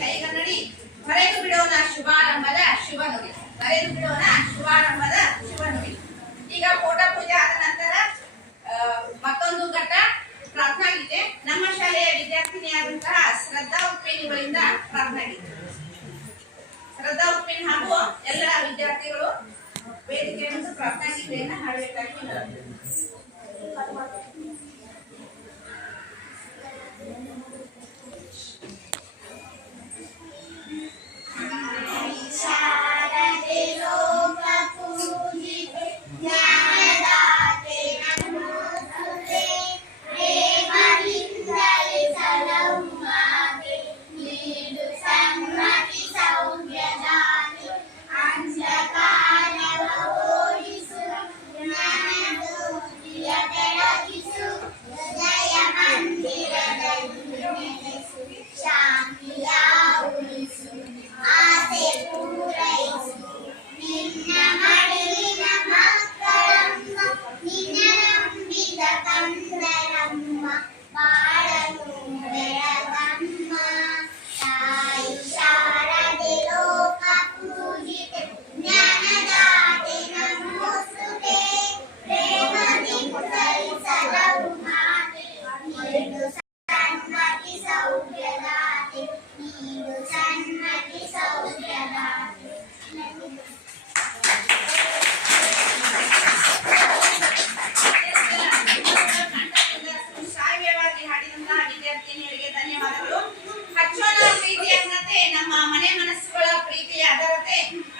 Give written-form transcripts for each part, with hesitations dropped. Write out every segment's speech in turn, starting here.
ಕೈಗನ್ನಡಿ ಬರೆದು ಬಿಡೋಣ ಶುಭಾರಂಭದ ಶುಭ ನುಡಿ. ಬರೆದು ಬಿಡೋಣ ಶುಭಾರಂಭದ ಶುಭ ನುಡಿ. ಈಗ ಫೋಟೋ ಪೂಜೆ ಆದ ನಂತರ ಮತ್ತೊಂದು ಘಟ್ಟ ಪ್ರಾರ್ಥನಾ ಗೀತೆ. ನಮ್ಮ ಶಾಲೆಯ ವಿದ್ಯಾರ್ಥಿನಿಯಾದಂತಹ ಶ್ರದ್ಧಾ ಉತ್ಪೇನಿಗಳಿಂದ ಪ್ರಾರ್ಥನಾ ಗೀತೆ. ಶ್ರದ್ಧಾ ಉತ್ಪೇನಿ ಹಾಗೂ ಎಲ್ಲ ವಿದ್ಯಾರ್ಥಿಗಳು ವೇದಿಕೆ ಮತ್ತು ಪ್ರಾರ್ಥನಾ ಗೀತೆಯನ್ನು ಹಾಡಬೇಕಾಗಿ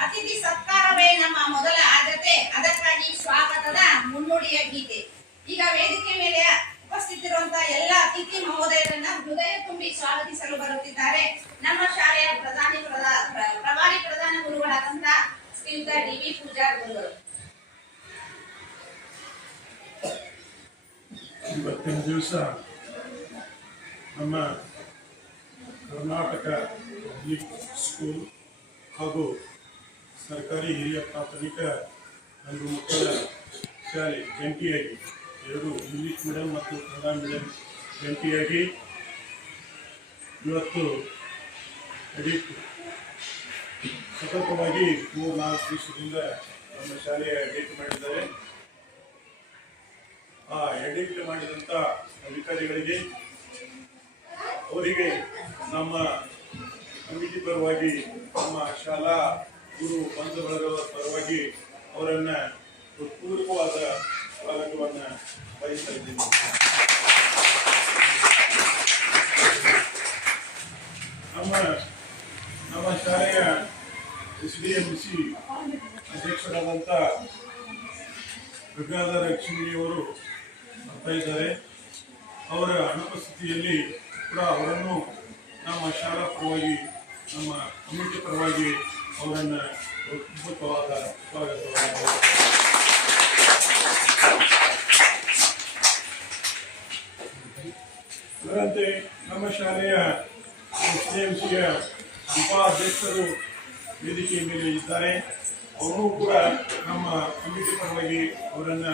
ಅತಿಥಿ ಸತ್ಕಾರವೇ ನಮ್ಮ ಮೊದಲ ಆದ್ಯತೆ, ಅದಕ್ಕಾಗಿ ಸ್ವಾಗತದ ಮುನ್ನುಡಿಯ ಗೀತೆ. ಈಗ ವೇದಿಕೆ ಮೇಲೆ ಉಪಸ್ಥಿತಿರುವಂತಹ ಎಲ್ಲ ಅತಿಥಿ ಮಹೋದಯರನ್ನ ಹೃದಯ ತುಂಬಿ ಸ್ವಾಗತಿಸಲು ಬರುತ್ತಿದ್ದಾರೆ ನಮ್ಮ ಶಾಲೆಯ ಪ್ರಭಾರಿ ಪ್ರಧಾನ ಗುರುಗಳಾದಂತಹ ಶ್ರೀಯುತ ಡಿ.ವಿ. ಪೂಜಾರ್ ಗುರುಗಳು. ಇವತ್ತಿನ ದಿವಸ ನಮ್ಮ ಕರ್ನಾಟಕ ಪಬ್ಲಿಕ್ ಸ್ಕೂಲ್ ಹಾಗೂ ಸರ್ಕಾರಿ ಹಿರಿಯ ಪ್ರಾಥಮಿಕ ಒಂದು ಮಕ್ಕಳ ಶಾಲೆ ಜಂಟಿಯಾಗಿ ಎರಡು ಇಂಗ್ಲೀಷ್ ಮೀಡಿಯಂ ಮತ್ತು ಕನ್ನಡ ಮೀಡಿಯಂ ಜಂಟಿಯಾಗಿ ಇವತ್ತು ಸತತವಾಗಿ 3-4 ದಿವಸದಿಂದ ನಮ್ಮ ಶಾಲೆಯ ಎಡಿಟ್ ಮಾಡಿದ್ದಾರೆ. ಆ ಎಡಿಟ್ ಮಾಡಿದಂಥ ಅಧಿಕಾರಿಗಳಿಗೆ ಅವರಿಗೆ ನಮ್ಮ ಕಮಿಟಿ ಪರವಾಗಿ ನಮ್ಮ ಶಾಲಾ ಗುರು ಬಂಧುಗಳ ಪರವಾಗಿ ಅವರನ್ನ ಹೃತ್ಪೂರ್ವಕವಾದ ಸ್ವಾಗತವನ್ನು ಬಯಸ್ತಾ ಇದ್ದೀನಿ. ನಮ್ಮ ಶಾಲೆಯ SDMC ಅಧ್ಯಕ್ಷರಾದಂಥ ಗಂಗಾಧರ ಲಕ್ಷ್ಮಿಯವರು ಬರ್ತಾ ಇದ್ದಾರೆ. ಅವರ ಅನುಪಸ್ಥಿತಿಯಲ್ಲಿ ಕೂಡ ಅವರನ್ನು ನಮ್ಮ ಶಾಲಾ ಪರವಾಗಿ ನಮ್ಮ ಕಮಿಟಿ ಪರವಾಗಿ ಅವರನ್ನು ಅದ್ಭುತವಾದ ಸ್ವಾಗತವನ್ನು. ಅದರಂತೆ ನಮ್ಮ ಶಾಲೆಯ SDMCಯ ಉಪಾಧ್ಯಕ್ಷರು ವೇದಿಕೆಯ ಮೇಲೆ ಇದ್ದಾರೆ. ಅವರು ಕೂಡ ನಮ್ಮ ಕಮಿಟಿ ಪರವಾಗಿ ಅವರನ್ನ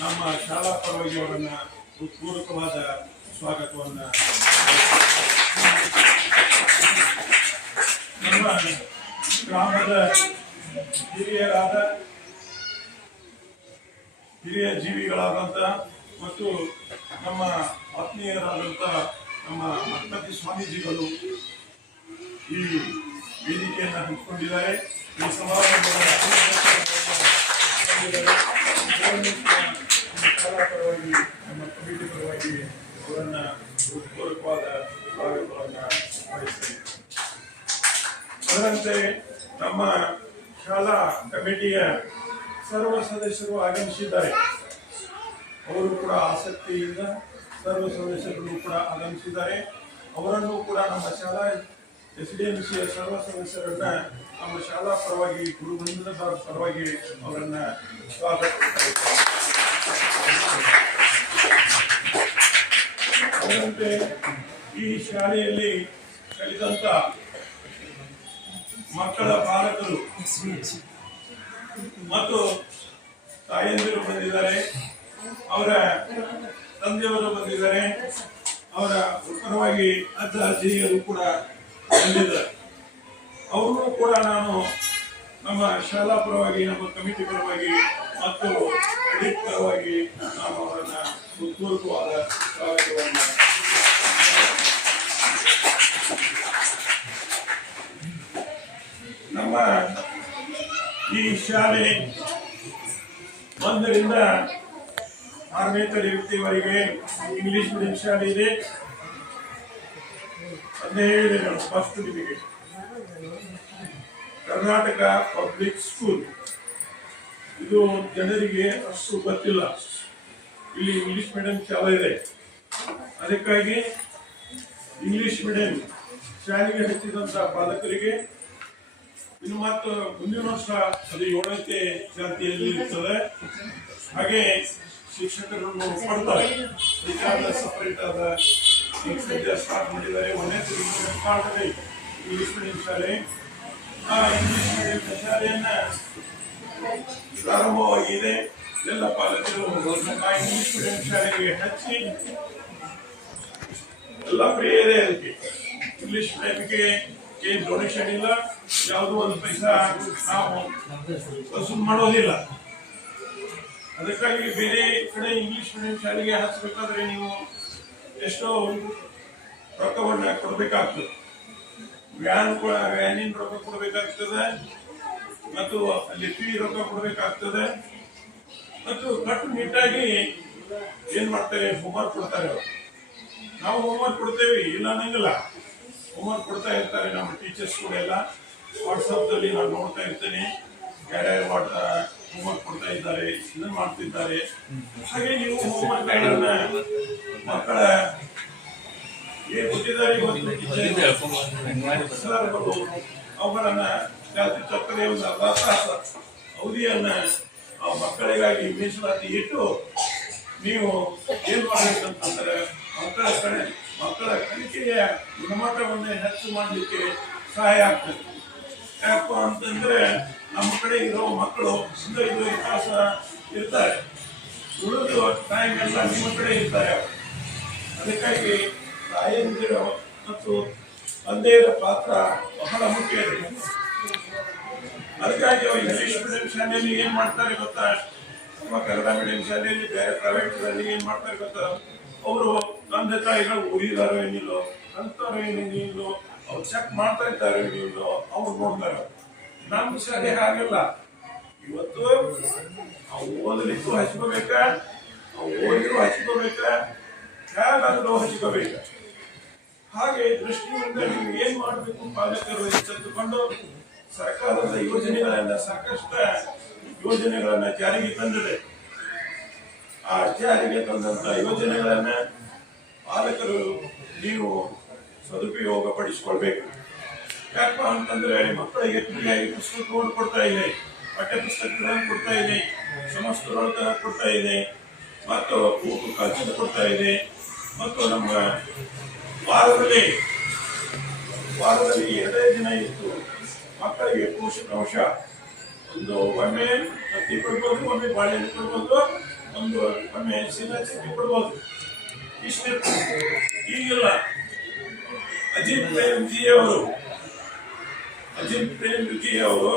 ನಮ್ಮ ಶಾಲಾ ಪರವಾಗಿ ಅವರನ್ನ ಹೃತ್ಪೂರ್ವಕವಾದ ಸ್ವಾಗತವನ್ನು. ನಮ್ಮ ಗ್ರಾಮದ ಹಿರಿಯ ಜೀವಿಗಳಾದಂಥ ಮತ್ತು ನಮ್ಮ ಆತ್ಮೀಯರಾದಂಥ ನಮ್ಮ ಅಕ್ಕತಿ ಸ್ವಾಮೀಜಿಗಳು ಈ ವೇದಿಕೆಯನ್ನು ಹಂಚಿಕೊಂಡಿದ್ದಾರೆ. ಈ ಸಮಾರಂಭದ ಶಾಲಾ ಪರವಾಗಿ ನಮ್ಮ ಕಮಿಟಿ ಪರವಾಗಿ ಅವರನ್ನು ಹೃತ್ಪೂರ್ವಕವಾದ ಸ್ವಾಗತವನ್ನು ಬಯಸ್ತೇನೆ. ಅದರಂತೆ ನಮ್ಮ ಶಾಲಾ ಕಮಿಟಿಯ ಸರ್ವ ಸದಸ್ಯರು ಆಗಮಿಸಿದ್ದಾರೆ. ಅವರು ಕೂಡ ಆಸಕ್ತಿಯಿಂದ ಸರ್ವ ಸದಸ್ಯರು ಕೂಡ ಆಗಮಿಸಿದ್ದಾರೆ. ಅವರನ್ನು ಕೂಡ ನಮ್ಮ ಶಾಲಾ SDMCಯ ಸರ್ವ ಸದಸ್ಯರನ್ನ ನಮ್ಮ ಶಾಲಾ ಪರವಾಗಿ ಗುರುಬಂಧುಗಳ ಪರವಾಗಿ ಅವರನ್ನ ಸ್ವಾಗತಿಸ್ತಾರೆ. ಅದರಂತೆ ಈ ಶಾಲೆಯಲ್ಲಿ ಕಲಿತಂತ ಮಕ್ಕಳ ಪಾಲಕರು ಮತ್ತು ತಾಯಂದಿರು ಬಂದಿದ್ದಾರೆ, ಅವರ ತಂದೆಯವರು ಬಂದಿದ್ದಾರೆ, ಅವರ ಪರವಾಗಿ ಅಜ್ಜ ಅಜ್ಜಿಯರು ಕೂಡ ಬಂದಿದ್ದಾರೆ. ಅವ್ರನ್ನೂ ಕೂಡ ನಾನು ನಮ್ಮ ಶಾಲಾ ಪರವಾಗಿ, ನಮ್ಮ ಕಮಿಟಿ ಪರವಾಗಿ ಮತ್ತು ಕ್ರೆಡಿಟ್ ಪರವಾಗಿ ನಾನು ಅವರನ್ನ ಹೃತ್ಪೂರ್ವಕವಾದ ಸ್ವಾಗತವನ್ನು ನಮ್ಮ ಈ ಶಾಲೆ 1ರಿಂದ 6ನೇ ತರಗತಿವರೆಗೆ ಇಂಗ್ಲಿಷ್ ಮೀಡಿಯಂ ಶಾಲೆ ಇದೆ. ಅದನ್ನೇ ಹೇಳಿದೆ ನಾನು ಫಸ್ಟ್ ನಿಮಗೆ. ಕರ್ನಾಟಕ ಪಬ್ಲಿಕ್ ಸ್ಕೂಲ್ ಇದು ಜನರಿಗೆ ಅಷ್ಟು ಗೊತ್ತಿಲ್ಲ. ಇಲ್ಲಿ ಇಂಗ್ಲಿಷ್ ಮೀಡಿಯಂ ಶಾಲೆ ಇದೆ. ಅದಕ್ಕಾಗಿ ಇಂಗ್ಲಿಷ್ ಮೀಡಿಯಂ ಶಾಲೆಗೆ ಹಚ್ಚಿದಂತ ಪಾಲಕರಿಗೆ ಇನ್ನು ಮತ್ತು ಮುಂದಿನ ವರ್ಷ ಅದು 7ನೇ ಜಾತಿಯಲ್ಲಿ ಇರ್ತದೆ. ಹಾಗೆ ಶಿಕ್ಷಕರನ್ನು ಕೊಡ್ತಾರೆ. ಅದಕ್ಕಾದ ಸಪರೇಟ್ ಆದ ಸದ್ಯ ಸ್ಟಾರ್ಟ್ ಮಾಡಿದ್ದಾರೆ. 1ನೇ ತರಗತಿ ಇಂಗ್ಲಿಷ್ ಮೀಡಿಯಂ ಶಾಲೆ. ಆ ಇಂಗ್ಲಿಷ್ ಮೀಡಿಯಂ ಶಾಲೆಯನ್ನ ಪ್ರಾರಂಭವಾಗಿದೆ. ಎಲ್ಲ ಪಾಲಕರು ಆ ಇಂಗ್ಲಿಷ್ ಮೀಡಿಯಂ ಶಾಲೆಗೆ ಹಚ್ಚಿ ಎಲ್ಲ ಫ್ರೀ ಇದೆ. ಅದಕ್ಕೆ ಇಂಗ್ಲಿಷ್ ಮೀಡಿಯಂಗೆ ಏನು ಡೊನೇಷನ್ ಇಲ್ಲ, ಯಾವುದೋ ಒಂದು ಪೈಸಾ ನಾವು ವಸೂಲು ಮಾಡೋದಿಲ್ಲ. ಅದಕ್ಕಾಗಿ ಬೇರೆ ಕಡೆ ಇಂಗ್ಲಿಷ್ ಮೀಡಿಯಂ ಶಾಲೆಗೆ ಹಚ್ಚಬೇಕಾದ್ರೆ ನೀವು ಎಷ್ಟೋ ರೊಕ್ಕವನ್ನ ಕೊಡಬೇಕಾಗ್ತದೆ. ವ್ಯಾನಿನ ರೊಕ್ಕ ಕೊಡಬೇಕಾಗ್ತದೆ ಮತ್ತು ಅಲ್ಲಿ ಫೀ ರೊಕ್ಕ ಕೊಡಬೇಕಾಗ್ತದೆ. ಮತ್ತು ಕಟ್ಟುನಿಟ್ಟಾಗಿ ಏನ್ ಮಾಡ್ತಾರೆ, ಹೋಮ್ವರ್ಕ್ ಕೊಡ್ತಾರೆ. ನಾವು ಹೋಮ್ವರ್ಕ್ ಕೊಡ್ತೇವೆ, ಇಲ್ಲ ಅನ್ನಂಗಿಲ್ಲ. ಹೋಮ್ವರ್ಕ್ ಕೊಡ್ತಾ ಇರ್ತಾರೆ ನಮ್ಮ ಟೀಚರ್ಸ್ ಕೂಡ. ಎಲ್ಲ ವಾಟ್ಸಪ್ದಲ್ಲಿ ನಾನು ನೋಡ್ತಾ ಇರ್ತೇನೆ, ಯಾರ್ಯಾರು ಹೋಮ್ವರ್ಕ್ ಕೊಡ್ತಾ ಇದ್ದಾರೆ, ಇದನ್ನ ಮಾಡ್ತಿದ್ದಾರೆ. ಹಾಗೆ ನೀವು ಹೋಮ್ವರ್ಕ್ಗಳನ್ನ ಮಕ್ಕಳ ಏನ್ ಕೊಟ್ಟಿದ್ದಾರೆ ಅವುಗಳನ್ನ ಜಾತಿ ಚಕ್ಕರೆ ಒಂದು ಅರ್ಧ ತಾಸು ಅವಧಿಯನ್ನ ಆ ಮಕ್ಕಳಿಗಾಗಿ ಮೀಸಲಾತಿ ಇಟ್ಟು ನೀವು ಏನ್ ಮಾಡ್ಬೇಕಂತಂದ್ರೆ ಮಕ್ಕಳ ಕಲಿಕೆಯ ಗುಣಮಟ್ಟವನ್ನು ಹೆಚ್ಚು ಮಾಡಲಿಕ್ಕೆ ಸಹಾಯ ಆಗ್ತದೆ. ಯಾಕಪ್ಪ ಅಂತಂದ್ರೆ ನಮ್ಮ ಕಡೆ ಇರೋ ಮಕ್ಕಳು 5 ತಾಸ ಇರ್ತಾರೆ, ಉಳಿದು ಟೈಮ್ ಎಲ್ಲ ನಿಮ್ಮ ಕಡೆ ಇರ್ತಾರೆ. ಅದಕ್ಕಾಗಿ ತಾಯಂದಿರು ಮತ್ತು ತಂದೆಯರ ಪಾತ್ರ ಬಹಳ ಮುಖ್ಯ ಇದೆ. ಅದಕ್ಕಾಗಿ ಅವರು ಇಂಗ್ಲಿಷ್ ಮೀಡಿಯಂ ಶಾಲೆಯಲ್ಲಿ ಏನ್ ಮಾಡ್ತಾರೆ ಗೊತ್ತಾ, ನಮ್ಮ ಕನ್ನಡ ಮೀಡಿಯಂ ಶಾಲೆಯಲ್ಲಿ ಬೇರೆ ಪ್ರೈವೇಟ್ ಏನ್ ಮಾಡ್ತಾರೆ ಗೊತ್ತಾ, ಅವರು ತಂದೆ ತಾಯಿಗಳು ಓದಿದಾರೋ ಏನಿಲ್ಲೋ, ಕಲ್ತಾರೋ ಏನೇನಿಲ್ಲೋ, ಅವ್ರು ಚೆಕ್ ಮಾಡ್ತಾ ಇದ್ದಾರೋ ಏನಿಲ್ಲೋ ಅವ್ರು ನೋಡ್ತಾರೆ. ನಮ್ಮ ಶಾಲೆ ಹಾಗೆಲ್ಲ. ಇವತ್ತು ಅವು ಓದಲಿಕ್ಕೂ ಹಚ್ಕೋಬೇಕ, ಅವು ಓದಿರೂ ಹಚ್ಕೋಬೇಕ, ಹೇಗಾದ್ರೂ ಹಚ್ಕೋಬೇಕ. ಹಾಗೆ ದೃಷ್ಟಿಯಿಂದ ನೀವು ಏನ್ ಮಾಡಬೇಕು, ಪಾಲಕರು ಎಚ್ಚೆತ್ತುಕೊಂಡು ಸರ್ಕಾರದ ಯೋಜನೆಗಳನ್ನ, ಸಾಕಷ್ಟು ಯೋಜನೆಗಳನ್ನ ಜಾರಿಗೆ ತಂದಿದೆ. ಆ ಜಾರಿಗೆ ತಂದಂತ ಯೋಜನೆಗಳನ್ನ ಪಾಲಕರು ನೀವು ಸದುಪಯೋಗ ಪಡಿಸಿಕೊಳ್ಬೇಕು. ಯಾಕಪ್ಪ ಅಂತಂದ್ರೆ ಮಕ್ಕಳಿಗೆ ಫ್ರೀಯಾಗಿ ಪುಸ್ತಕಗಳು ಕೊಡ್ತಾ ಇದೆ, ಪಠ್ಯ ಪುಸ್ತಕಗಳನ್ನು ಕೊಡ್ತಾ ಇದೆ, ಸಮಸ್ತಗಳನ್ನು ಕೊಡ್ತಾ ಇದೆ, ಮತ್ತು ಊಟ ಖರ್ಚು ಕೊಡ್ತಾ ಇದೆ. ಮತ್ತು ನಮ್ಮ ವಾರದಲ್ಲಿ 2 ದಿನ ಇತ್ತು ಮಕ್ಕಳಿಗೆ ಪೋಷಕಾಂಶ. ಒಮ್ಮೆ ಹತ್ತಿ ಕೊಡ್ಬೋದು, ಒಮ್ಮೆ ಬಾಳೆಹಣ್ಣು ಕೊಡ್ಬೋದು, ಒಮ್ಮೆ ಸಿನ ಚಟ್ನಿ ಕೊಡ್ಬೋದು. ಇಷ್ಟಿತ್ತು. ಈಗಿಲ್ಲ. ಅಜಿತ್ ಪ್ರೇಮ್ಜಿ ಅವರು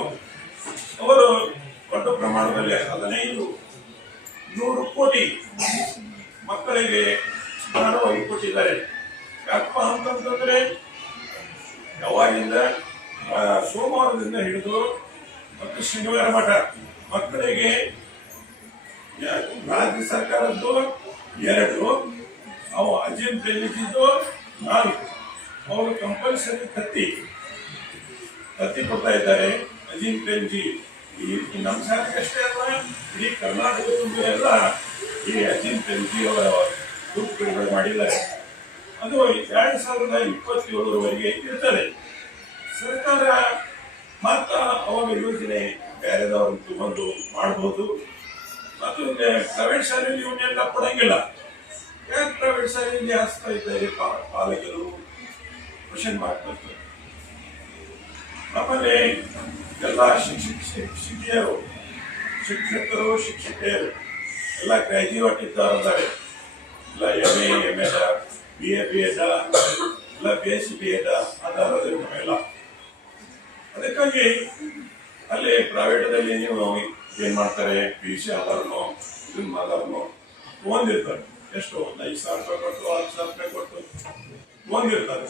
ದೊಡ್ಡ ಪ್ರಮಾಣದಲ್ಲಿ 1500 ಕೋಟಿ ಮಕ್ಕಳಿಗೆ ದಾನವಾಗಿ ಕೊಟ್ಟಿದ್ದಾರೆ. ಯಾಕಪ್ಪ ಅಂತಂದ್ರೆ ಯಾವಾಗಿಂದ ಸೋಮವಾರದಿಂದ ಹಿಡಿದು ಮತ್ತು ಶನಿವಾರ ಮಠ ಮಕ್ಕಳಿಗೆ ರಾಜ್ಯ ಸರ್ಕಾರದ್ದು 2, ಅವು ಅಜಿತ್ ಪ್ರೇಮ್ಜಿದ್ದು 4. ಅವರು ಕಂಪಲ್ಸರಿ ಕತ್ತಿ ಕೊಡ್ತಾ ಇದ್ದಾರೆ. ಅಜಿತ್ ಪ್ರೇಮ್ಜಿ ಈ ನಮ್ಮ ಶಾಲೆಗೆ ಅಷ್ಟೇ ಅಲ್ಲ, ಇಡೀ ಕರ್ನಾಟಕ ತುಂಬ ಎಲ್ಲ ಈ ಅಜಿತ್ ಪ್ರೇಮ್ಜಿ ಅವರ ದುಡ್ಡು ಬಿಡುಗಡೆ ಮಾಡಿದ್ದಾರೆ. ಅದು 2027ರವರೆಗೆ ಇರ್ತದೆ. ಸರ್ಕಾರ ಮತ್ತ ಅವಾಗ ಯೋಜನೆ ಬೇರೆದವ್ರನ್ನ ತಗೊಂಡು ಮಾಡಬಹುದು. ಮತ್ತು ಪ್ರೈವೇಟ್ ಶಾಲೆಯಲ್ಲಿ ಇವನ್ನೆಲ್ಲ ಕೊಡಂಗಿಲ್ಲ. ಯಾಕೆ ಪ್ರೈವೇಟ್ ಶಾಲೆಯಲ್ಲಿ ಹಾಸ್ತಾ ಇದ್ದಾರೆ ಪಾಲಕರು ಕ್ವಶನ್ ಮಾಡ್ತಾರೆ. ನಮ್ಮಲ್ಲಿ ಎಲ್ಲ ಶಿಕ್ಷಕರು ಶಿಕ್ಷಕಿಯರು ಎಲ್ಲ ಗ್ರಾಜ್ಯುಯೇಟ್ ಇದ್ದಾರೆ. ಎಲ್ಲ MA, ML, BA, BEd ಎಲ್ಲ ಬೇಸಿಗೆಯ ಆಧಾರದ ನಾವೆಲ್ಲ. ಅದಕ್ಕಾಗಿ ಅಲ್ಲಿ ಪ್ರೈವೇಟದಲ್ಲಿ ನೀವು ಏನ್ ಮಾಡ್ತಾರೆ, PUC ಆಧಾರನೋ ಇದನ್ನ ಆಧಾರನೋ ತಗೊಂಡಿರ್ತಾರೆ. ಎಷ್ಟು ಒಂದು 5,000 ರೂಪಾಯಿ ಕೊಟ್ಟು 10,000 ರೂಪಾಯಿ ಕೊಟ್ಟು ತಗೊಂಡಿರ್ತಾರೆ.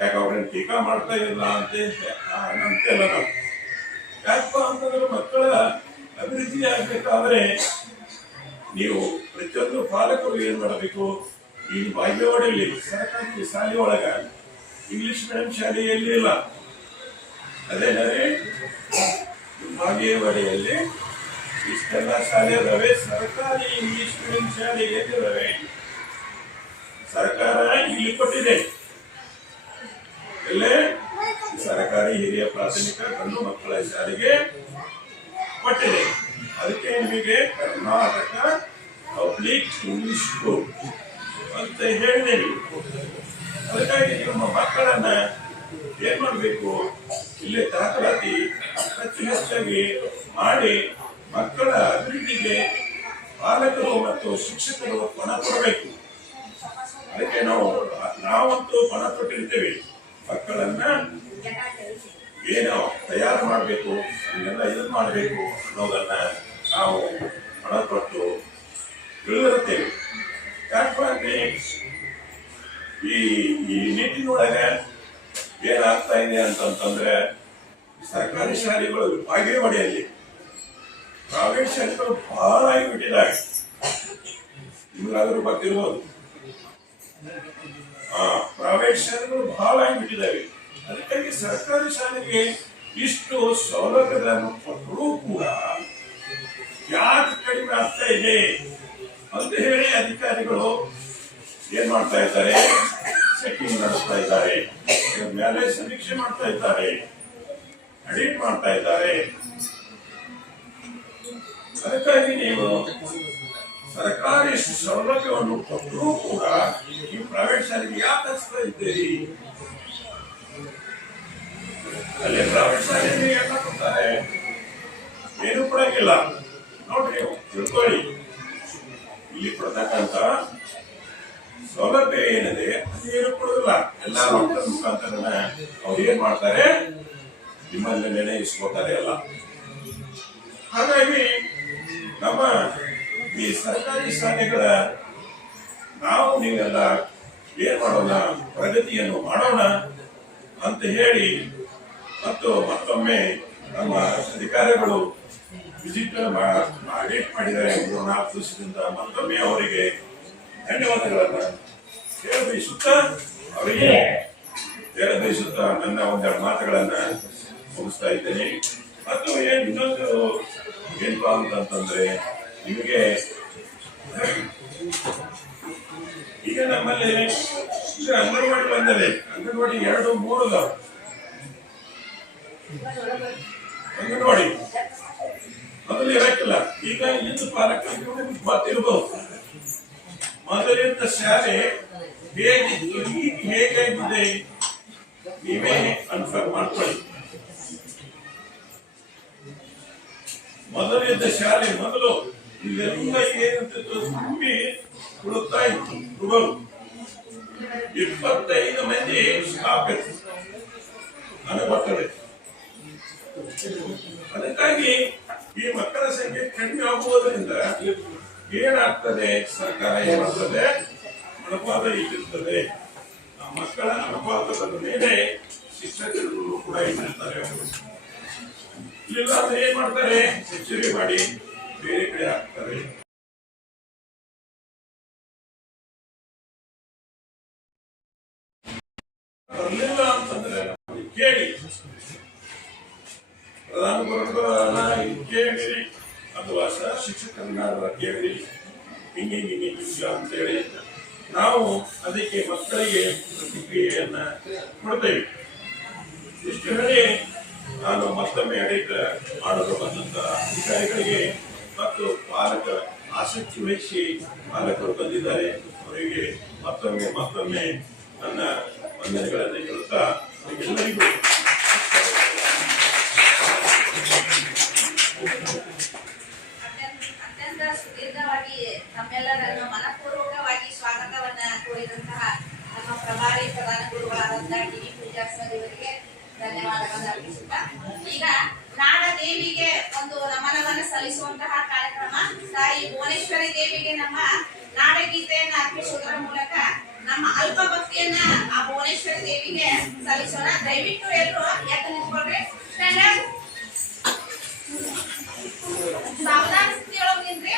ಯಾಕೆ ಅವ್ರೇನು ಟೀಕಾ ಮಾಡ್ತಾ ಇಲ್ಲ ಅಂತೆಲ್ಲ ನಾವು. ಯಾಕಪ್ಪ ಅಂತಂದ್ರೆ ಮಕ್ಕಳ ಅಭಿವೃದ್ಧಿ ಆಗ್ಬೇಕಾದ್ರೆ ನೀವು ಪ್ರತಿಯೊಂದು ಪಾಲಕರು ಏನ್ ಮಾಡಬೇಕು, ಈ ಬಾಗೇವಾಡಿಯಲ್ಲಿ ಸರ್ಕಾರಿ ಶಾಲೆ ಒಳಗ ಇಂಗ್ಲಿಷ್ ಮೀಡಿಯಂ ಶಾಲೆ ಎಲ್ಲಿ ಇಲ್ಲ. ಅದೇನಂದ್ರೆ ಬಾಗೇವಾಡಿಯಲ್ಲಿ ಇಷ್ಟೆಲ್ಲ ಶಾಲೆ ಇದಾವೆ, ಸರ್ಕಾರಿ ಇಂಗ್ಲಿಷ್ ಮೀಡಿಯಂ ಶಾಲೆ ಎಲ್ಲಿದಾವೆ? ಸರ್ಕಾರ ಇಲ್ಲಿ ಕೊಟ್ಟಿದೆ. ಎಲ್ಲೇ ಸರ್ಕಾರಿ ಹಿರಿಯ ಪ್ರಾಥಮಿಕ ಗಂಡು ಮಕ್ಕಳ ಶಾಲೆಗೆ ಕೊಟ್ಟಿದೆ. ಅದಕ್ಕೆ ನಿಮಗೆ ಕರ್ನಾಟಕ ಪಬ್ಲಿಕ್ ಇಂಗ್ಲಿಷ್ ಸ್ಕೂಲ್ ಅಂತ ಹೇಳಿದೆ. ಅದಕ್ಕಾಗಿ ನಿಮ್ಮ ಮಕ್ಕಳನ್ನ ಏನ್ ಮಾಡಬೇಕು, ಇಲ್ಲಿ ದಾಖಲಾತಿ ಹೆಚ್ಚಾಗಿ ಮಾಡಿ ಮಕ್ಕಳ ಅಭಿವೃದ್ಧಿಗೆ ಪಾಲಕರು ಮತ್ತು ಶಿಕ್ಷಕರು ಪಣ ಕೊಡಬೇಕು. ಅದಕ್ಕೆ ನಾವಂತೂ ಪಣ ಕೊಟ್ಟಿರ್ತೇವೆ. ಮಕ್ಕಳನ್ನ ಏನು ತಯಾರು ಮಾಡಬೇಕು, ಇದನ್ನೆಲ್ಲ ಇದನ್ನು ಮಾಡಬೇಕು ಅನ್ನೋದನ್ನ ನಾವು ಹಣ ಕೊಟ್ಟು ತಿಳಿದಿರುತ್ತೇವೆ. ಯಾಕಂದ್ರೆ ಈ ನಿಟ್ಟಿನೊಳಗೆ ಏನಾಗ್ತಾ ಇದೆ ಅಂತಂದ್ರೆ, ಸರ್ಕಾರಿ ಶಾಲೆಗಳು ಬಾಗೇವಾಡಿಯಲ್ಲಿ ಪ್ರೈವೇಟ್ ಶಾಲೆಗಳು ಬಹಳ ಆಗಿಬಿಟ್ಟಿದ್ದಾರೆ. ನಿಮಗಾದ್ರೂ ಗೊತ್ತಿರ್ಬೋದು, ಪ್ರೈವೇಟ್ ಶಾಲೆಗಳು ಬಹಳ ಆಗಿಬಿಟ್ಟಿದ್ದಾವೆ. ಅದಕ್ಕಾಗಿ ಸರ್ಕಾರಿ ಶಾಲೆಗೆ ಇಷ್ಟು ಸೌಲಭ್ಯಗಳನ್ನು ಕೊಟ್ಟರೂ ಕೂಡ ಯಾಕೆ ಕಡಿಮೆ ಆಗ್ತಾ ಇದೆ ಅಂತ ಹೇಳಿ ಅಧಿಕಾರಿಗಳು ಏನ್ ಮಾಡ್ತಾ ಇದ್ದಾರೆ, ಚೆಕಿಂಗ್ ನಡೆಸ್ತಾ ಇದ್ದಾರೆ, ಮೇಲೆ ಸಮೀಕ್ಷೆ ಮಾಡ್ತಾ ಇದ್ದಾರೆ, ಅಡಿಟ್ ಮಾಡ್ತಾ ಇದ್ದಾರೆ. ಅದಕ್ಕಾಗಿ ನೀವು ಸರ್ಕಾರಿ ಸೌಲಭ್ಯವನ್ನು ಕೊಟ್ಟರೂ ಕೂಡ ನೀವು ಪ್ರೈವೇಟ್ ಶಾಲೆಗೆ ಯಾಕೆ ಹಚ್ತಾ ಇದ್ದೀರಿ? ಅಲ್ಲಿ ಪ್ರೈವೇಟ್ ಶಾಲೆಯಲ್ಲಿ ಎಲ್ಲ ಕೊಡ್ತಾರೆ, ಏನು ಕೊಡಂಗಿಲ್ಲ. ನೋಡ್ರಿ, ನೀವು ತಿಳ್ಕೊಳ್ಳಿ, ಇಲ್ಲಿ ಕೊಡ್ತಕ್ಕಂತ ಸೌಲಭ್ಯ ಏನಿದೆ ಅದು ಏನು ಕೊಡೋದಿಲ್ಲ. ಎಲ್ಲ ರೊಕ್ಕದ ಮುಖಾಂತರ ಅವ್ರು ಏನ್ ಮಾಡ್ತಾರೆ, ನಿಮ್ಮಲ್ಲಿ ನಿರ್ಣಯಿಸ್ಕೋತಾರೆ ಎಲ್ಲ. ಹಾಗಾಗಿ ನಮ್ಮ ಈ ಸರ್ಕಾರಿ ಶಾಲೆಗಳ ನಾವು ನೀವೆಲ್ಲ ಏನ್ ಮಾಡೋಣ, ಪ್ರಗತಿಯನ್ನು ಮಾಡೋಣ ಅಂತ ಹೇಳಿ ಮತ್ತು ಮತ್ತೊಮ್ಮೆ ನಮ್ಮ ಅಧಿಕಾರಿಗಳು ವಿಸಿಟ್ ಆಡಿಟ್ ಮಾಡಿದ್ದಾರೆ 3-4 ದಿವಸದಿಂದ. ಮತ್ತೊಮ್ಮೆ ಅವರಿಗೆ ಧನ್ಯವಾದಗಳನ್ನ ಹೇಳಬಯಸುತ್ತಾ ನನ್ನ ಒಂದೆರಡು ಮಾತುಗಳನ್ನ ಮುಗಿಸ್ತಾ ಇದ್ದೇನೆ. ಮತ್ತು ಇನ್ನೊಂದು ಏನಪ್ಪಾ ಅಂತಂದ್ರೆ, ನಿಮಗೆ ಈಗ ನಮ್ಮಲ್ಲಿ ಈಗ ಅಂಗನವಾಡಿ ಬಂದರೆ ಅಂಗನವಾಡಿ 2-3 ಅದಾವ. ಅಂಗನವಾಡಿ ಮೊದಲು ಇರಕ್ಕಿಲ್ಲ. ಈಗ ಇಂದು ಪಾಲಕರಿಗೆ ನಿಮ್ಗೆ ಗೊತ್ತಿರಬಹುದು, ಮೊದಲಿದ್ದ ಶಾಲೆ ಹೇಗಿತ್ತು, ಈಗ ಹೇಗಾಗಿದೆ ನೀವೇ ಕನ್ಫರ್ಮ್ ಮಾಡ್ಕೊಳ್ಳಿ. ಮೊದಲಿದ್ದ ಶಾಲೆ ಮೊದಲು ಇಲ್ಲೆಲ್ಲ ಏನಂತಿತ್ತು, ತುಂಬಿ ಹುಡುಕ್ತಾ ಇತ್ತು ಹುಡುಗರು. 25 ಮಂದಿ ಸ್ಟಾಫ್ ಇತ್ತು ನನಗೆ ಗೊತ್ತದೆ. ಅದಕ್ಕಾಗಿ ಈ ಮಕ್ಕಳ ಸಂಖ್ಯೆ ಕಡಿಮೆ ಆಗುವುದರಿಂದ ಏನಾಗ್ತದೆ, ಸರ್ಕಾರ ಏನ್ ಮಾಡ್ತದೆ, ಅನುಪಾತ ಇಟ್ಟಿರ್ತದೆ. ಆ ಮಕ್ಕಳ ಅನುಪಾತದ ಮೇಲೆ ಶಿಕ್ಷಕರು ಕೂಡ ಇಟ್ಟಿರ್ತಾರೆ. ಇಲ್ಲ ಅಂದ್ರೆ ಏನ್ ಮಾಡ್ತಾರೆ, ಹೆಚ್ಚುವರಿ ಮಾಡಿ ಬೇರೆ ಕಡೆ ಹಾಕ್ತಾರೆ. ಬರಲಿಲ್ಲ ಅಂತಂದ್ರೆ ಕೇಳಿ, ಪ್ರಧಾನ ಗುರುಗಳನ್ನ ಕೇಳಿ ಅಥವಾ ಶಿಕ್ಷಕರನ್ನ ಕೇಳಿ, ಹಿಂಗೆ ಅಂತೇಳಿ ನಾವು ಅದಕ್ಕೆ ಮಕ್ಕಳಿಗೆ ಪ್ರತಿಕ್ರಿಯೆಯನ್ನ ಕೊಡ್ತೇವೆ. ಇಷ್ಟು ಹೇಳಿ ನಾನು ಮತ್ತೊಮ್ಮೆ ಅಡಿಟ್ ಮಾಡಲು ಬಂದಂತ ಅಧಿಕಾರಿಗಳಿಗೆ ಮತ್ತು ಆಸಕ್ತಿ ವಹಿಸಿ ಪಾಲಕರು ಬಂದಿದ್ದಾರೆ, ಅವರಿಗೆ ಮತ್ತೊಮ್ಮೆ ನನ್ನ ವಂದನೆಗಳನ್ನು ಹೇಳುತ್ತಾ ಎಲ್ಲರಿಗೂ ಅತ್ಯಂತ ಸುದೀರ್ಘವಾಗಿ ತಮ್ಮೆಲ್ಲರನ್ನು ಮನಪೂರ್ವಕವಾಗಿ ಸ್ವಾಗತವನ್ನ ಕೋರಿದಂತಹ ನಮ್ಮ ಪ್ರಭಾರಿ ಪ್ರಧಾನ ಗುರುಗಳಾದಂತಹ ಡಿ.ವಿ. ಪೂಜಾರ್ ಸರ್ ಇವರಿಗೆ ಧನ್ಯವಾದಗಳನ್ನು ಅರ್ಪಿಸುತ್ತಾ ಈಗ ನಾಡ ದೇವಿಗೆ ಒಂದು ನಮನವನ್ನು ಸಲ್ಲಿಸುವಂತಹ ಕಾರ್ಯಕ್ರಮ. ತಾಯಿ ಭುವನೇಶ್ವರಿ ದೇವಿಗೆ ನಮ್ಮ ನಾಡಗೀತೆಯನ್ನು ಅರ್ಪಿಸುವುದರ ಮೂಲಕ ನಮ್ಮ ಅಲ್ಪ ಭಕ್ತಿಯನ್ನ ಆ ಭುವನೇಶ್ವರಿ ದೇವಿಗೆ ಸಲ್ಲಿಸೋಣ. ದಯವಿಟ್ಟು ಎಲ್ಲರೂ ಎದ್ದು ನಿಂತ್ಕೊಳ್ರಿ. ಸಾವಧಾನ ಸ್ಥಿತಿಯೊಳಗೆ ನಿಂತ್ರಿ.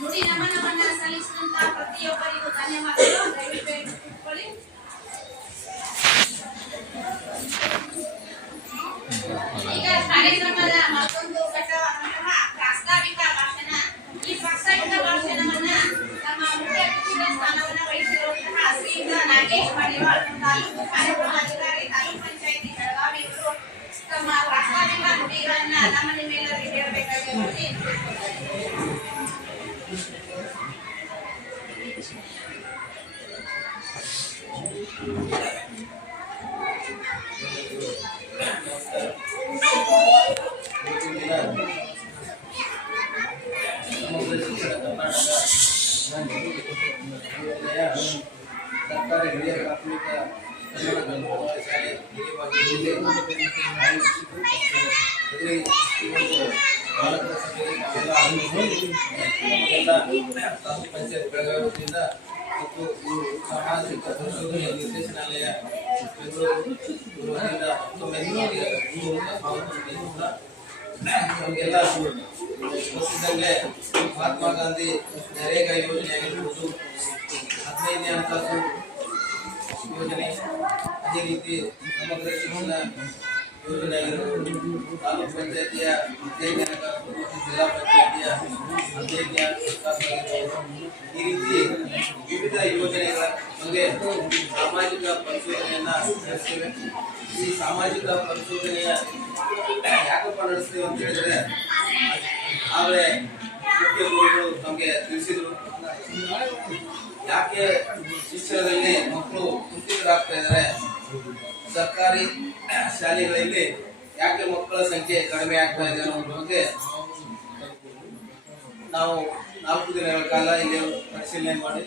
ನುಡಿ ನಮನವನ್ನ ಸಲ್ಲಿಸಿದಂತಹ ಪ್ರತಿಯೊಬ್ಬರಿಗೂ ಧನ್ಯವಾದಗಳು. ದಯವಿಟ್ಟು ಕೂತ್ಕೊಳ್ಳಿ. ಈಗ ಕಾರ್ಯಕ್ರಮದ ಮತ್ತೊಂದು ಘಟ್ಟವಾದಂತಹ ಪ್ರಾಸ್ತಾವಿಕ ಭಾಷಣ. ಈ ಪ್ರಾಸ್ತಾವಿಕ ಭಾಷಣವನ್ನ ನಮ್ಮ ಮುಖ್ಯ ಅತಿಥಿಗಳ ಸ್ಥಾನವನ್ನ ವಹಿಸಿರುವಂತಹ ಶ್ರೀಯುತ ನಾಗೇಶ್ ಮಡಿವಾಳ್, ತಾಲೂಕು ಕಾರ್ಯಕ್ರಮಾಧಿಕಾರಿ, ತಾಲೂಕು ಪಂಚಾಯತಿ ಬೆಳಗಾವಿ ಇವರು ತಮ್ಮ ಪ್ರಾಸ್ತಾವಿಕ ನುಡಿಗಳನ್ನ ನಮ್ಮ ನಿಮ್ಮೆಲ್ಲರಿಗೆ ಹೇಳಬೇಕಾಗಿ ಸರ್ಕಾರಿ ಹಿರಿಯ ಪ್ರಾಥಮಿಕ ಕನ್ನಡ ಶಾಲೆ ಜಿಲ್ಲೆ ಬಾಲಕರ ತಾಲೂಕು ಪಂಚಾಯತ್ ಬೆಳಗಾವಿ ವತಿಯಿಂದ ಮತ್ತು ಸಾಮಾಜಿಕ ಸಂಶೋಧನೆ ನಿರ್ದೇಶನಾಲಯ ಬೆಂಗಳೂರು ವತಿಯಿಂದ ನಮಗೆಲ್ಲ ಗೊತ್ತಿದ್ದಂಗೆ ಮಹಾತ್ಮ ಗಾಂಧಿ ನರೇಗಾ ಯೋಜನೆ ಆಗಿರ್ಬೋದು, 15ನೇ ಹಣಕಾಸು ಯೋಜನೆ, ಅದೇ ರೀತಿ ಸಮಗ್ರ ಶಿಕ್ಷಣ ಯೋಜನೆ ಆಗಿರ್ಬೋದು, ತಾಲೂಕು ಪಂಚಾಯತಿಯ 15ನೇ ಹಣಕಾಸು ಮತ್ತು ಜಿಲ್ಲಾ ಪಂಚಾಯತಿಯ 15ನೇ ಹಣಕಾಸು ಆಗಿರ್ಬೋದು, ಈ ರೀತಿ ವಿವಿಧ ಯೋಜನೆಗಳ ಬಗ್ಗೆ ಸಾಮಾಜಿಕ ಪರಿಶೋಧನೆಯನ್ನ ನಡೆಸ್ತೇವೆ. ಈ ಸಾಮಾಜಿಕ ಪರಿಶೋಧನೆಯ ಯಾಕಪ್ಪ ನಡೆಸ್ತೇವೆ ಅಂತ ಹೇಳಿದ್ರೆ, ಆಗಲೇ ಮುಖ್ಯ ಗುರುಗಳು ನಮಗೆ ತಿಳಿಸಿದ್ರು, ಯಾಕೆ ಶಿಕ್ಷಣದಲ್ಲಿ ಮಕ್ಕಳು ಕುಂಠಿತರಾಗ್ತಾ ಇದ್ದಾರೆ, ಸರ್ಕಾರಿ ಶಾಲೆಗಳಲ್ಲಿ ಯಾಕೆ ಮಕ್ಕಳ ಸಂಖ್ಯೆ ಕಡಿಮೆ ಆಗ್ತಾ ಇದೆ ಅನ್ನೋ ಬಗ್ಗೆ ನಾವು 4 ದಿನಗಳ ಕಾಲ ಇಲ್ಲಿ ಪರಿಶೀಲನೆ ಮಾಡಿ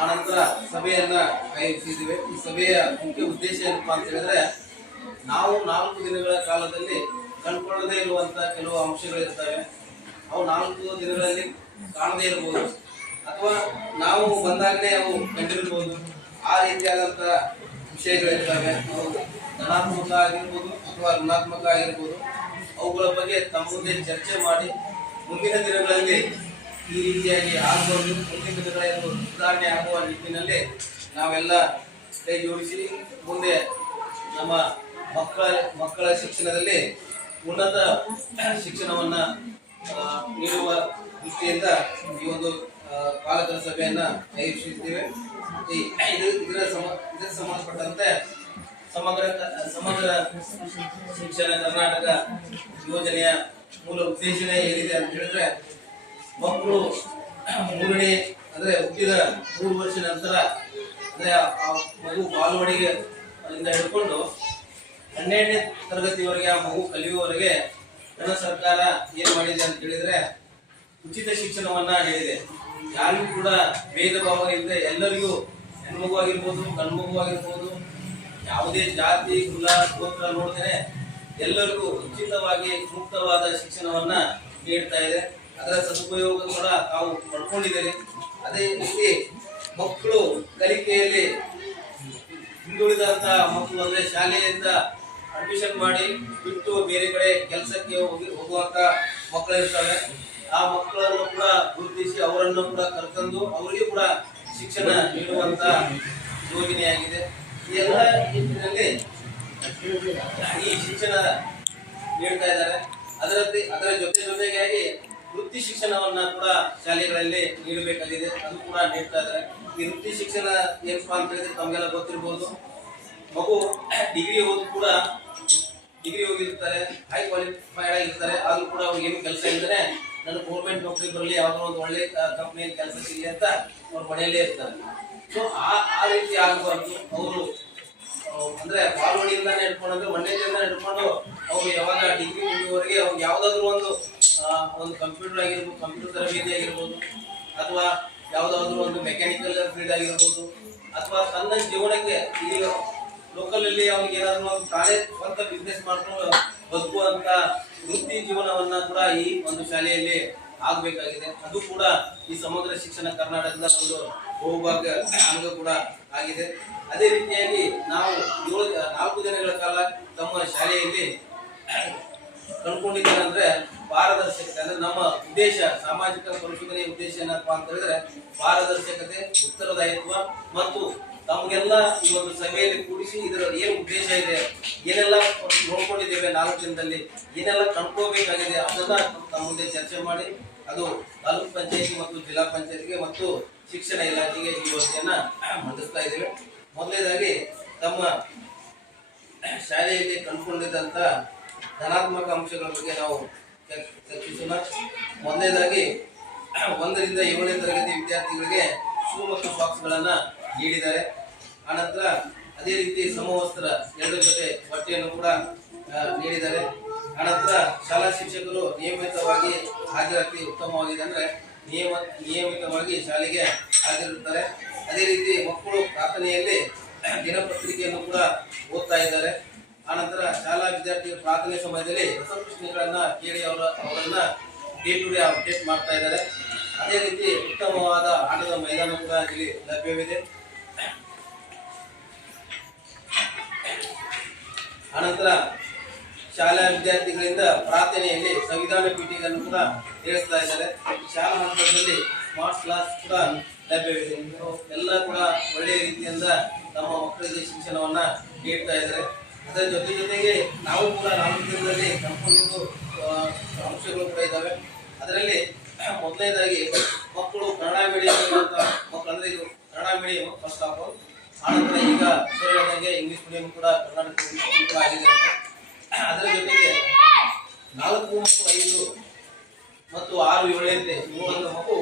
ಆನಂತರ ಸಭೆಯನ್ನ ಆಯೋಜಿಸಿದ್ದೇವೆ. ಈ ಸಭೆಯ ಮುಖ್ಯ ಉದ್ದೇಶ ಏನಪ್ಪಾ ಅಂತ ಹೇಳಿದ್ರೆ, ನಾವು 4 ದಿನಗಳ ಕಾಲದಲ್ಲಿ ಕಂಡುಕೊಳ್ಳದೇ ಇರುವಂತಹ ಕೆಲವು ಅಂಶಗಳಿರ್ತವೆ. ಅವು 4 ದಿನಗಳಲ್ಲಿ ಕಾಣದೇ ಇರಬಹುದು, ಅಥವಾ ನಾವು ಬಂದಾಗಲೇ ಅವು ಕಂಡಿರಬಹುದು. ಆ ರೀತಿಯಾದಂತಹ ವಿಷಯಗಳಿರ್ತವೆ. ಅವು ಧನಾತ್ಮಕ ಆಗಿರ್ಬೋದು ಅಥವಾ ಋಣಾತ್ಮಕ ಆಗಿರ್ಬೋದು. ಅವುಗಳ ಬಗ್ಗೆ ತಮ್ಮ ಮುಂದೆ ಚರ್ಚೆ ಮಾಡಿ ಮುಂದಿನ ದಿನಗಳಲ್ಲಿ ಈ ರೀತಿಯಾಗಿ ಆಗಬಹುದು, ಮುಂದಿನ ದಿನಗಳಲ್ಲಿ ಸುಧಾರಣೆ ಆಗುವ ನಿಟ್ಟಿನಲ್ಲಿ ನಾವೆಲ್ಲ ಕೈ ಜೋಡಿಸಿ ಮುಂದೆ ನಮ್ಮ ಮಕ್ಕಳ ಶಿಕ್ಷಣದಲ್ಲಿ ಉನ್ನತ ಶಿಕ್ಷಣವನ್ನ ನೀಡುವ ದೃಷ್ಟಿಯಿಂದ ಈ ಒಂದು ಪಾಲಕರ ಸಭೆಯನ್ನ ಆಯೋಜಿಸಿದ್ದೇವೆ. ಇದರ ಸಂಬಂಧಪಟ್ಟಂತೆ ಸಮಗ್ರ ಶಿಕ್ಷಣ ಕರ್ನಾಟಕ ಯೋಜನೆಯ ಮೂಲ ಉದ್ದೇಶನೇ ಏನಿದೆ ಅಂತ ಹೇಳಿದ್ರೆ, ಮಕ್ಕಳು ಹುಟ್ಟಿದ 3 ವರ್ಷ ನಂತರ ಅಂದ್ರೆ ಆ ಮಗು ಬಾಲವಾಡಿಗೆ ಇಂದ ಹಿಡ್ಕೊಂಡು 12ನೇ ತರಗತಿವರೆಗೆ ಆ ಮಗು ಕಲಿಯುವವರೆಗೆ ನನ್ನ ಸರ್ಕಾರ ಏನ್ ಮಾಡಿದೆ ಅಂತ ಹೇಳಿದ್ರೆ, ಉಚಿತ ಶಿಕ್ಷಣವನ್ನ ನೀಡಿದೆ. ಯಾರಿಗೂ ಕೂಡ ಭೇದ ಭಾವ ಇಲ್ಲದೆ ಎಲ್ಲರಿಗೂ ಹೆಣ್ಮಗು ಆಗಿರ್ಬೋದು ಗಂಡ್ಮಗು ಆಗಿರ್ಬೋದು, ಯಾವುದೇ ಜಾತಿ ಕುಲ ಗೋತ್ರ ನೋಡ್ದೇನೆ ಎಲ್ಲರಿಗೂ ಉಚಿತವಾಗಿ ಮುಕ್ತವಾದ ಶಿಕ್ಷಣವನ್ನ ನೀಡ್ತಾ ಇದೆ. ಅದರ ಸದುಪಯೋಗ ಕೂಡ ತಾವು ಪಡ್ಕೊಂಡಿದ್ದೇನೆ. ಅದೇ ರೀತಿ ಮಕ್ಕಳು ಕಲಿಕೆಯಲ್ಲಿ ಹಿಂದುಳಿದಂತಹ ಮಕ್ಕಳು ಅಂದ್ರೆ ಶಾಲೆಯಿಂದ ಅಡ್ಮಿಷನ್ ಮಾಡಿ ಬಿಟ್ಟು ಬೇರೆ ಕಡೆ ಕೆಲಸಕ್ಕೆ ಹೋಗುವಂತ ಮಕ್ಕಳು ಇರ್ತವೆ. ಆ ಮಕ್ಕಳನ್ನು ಕೂಡ ಗುರುತಿಸಿ ಅವರನ್ನು ಕೂಡ ಕರ್ಕೊಂಡು ಅವರಿಗೆ ಕೂಡ ಶಿಕ್ಷಣ ನೀಡುವಂತ ಯೋಜನೆಯಾಗಿದೆ. ಈ ಎಲ್ಲ ನಿಟ್ಟಿನಲ್ಲಿ ಈ ಶಿಕ್ಷಣ ನೀಡ್ತಾ ಇದ್ದಾರೆ. ಅದರ ಜೊತೆಗಾಗಿ ವೃತ್ತಿ ಶಿಕ್ಷಣವನ್ನ ಕೂಡ ಶಾಲೆಗಳಲ್ಲಿ ನೀಡಬೇಕಾಗಿದೆ, ಅದು ಕೂಡ ನೀಡ್ತಾ ಇದ್ದಾರೆ. ಈ ವೃತ್ತಿ ಶಿಕ್ಷಣ ಏನಪ್ಪಾ ಅಂತ ಹೇಳಿದ್ರೆ ತಮಗೆಲ್ಲ ಗೊತ್ತಿರ್ಬೋದು. ಮಗು ಡಿಗ್ರಿ ಹೋಗಿರ್ತಾರೆ, ಹೈ ಕ್ವಾಲಿಫೈಡ್ ಆಗಿರ್ತಾರೆ, ಆದ್ರೂ ಕೂಡ ಅವ್ರಿಗೆ ಏನು ಕೆಲಸ ಇಲ್ದರೆ ನನ್ನ ಗೌರ್ಮೆಂಟ್ ನೌಕರಿ ಬರಲಿ, ಯಾವ್ದೋ ಒಂದು ಒಳ್ಳೆ ಕಂಪ್ನಿಯಲ್ಲಿ ಕೆಲಸ ಸಿಗಲಿ ಅಂತ ಅವ್ರ ಮನೆಯಲ್ಲೇ ಇರ್ತಾರೆ. ಸೊ ಆ ರೀತಿ ಆಗಬಾರ್ದು. ಅವರು ಅಂದ್ರೆ ಬಾಲ್ವಾಡಿಯಿಂದ ಹಿಡ್ಕೊಂಡು ಅಂದ್ರೆ 1ನೇದಿಂದ ಹಿಡ್ಕೊಂಡು ಅವ್ರು ಯಾವಾಗ ಡಿಗ್ರಿ ಮುಗಿಯುವವರೆಗೆ ಅವ್ರಿಗೆ ಯಾವ್ದಾದ್ರು ಒಂದು ಕಂಪ್ಯೂಟರ್ ಆಗಿರ್ಬೋದು, ಕಂಪ್ಯೂಟರ್ ತರಬೇತಿ ಆಗಿರ್ಬೋದು, ಅಥವಾ ಯಾವ್ದಾದ್ರು ಒಂದು ಮೆಕ್ಯಾನಿಕಲ್ ಫೀಲ್ಡ್ ಆಗಿರ್ಬೋದು, ಅಥವಾ ತನ್ನ ಜೀವನಕ್ಕೆ ಈ ಲೋಕಲ್ ಅಲ್ಲಿ ಅವ್ನಿಗೆ ಏನಾದ್ರು ಒಂದು ತಾನೇ ಸ್ವಂತ ಬಿಸ್ನೆಸ್ ಮಾಡ್ಕೊಂಡು ಬದುಕುವಂತ ವೃತ್ತಿ ಜೀವನವನ್ನ ಕೂಡ ಈ ಒಂದು ಶಾಲೆಯಲ್ಲಿ ಆಗ್ಬೇಕಾಗಿದೆ. ಅದು ಕೂಡ ಈ ಸಮಗ್ರ ಶಿಕ್ಷಣ ಕರ್ನಾಟಕದ ಒಂದು ಬಹುಭಾಗ ಅಂಗ ಕೂಡ ಆಗಿದೆ. ಅದೇ ರೀತಿಯಾಗಿ ನಾವು 4 ದಿನಗಳ ಕಾಲ ತಮ್ಮ ಶಾಲೆಯಲ್ಲಿ ಕಂಡುಕೊಂಡಿದ್ದೇನೆಂದ್ರೆ ಪಾರದರ್ಶಕತೆ. ಅಂದ್ರೆ ನಮ್ಮ ಉದ್ದೇಶ, ಸಾಮಾಜಿಕ ಪರಿಶೋಧನೆಯ ಉದ್ದೇಶ ಏನಪ್ಪಾ ಅಂತ ಹೇಳಿದ್ರೆ ಪಾರದರ್ಶಕತೆ, ಉತ್ತರದಾಯಿತ್ವ ಮತ್ತು ತಮಗೆಲ್ಲ ಈ ಒಂದು ಸಭೆಯಲ್ಲಿ ಕೂಡಿಸಿ ಇದರ ಏನು ಉದ್ದೇಶ ಇದೆ, ಏನೆಲ್ಲ ನೋಡ್ಕೊಂಡಿದ್ದೇವೆ 4 ದಿನದಲ್ಲಿ, ಏನೆಲ್ಲ ಕಂಡ್ಕೋಬೇಕಾಗಿದೆ ಅದನ್ನ ತಮ್ಮ ಮುಂದೆ ಚರ್ಚೆ ಮಾಡಿ ಅದು ತಾಲೂಕು ಪಂಚಾಯತಿ ಮತ್ತು ಜಿಲ್ಲಾ ಪಂಚಾಯತಿಗೆ ಮತ್ತು ಶಿಕ್ಷಣ ಇಲಾಖೆಗೆ ಈ ಯೋಜನೆಯನ್ನ ಮಂಡಿಸ್ತಾ ಇದ್ದೇವೆ. ಮೊದಲನೇದಾಗಿ ತಮ್ಮ ಶಾಲೆಯಲ್ಲಿ ಕಂಡುಕೊಂಡಿದ್ದಂತ ಧನಾತ್ಮಕ ಅಂಶಗಳ ಬಗ್ಗೆ ನಾವು ಚರ್ಚಿಸೋಣ. ಮೊದಲನೇದಾಗಿ 1ರಿಂದ 7ನೇ ತರಗತಿ ವಿದ್ಯಾರ್ಥಿಗಳಿಗೆ ಶೂ ಮತ್ತು ಸಾಕ್ಸ್ಗಳನ್ನ ನೀಡಿದ್ದಾರೆ. ಆನಂತರ ಅದೇ ರೀತಿ ಸಮವಸ್ತ್ರ 2 ಜೊತೆ ಬಟ್ಟೆಯನ್ನು ಕೂಡ ನೀಡಿದ್ದಾರೆ. ಆನಂತರ ಶಾಲಾ ಶಿಕ್ಷಕರು ನಿಯಮಿತವಾಗಿ ಹಾಜರಾತಿ ಉತ್ತಮವಾಗಿದೆ, ಅಂದ್ರೆ ನಿಯಮಿತವಾಗಿ ಶಾಲೆಗೆ ಹಾಜರಿರುತ್ತಾರೆ. ಅದೇ ರೀತಿ ಮಕ್ಕಳು ಪ್ರಾರ್ಥನೆಯಲ್ಲಿ ದಿನಪತ್ರಿಕೆಯನ್ನು ಕೂಡ ಓದ್ತಾ ಇದ್ದಾರೆ. ಆನಂತರ ಶಾಲಾ ವಿದ್ಯಾರ್ಥಿಗಳು ಪ್ರಾರ್ಥನೆ ಸಮಯದಲ್ಲಿ ರಸಪ್ರಶ್ನೆಗಳನ್ನ ಕೇಳಿ ಅವರನ್ನ ಡೇ ಟು ಡೇ ಅಪ್ಡೇಟ್ ಮಾಡ್ತಾ ಇದ್ದಾರೆ. ಅದೇ ರೀತಿ ಉತ್ತಮವಾದ ಆಟದ ಮೈದಾನ ಕೂಡ ಇಲ್ಲಿ ಲಭ್ಯವಿದೆ. ಆನಂತರ ಶಾಲಾ ವಿದ್ಯಾರ್ಥಿಗಳಿಂದ ಪ್ರಾರ್ಥನೆಯಲ್ಲಿ ಸಂವಿಧಾನ ಪೀಠಿಗಳನ್ನು ಕೂಡ ತಿಳಿಸ್ತಾ ಇದ್ದಾರೆ. ಶಾಲಾ ಹಂತದಲ್ಲಿ ಸ್ಮಾರ್ಟ್ ಕ್ಲಾಸ್ ಕೂಡ ಲಭ್ಯವಿದೆ. ಎಲ್ಲ ಕೂಡ ಒಳ್ಳೆಯ ರೀತಿಯಿಂದ ನಮ್ಮ ಮಕ್ಕಳಿಗೆ ಶಿಕ್ಷಣವನ್ನ ನೀಡ್ತಾ ಇದ್ದಾರೆ. ಅದರ ಜೊತೆಗೆ ನಾವು ಕೂಡ 4 ದಿನದಲ್ಲಿ ಕಂಡುಕೊಂಡಿದ್ದು ಅಂಶಗಳು ಕೂಡ ಇದ್ದಾವೆ. ಅದರಲ್ಲಿ ಮೊದಲನೇದಾಗಿ ಮಕ್ಕಳು ಕನ್ನಡ ಮೀಡಿಯಂ ಮಕ್ಕಳು, ಅಂದ್ರೆ ಇದು Kannada medium first of all. ಆನಂತರ ಈಗ ಇಂಗ್ಲಿಷ್ ಮೀಡಿಯಂ ಕೂಡ ಕರ್ನಾಟಕ ಕೂಡ ಆಗಿದೆ. ಅದರ ಜೊತೆಗೆ 4 ಮತ್ತು 5 ಮತ್ತು 6, 7ನೇ ಒಂದು ಮಗು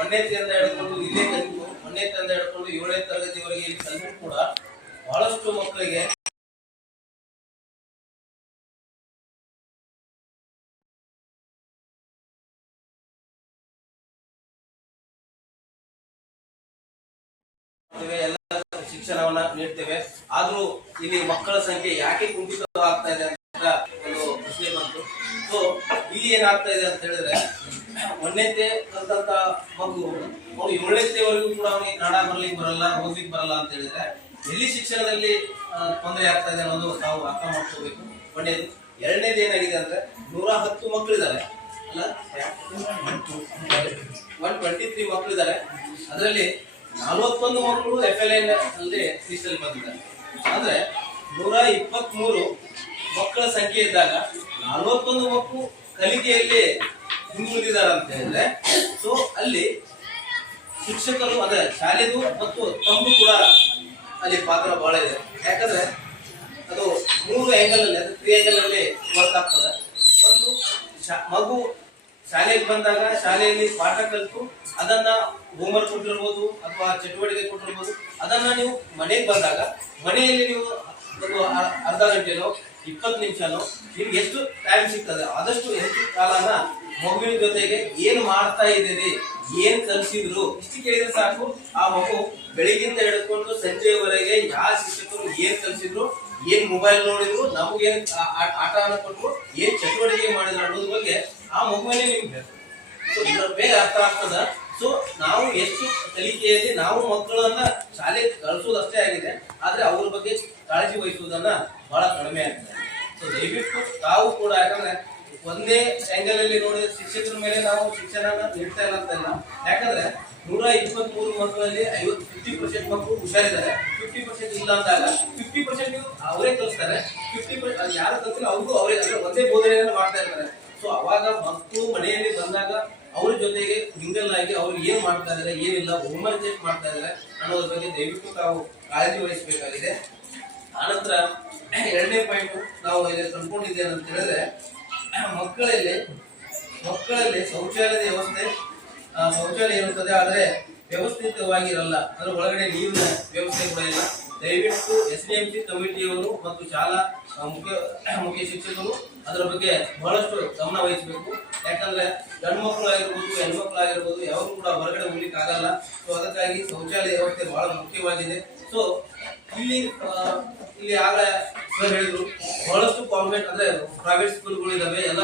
1ನೇದಿಂದ ಹಿಡ್ಕೊಂಡು ಇಲ್ಲೇ ಕಲಿತು 1ನೇದಿಂದ ಹಿಡ್ಕೊಂಡು 7ನೇ ತರಗತಿವರೆಗೆ ಕಲಿತು ಕೂಡ ಬಹಳಷ್ಟು ಮಕ್ಕಳಿಗೆ ಶಿಕ್ಷಣವನ್ನ ನೀಡ್ತೇವೆ. ಆದ್ರೂ ಇಲ್ಲಿ ಮಕ್ಕಳ ಸಂಖ್ಯೆ ಯಾಕೆ ಕುಂಠಿತವಾಗ್ತಾ ಇದೆ ಅಂತ ಒಂದು ಪ್ರಶ್ನೆ ಬಂತು. ಸೊ ಇಲ್ಲಿ ಏನಾಗ್ತಾ ಇದೆ ಅಂತ ಹೇಳಿದ್ರೆ, 1ನೇತೆ ಕಲಿತಂತ ಮಗು ಅವ್ರು 7ನೇತೆವರೆಗೂ ಕೂಡ ಅವನಿಗೆ ಕನ್ನಡ ಬರ್ಲಿಕ್ಕೆ ಬರಲ್ಲ, ಓದ್ಲಿಕ್ಕೆ ಬರಲ್ಲ ಅಂತ ಹೇಳಿದ್ರೆ ಎಲ್ಲಿ ಶಿಕ್ಷಣದಲ್ಲಿ ತೊಂದರೆ ಆಗ್ತಾ ಇದೆ ಅನ್ನೋದು ನಾವು ಅರ್ಥ ಮಾಡ್ಕೋಬೇಕು. ಒಂದೇದು. ಎರಡನೇದು ಏನಾಗಿದೆ ಅಂದ್ರೆ 110 ಮಕ್ಕಳಿದ್ದಾರೆ ಅಲ್ಲ, 123 ಮಕ್ಕಳಿದ್ದಾರೆ. ಅದರಲ್ಲಿ 41 ಮಕ್ಕಳು FLN ಅಲ್ಲಿ ಲಿಸ್ಟಲ್ಲಿ ಬಂದಿದ್ದಾರೆ. ಅಂದ್ರೆ 123 ಮಕ್ಕಳ ಸಂಖ್ಯೆ ಇದ್ದಾಗ 41 ಮಕ್ಕಳು ಕಲಿಕೆಯಲ್ಲಿ ಹಿಂದುಳಿದಿದ್ದಾರೆ ಅಂತ ಹೇಳಿದ್ರೆ, ಸೊ ಅಲ್ಲಿ ಶಿಕ್ಷಕರು ಅದೇ ಶಾಲೆದು ಮತ್ತು ತಮ್ಮದು ಕೂಡ ಅಲ್ಲಿ ಪಾತ್ರ ಬಹಳ ಇದೆ. ಯಾಕಂದ್ರೆ ಅದು 3 ಆಂಗಲ್ ಅಲ್ಲಿ, ಅದು 3 ಆಂಗಲ್ ಅಲ್ಲಿ ವರ್ಕ್ ಆಗ್ತದೆ. ಒಂದು, ಮಗು ಶಾಲೆಗೆ ಬಂದಾಗ ಶಾಲೆಯಲ್ಲಿ ಪಾಠ ಕಲಿತು ಅದನ್ನ ಹೋಮ್ವರ್ಕ್ ಕೊಟ್ಟಿರ್ಬೋದು ಅಥವಾ ಚಟುವಟಿಕೆ ಕೊಟ್ಟಿರ್ಬೋದು, ಅದನ್ನ ನೀವು ಮನೆಗೆ ಬಂದಾಗ ಮನೆಯಲ್ಲಿ ನೀವು ಒಂದು ಅರ್ಧ ಗಂಟೆನೋ 20 ನಿಮಿಷನೋ ನಿಮ್ಗೆ ಎಷ್ಟು ಟೈಮ್ ಸಿಗ್ತದೆ ಆದಷ್ಟು ಹೆಚ್ಚು ಕಾಲನ ಮಗುವಿನ ಜೊತೆಗೆ ಏನ್ ಮಾಡ್ತಾ ಇದ್ದೀರಿ, ಏನ್ ಕಲಿಸಿದ್ರು ಇಷ್ಟು ಕೇಳಿದ್ರೆ ಸಾಕು. ಆ ಮಗು ಬೆಳಿಗ್ಗಿಂದ ಹಿಡ್ಕೊಂಡು ಸಂಜೆವರೆಗೆ ಯಾವ ಶಿಕ್ಷಕರು ಏನ್ ಕಲಿಸಿದ್ರು, ಏನ್ ಮೊಬೈಲ್ ನೋಡಿದ್ರು, ನಮಗೇನ್ ಆಟನ ಕೊಟ್ಟರು, ಏನ್ ಚಟುವಟಿಕೆ ಮಾಡಿದ್ರು ಅನ್ನೋದ್ರ ಬಗ್ಗೆ ಆ ಮಗುವನ್ನೇ ನಿಮ್ಗೆ ಇದ್ರ ಬೇಗ ಅರ್ಥ ಆಗ್ತದ. ಸೊ ನಾವು ಎಷ್ಟು ಕಲಿಕೆಯಲ್ಲಿ ನಾವು ಮಕ್ಕಳನ್ನ ಶಾಲೆ ಕಳಿಸೋದಷ್ಟೇ ಆಗಿದೆ, ಆದ್ರೆ ಅವ್ರ ಬಗ್ಗೆ ಕಾಳಜಿ ವಹಿಸುವುದನ್ನ ಬಹಳ ಕಡಿಮೆ ಆಗ್ತದೆ. ಸೊ ದಯವಿಟ್ಟು ತಾವು ಕೂಡ, ಯಾಕಂದ್ರೆ ಒಂದೇ ಆಂಗಲ್ ಅಲ್ಲಿ ನೋಡಿದ ಶಿಕ್ಷಕರ ಮೇಲೆ ನಾವು ಶಿಕ್ಷಣ ನೀಡ್ತಾ ಇಲ್ಲ ಅಂತಲ್ಲ. ಯಾಕಂದ್ರೆ 123 ಮಕ್ಕಳಲ್ಲಿ 50% ಮಕ್ಕಳು ಹುಷಾರಿದ್ದಾರೆ, 50% ಇಲ್ಲ ಅಂದಾಗ 50% ನೀವು ಅವರೇ ಕಲಿಸ್ತಾರೆ, 50% ಯಾರು ಕಲಿಸಿಲ್ಲ ಅವ್ರಿಗೂ ಅವರೇ ಒಂದೇ ಬೋಧನೆಯನ್ನು ಮಾಡ್ತಾ ಇರ್ತಾರೆ. ಸೊ ಅವಾಗ ಮಕ್ಕಳು ಮನೆಯಲ್ಲಿ ಬಂದಾಗ ಅವ್ರ ಜೊತೆಗೆ ಮಿಂಗಲ್ ಆಗಿ ಅವ್ರು ಏನ್ ಮಾಡ್ತಾ ಇದಾರೆ, ಏನಿಲ್ಲ, ಹೋಮ್ವರ್ಕ್ ಎಷ್ಟು ಮಾಡ್ತಾ ಇದಾರೆ ಅನ್ನೋದ್ರ ಬಗ್ಗೆ ದಯವಿಟ್ಟು ತಾವು ಕಾಳಜಿ ವಹಿಸಬೇಕಾಗಿದೆ. ಆನಂತರ 2ನೇ ಪಾಯಿಂಟ್ ನಾವು ಇಲ್ಲಿ ಕಂಡುಕೊಂಡಿದ್ದೇವೆ ಅಂತ ಹೇಳಿದ್ರೆ, ಮಕ್ಕಳಲ್ಲಿ ಶೌಚಾಲಯದ ಶೌಚಾಲಯ ಇರುತ್ತದೆ, ಆದ್ರೆ ವ್ಯವಸ್ಥಿತವಾಗಿ ಇರಲ್ಲ. ಅದ್ರ ಒಳಗಡೆ ನೀರಿನ ವ್ಯವಸ್ಥೆ ಕೂಡ ಇಲ್ಲ. ದಯವಿಟ್ಟು SDMC ಕಮಿಟಿಯವರು ಮತ್ತು ಶಾಲಾ ಮುಖ್ಯ ಶಿಕ್ಷಕರು ಅದರ ಬಗ್ಗೆ ಬಹಳಷ್ಟು ಗಮನ ವಹಿಸಬೇಕು. ಯಾಕಂದ್ರೆ ಗಂಡು ಮಕ್ಕಳು ಆಗಿರ್ಬೋದು, ಹೆಣ್ಮಕ್ಳು ಆಗಿರ್ಬೋದು, ಯಾರು ಕೂಡ ಹೊರಗಡೆ ಹೋಗ್ಲಿಕ್ಕೆ ಆಗಲ್ಲ. ಸೊ ಅದಕ್ಕಾಗಿ ಶೌಚಾಲಯ ವ್ಯವಸ್ಥೆ ಬಹಳ ಮುಖ್ಯವಾಗಿದೆ. ಸೊ ಇಲ್ಲಿ ಆಗ ಸರ್ ಹೇಳಿದ್ರು, ಬಹಳಷ್ಟು ಕಾನ್ವೆಂಟ್ ಅಂದ್ರೆ ಪ್ರೈವೇಟ್ ಸ್ಕೂಲ್ಗಳು ಇದಾವೆ, ಎಲ್ಲ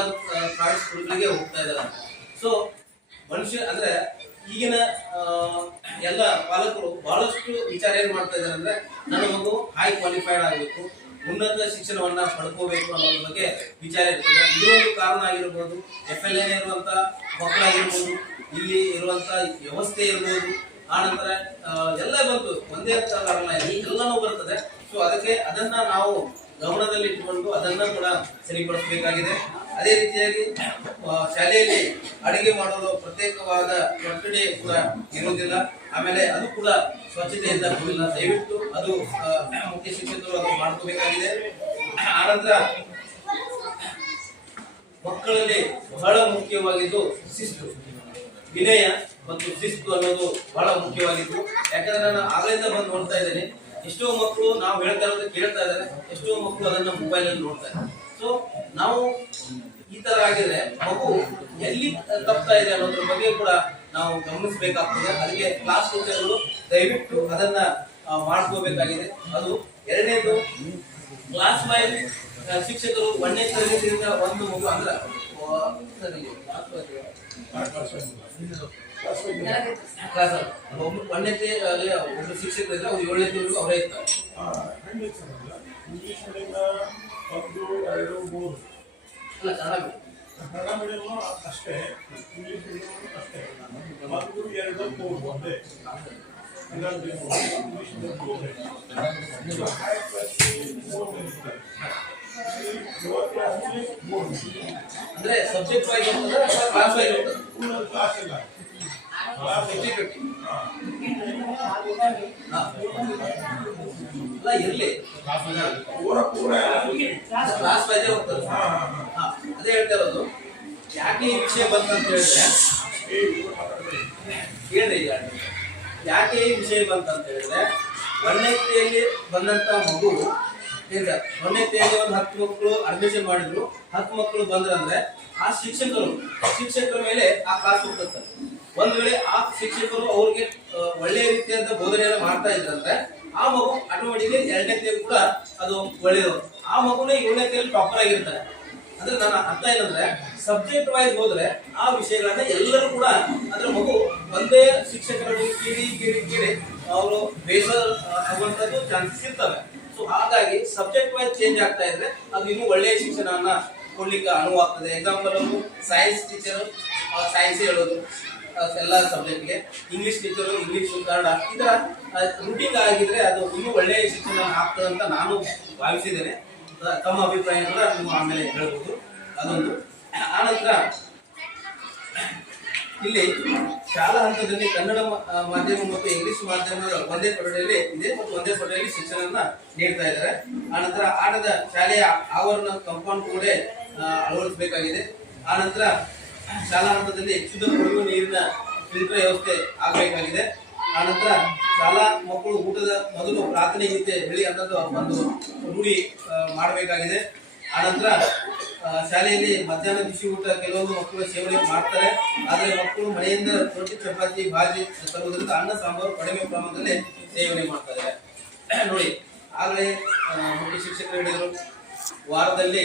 ಪ್ರೈವೇಟ್ ಸ್ಕೂಲ್ಗಳಿಗೆ ಹೋಗ್ತಾ ಇದ್ದಾರೆ. ಸೊ ಮನುಷ್ಯ ಅಂದ್ರೆ ಈಗಿನ ಎಲ್ಲ ಪಾಲಕರು ಬಹಳಷ್ಟು ವಿಚಾರ ಏನ್ ಮಾಡ್ತಾ ಇದ್ದಾರೆ ಅಂದ್ರೆ, ನನ್ನ ಮಗು ಹೈ ಕ್ವಾಲಿಫೈಡ್ ಆಗಬೇಕು, ಉನ್ನತ ಶಿಕ್ಷಣವನ್ನ ಪಡ್ಕೋಬೇಕು ಅನ್ನೋದ್ರ ಬಗ್ಗೆ ವಿಚಾರ ಇರ್ತದೆ. ಇದೊಂದು ಕಾರಣ ಆಗಿರ್ಬೋದು. FLN ಇರುವಂತ ಮಕ್ಕಳಾಗಿರ್ಬೋದು, ಇಲ್ಲಿ ಇರುವಂತ ವ್ಯವಸ್ಥೆ ಇರ್ಬೋದು, ಆನಂತರ ಎಲ್ಲ ಬಂತು ಒಂದೇ ಕಾರಣ ಎಲ್ಲನೂ ಬರ್ತದೆ. ಸೊ ಅದಕ್ಕೆ ಅದನ್ನ ನಾವು ಗಮನದಲ್ಲಿ ಇಟ್ಟುಕೊಂಡು ಅದನ್ನ ಕೂಡ ಸರಿಪಡಿಸಬೇಕಾಗಿದೆ. ಅದೇ ರೀತಿಯಾಗಿ ಶಾಲೆಯಲ್ಲಿ ಅಡಿಗೆ ಮಾಡಲು ಪ್ರತ್ಯೇಕವಾದ ಕೊಠಡಿ ಕೂಡ ಇರುವುದಿಲ್ಲ. ಆಮೇಲೆ ಅದು ಕೂಡ ಸ್ವಚ್ಛತೆಯಿಂದ ಕೂಡಿಲ್ಲ. ದಯವಿಟ್ಟು ಅದು ಮುಖ್ಯ ಶಿಕ್ಷಕರು ಅದು ಮಾಡ್ಕೋಬೇಕಾಗಿದೆ. ಆನಂತರ ಮಕ್ಕಳಲ್ಲಿ ಬಹಳ ಮುಖ್ಯವಾಗಿದ್ದು ಶಿಸ್ತು, ವಿನಯ ಮತ್ತು ಶಿಸ್ತು ಅನ್ನೋದು ಬಹಳ ಮುಖ್ಯವಾಗಿತ್ತು. ಯಾಕಂದ್ರೆ ನಾನು ಆಗಲಿಂದ ಬಂದು ನೋಡ್ತಾ ಇದ್ದೇನೆ, ಎಷ್ಟೋ ಮಕ್ಕಳು ನಾವು ಹೇಳ್ತಾ ಇರೋದು ಕೇಳ್ತಾ ಇದ್ದಾರೆ, ಎಷ್ಟೋ ಮಕ್ಕಳು ಅದನ್ನ ಮೊಬೈಲ್ ಅಲ್ಲಿ ನೋಡ್ತಾ ಇದ್ದಾರೆ. ಸೊ ನಾವು ಈ ತರ ಆಗಿದ್ರೆ ಮಗು ಎಲ್ಲಿ ತಪ್ತಾ ಇದೆ ಅನ್ನೋದ್ರ ಬಗ್ಗೆ ಕೂಡ ನಾವು ಗಮನಿಸಬೇಕಾಗ್ತದೆ. ಅದಕ್ಕೆ ಕ್ಲಾಸ್ ಟೀಚರ್ಗಳು ದಯವಿಟ್ಟು ಅದನ್ನ ಮಾಡ್ಕೋಬೇಕಾಗಿದೆ. ಅದು 2ನೇದು, ಕ್ಲಾಸ್ ವೈಸ್ ಶಿಕ್ಷಕರು 1ನೇ ತರಗತಿಯಿಂದ ಒಂದು ಮಗು ಅಂದ್ರೆ ಕ್ಲಾಸ್ 1ನೇ ಒಬ್ಬರು ಶಿಕ್ಷಕರು ಇದ್ರೆ ಅವ್ರು 7ನೇವರೆಗೂ ಅವರೇ ಇರ್ತಾರೆ. ಇಂಗ್ಲಿಷ್ ಮೀಡಿಯಂ 1, 2, 3 ಅಲ್ಲ, ಕನ್ನಡ ಮೀಡಿಯಂ ಅಷ್ಟೇ, ಇಂಗ್ಲಿಷ್ ಮೀಡಿಯಂ ಅಷ್ಟೇ. 1, 2, 3 ಒಂದೇ. ಅಂದ್ರೆ subject wise class wise class ಇಲ್ಲ, ಅಲ್ಲ ಇರ್ಲಿ, ಕ್ಲಾಸ್ ವೈಸ್ ಹೋಗ್ತದೆ. ಅದೇ ಹೇಳ್ತಾ ಇರೋದು. ಯಾಕೆ ಈ ವಿಷಯ ಬಂತಂತ ಹೇಳಿದ್ರೆ, ಹೇಳ್ರಿ ಯಾಕೆ ಈ ವಿಷಯ ಬಂತಂತ ಹೇಳಿದ್ರೆ, 1ನೇತೆಯಲ್ಲಿ ಬಂದಂತ ಮಗು 1ನೇತೆಯಲ್ಲಿ ಒಂದು 10 ಮಕ್ಕಳು ಅಡ್ಮಿಷನ್ ಮಾಡಿದ್ರು, 10 ಮಕ್ಕಳು ಬಂದ್ರಂದ್ರೆ ಆ ಶಿಕ್ಷಕರ ಮೇಲೆ ಆ ಕ್ಲಾಸ್ ಹೋಗ್ತದೆ. ಒಂದ್ ವೇಳೆ ಆ ಶಿಕ್ಷಕರು ಅವ್ರಿಗೆ ಒಳ್ಳೆ ರೀತಿಯಾದ ಬೋಧನೆಯನ್ನು ಮಾಡ್ತಾ ಇದ್ರಂದ್ರೆ ಆ ಮಗು ಆಟೋಮೆಟಿಕ್ಲಿ 2ನೇ ಕೂಡ ಅದು ಒಳ್ಳೆಯದು. ಆ ಮಗುನೇ 7ನೇ ಟಾಪರ್ ಆಗಿರ್ತಾರೆ. ಅಂದ್ರೆ ನನ್ನ ಅರ್ಥ ಏನಂದ್ರೆ ಸಬ್ಜೆಕ್ಟ್ ವೈಸ್ ಹೋದ್ರೆ ಆ ವಿಷಯಗಳನ್ನ ಎಲ್ಲರೂ ಕೂಡ ಅಂದ್ರೆ ಮಗು ಒಂದೇ ಶಿಕ್ಷಕರು ಕೇಳಿ ಅವರು ಬೇಸರ ಆಗುವಂತದ್ದು ಚಾನ್ಸಸ್ ಇರ್ತವೆ. ಸೊ ಹಾಗಾಗಿ ಸಬ್ಜೆಕ್ಟ್ ವೈಸ್ ಚೇಂಜ್ ಆಗ್ತಾ ಇದ್ರೆ ಅದು ಇನ್ನೂ ಒಳ್ಳೆಯ ಶಿಕ್ಷಣವನ್ನ ಕೊಡ್ಲಿಕ್ಕೆ ಅನುವಾಗ್ತದೆ. ಎಕ್ಸಾಂಪಲ್ ಸೈನ್ಸ್ ಟೀಚರ್ ಸೈನ್ಸ್ ಹೇಳೋದು ಎಲ್ಲ ಸಬ್ಜೆಕ್ಟ್ಗೆ, ಇಂಗ್ಲಿಷ್ ಟೀಚರು ಇಂಗ್ಲಿಷ್ ಕನ್ನಡ ಈ ತರ ರೂಟಿಂಗ್ ಆಗಿದ್ರೆ ಅದು ಇನ್ನೂ ಒಳ್ಳೆಯ ಶಿಕ್ಷಣ ಆಗ್ತದೆ ಅಂತ ನಾನು ಭಾವಿಸಿದ್ದೇನೆ. ತಮ್ಮ ಅಭಿಪ್ರಾಯ ನೀವು ಆಮೇಲೆ ಹೇಳ್ಬೋದು. ಅದೊಂದು. ಆನಂತರ ಇಲ್ಲಿ ಶಾಲಾ ಹಂತದಲ್ಲಿ ಕನ್ನಡ ಮಾಧ್ಯಮ ಮತ್ತು ಇಂಗ್ಲಿಷ್ ಮಾಧ್ಯಮ ಒಂದೇ ಕೊಠಡಿಯಲ್ಲಿ ಇದೆ ಮತ್ತು ಒಂದೇ ಕೊಠಡಿಯಲ್ಲಿ ಶಿಕ್ಷಣವನ್ನ ನೀಡ್ತಾ ಇದ್ದಾರೆ. ಆನಂತರ ಆಟದ ಶಾಲೆಯ ಆವರಣ ಕಾಂಪೌಂಡ್ ಕೂಡ ಅಳವಡಿಸಬೇಕಾಗಿದೆ. ಆನಂತರ ಶಾಲಾ ಹಂತದಲ್ಲಿ ಶುದ್ಧ ಕುಡಿಯುವ ನೀರಿನ ಫಿಲ್ಟರ್ ವ್ಯವಸ್ಥೆ ಆಗಬೇಕಾಗಿದೆ. ಆನಂತರ ಶಾಲಾ ಮಕ್ಕಳು ಊಟದ ಮೊದಲು ಪ್ರಾರ್ಥನೆ ಗೀತೆ ಹೇಳಿ ಅನ್ನೋದು ಒಂದು ರೂಢಿ ಮಾಡಬೇಕಾಗಿದೆ. ಆನಂತರ ಶಾಲೆಯಲ್ಲಿ ಮಧ್ಯಾಹ್ನ ಬಿಸಿ ಊಟ ಕೆಲವೊಂದು ಮಕ್ಕಳು ಸೇವನೆ ಮಾಡ್ತಾರೆ. ಆದರೆ ಮಕ್ಕಳು ಮನೆಯಿಂದ ರೊಟ್ಟಿ ಚಪಾತಿ ಭಾಜಿ ತರುವುದರಿಂದ ಅನ್ನ ಸಾಂಬಾರು ಕಡಿಮೆ ಪ್ರಮಾಣದಲ್ಲಿ ಸೇವನೆ ಮಾಡ್ತಾರೆ. ನೋಡಿ, ಆಗಲೇ ಮುಖ್ಯ ಶಿಕ್ಷಕರು ಹೇಳಿದರು, ವಾರದಲ್ಲಿ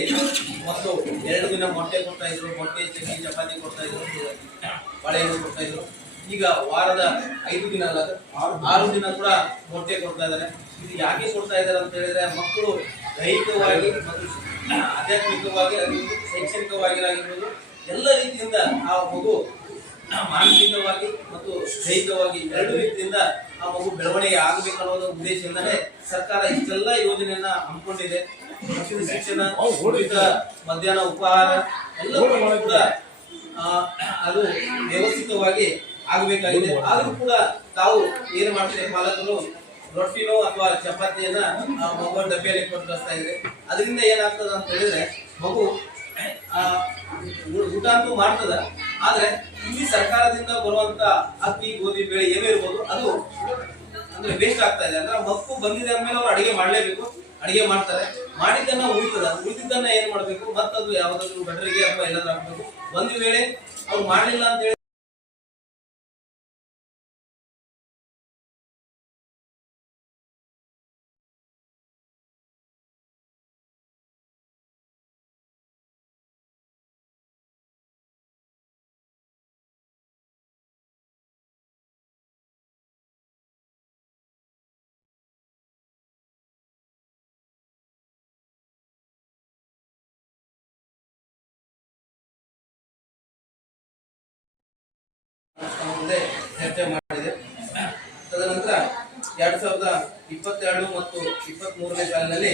ಮತ್ತು 2 ದಿನ ಮೊಟ್ಟೆ ಕೊಡ್ತಾ ಇದ್ರು, ಮೊಟ್ಟೆ ಚಟ್ನಿ ಚಪಾತಿ ಕೊಡ್ತಾ ಇದ್ರು, ಬಾಳೆಹಣ್ಣು ಕೊಡ್ತಾ ಇದ್ರು. ಈಗ ವಾರದ 5 ದಿನ ಅಲ್ಲ 6 ದಿನ ಕೂಡ ಮೊಟ್ಟೆ ಕೊಡ್ತಾ ಇದ್ದಾರೆ. ಇದು ಯಾಕೆ ಕೊಡ್ತಾ ಇದ್ದಾರೆ ಅಂತ ಹೇಳಿದ್ರೆ ಮಕ್ಕಳು ದೈಹಿಕವಾಗಿ ಮತ್ತು ಆಧ್ಯಾತ್ಮಿಕವಾಗಿ ಶೈಕ್ಷಣಿಕವಾಗಿರಾಗಿರ್ಬೋದು ಎಲ್ಲ ರೀತಿಯಿಂದ ಆ ಮಗು ಮಾನಸಿಕವಾಗಿ ಮತ್ತು ದೈಹಿಕವಾಗಿ 2 ರೀತಿಯಿಂದ ಆ ಮಗು ಬೆಳವಣಿಗೆ ಆಗಬೇಕು ಅನ್ನೋದು ಉದ್ದೇಶದಿಂದಲೇ ಸರ್ಕಾರ ಇಷ್ಟೆಲ್ಲ ಯೋಜನೆಯನ್ನ ಹಮ್ಮಿಕೊಂಡಿದೆ. ಶಿಕ್ಷಣ, ಮಧ್ಯಾಹ್ನ ಉಪಹಾರ ಎಲ್ಲವೂ ಕೂಡ ಅದು ವ್ಯವಸ್ಥಿತವಾಗಿ ಆಗಬೇಕಾಗಿದೆ. ಆದ್ರೂ ಕೂಡ ತಾವು ಏನು ಮಾಡ್ತಾರೆ, ಪಾಲಕರು ರೊಟ್ಟಿನೋ ಅಥವಾ ಚಪಾತಿಯನ್ನ ಮಗುವ ಡಬ್ಬಿಯಲ್ಲಿ ಕೊಟ್ಟು ಕಳಿಸ್ತಾ ಇದ್ರೆ ಅದರಿಂದ ಏನಾಗ್ತದ ಅಂತ ಹೇಳಿದ್ರೆ ಮಗು ಊಟ ಅಂತೂ ಮಾಡ್ತದ. ಆದ್ರೆ ಇಲ್ಲಿ ಸರ್ಕಾರದಿಂದ ಬರುವಂತ ಅಕ್ಕಿ ಗೋಧಿ ಬೇಳೆ ಏನೇ ಇರ್ಬೋದು ಅದು ಅಂದ್ರೆ ವೇಸ್ಟ್ ಆಗ್ತಾ ಇದೆ. ಅಂದ್ರೆ ಮಕ್ಕಳು ಬಂದಿದೆ ಅಂದ್ಮೇಲೆ ಅವ್ರು ಅಡಿಗೆ ಮಾಡ್ಲೇಬೇಕು, ಅಡಿಗೆ ಮಾಡ್ತಾರೆ, ಮಾಡಿದ್ದನ್ನ ಉಳಿದಿದ್ದನ್ನ ಏನ್ ಮಾಡ್ಬೇಕು, ಮತ್ತದು ಯಾವ್ದಾದ್ರು ಗಟರಿಗೆ ಅಥವಾ ಏನಾದ್ರು ಹಾಕ್ಬೇಕು. ಒಂದು ವೇಳೆ ಅವ್ರು ಮಾಡ್ಲಿಲ್ಲ ಅಂತ ಹೇಳಿ ಮುಂದೆ ಚರ್ಚೆ ಮಾಡಿದೆ. ತದನಂತರ 2022 ಮತ್ತು 23ನೇ ಸಾಲಿನಲ್ಲಿ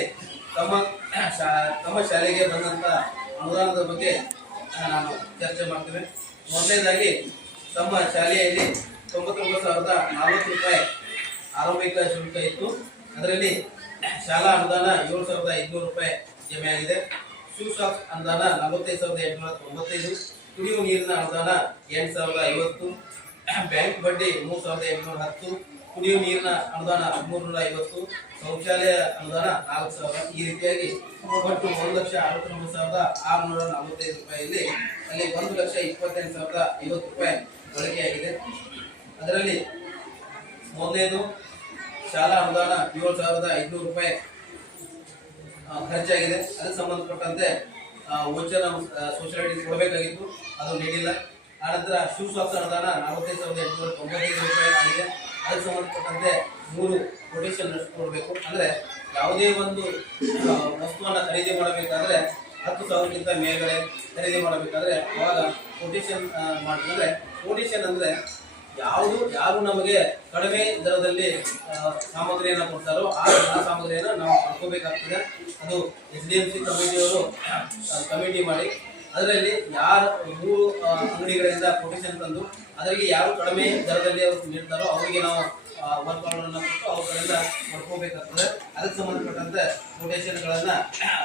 ತಮ್ಮ ಶಾಲೆಗೆ ಬಂದಂತ ಅನುದಾನದ ಬಗ್ಗೆ ನಾನು ಚರ್ಚೆ ಮಾಡ್ತೇವೆ. ಮೊದಲನೇದಾಗಿ ತಮ್ಮ ಶಾಲೆಯಲ್ಲಿ 99,040 ರೂಪಾಯಿ ಆರಂಭಿಕ ಶುಲ್ಕ ಇತ್ತು. ಅದರಲ್ಲಿ ಶಾಲಾ ಅನುದಾನ 7,500 ರೂಪಾಯಿ ಜಮೆ ಆಗಿದೆ. ಶೂ ಸಾಕ್ಸ್ ಅನುದಾನ 45,895, ಕುಡಿಯುವ ನೀರಿನ ಅನುದಾನ 8,050, ಬ್ಯಾಂಕ್ ಬಡ್ಡಿ 3,810, ಕುಡಿಯುವ ನೀರಿನ ಅನುದಾನ 1350, ಶೌಚಾಲಯ ಅನುದಾನ 4,000. ಈ ರೀತಿಯಾಗಿ ಒಟ್ಟು 1,69,645 ರೂಪಾಯಿಯಲ್ಲಿ ಅಲ್ಲಿ 1,28,050 ರೂಪಾಯಿ ಬಳಕೆಯಾಗಿದೆ. ಅದರಲ್ಲಿ ಮೊದಲನೇದು ಶಾಲಾ ಅನುದಾನ 7,500 ರೂಪಾಯಿ ಖರ್ಚಾಗಿದೆ. ಅದಕ್ಕೆ ಸಂಬಂಧಪಟ್ಟಂತೆ ವೋಚರ್ ಸೋಷಿಯಾಲಿಟಿ ಕೊಡಬೇಕಾಗಿತ್ತು, ಅದು ನೀಡಿಲ್ಲ. ಆನಂತರ ಶೂ ಸಾಕ್ಸ್ ಅನುದಾನ 45,895 ರೂಪಾಯಿ ಆಗಿದೆ. ಅದಕ್ಕೆ ಸಂಬಂಧಪಟ್ಟಂತೆ 3 ಕೊಟೇಶನ್ ನಡೆಸಿಕೊಡ್ಬೇಕು. ಅಂದ್ರೆ ಯಾವುದೇ ಒಂದು ವಸ್ತುವನ್ನ ಖರೀದಿ ಮಾಡಬೇಕಾದ್ರೆ 10,000ಕ್ಕಿಂತ ಮೇಲ್ಗಡೆ ಖರೀದಿ ಮಾಡಬೇಕಾದ್ರೆ ಅವಾಗ ಕೊಟೇಶನ್ ಮಾಡ್ತಾರೆ. ಕೊಟೇಶನ್ ಅಂದ್ರೆ ಯಾರು ನಮಗೆ ಕಡಿಮೆ ದರದಲ್ಲಿ ಸಾಮಗ್ರಿಯನ್ನು ಕೊಡ್ತಾರೋ ಆ ಸಾಮಗ್ರಿಯನ್ನು ನಾವು ಪಡ್ಕೋಬೇಕಾಗ್ತದೆ. ಅದು SDMC ಕಮಿಟಿಯವರು ಕಮಿಟಿ ಮಾಡಿ ಅದರಲ್ಲಿ ಯಾರು 3 ಅಂಗಡಿಗಳಿಂದ ಕೊಟೇಶನ್ ತಂದು ಅದರಿಗೆ ಯಾರು ಕಡಿಮೆ ದರದಲ್ಲಿ ಅವರು ನೀಡ್ತಾರೋ ಅವರಿಗೆ ನಾವು ವರ್ಕ್ ಆರ್ಡರ್ನ ಕೊಟ್ಟು ಅವುಗಳಿಂದ ಪಡ್ಕೋಬೇಕಾಗ್ತದೆ. ಅದಕ್ಕೆ ಸಂಬಂಧಪಟ್ಟಂತೆ ಕೊಟೇಶನ್ಗಳನ್ನ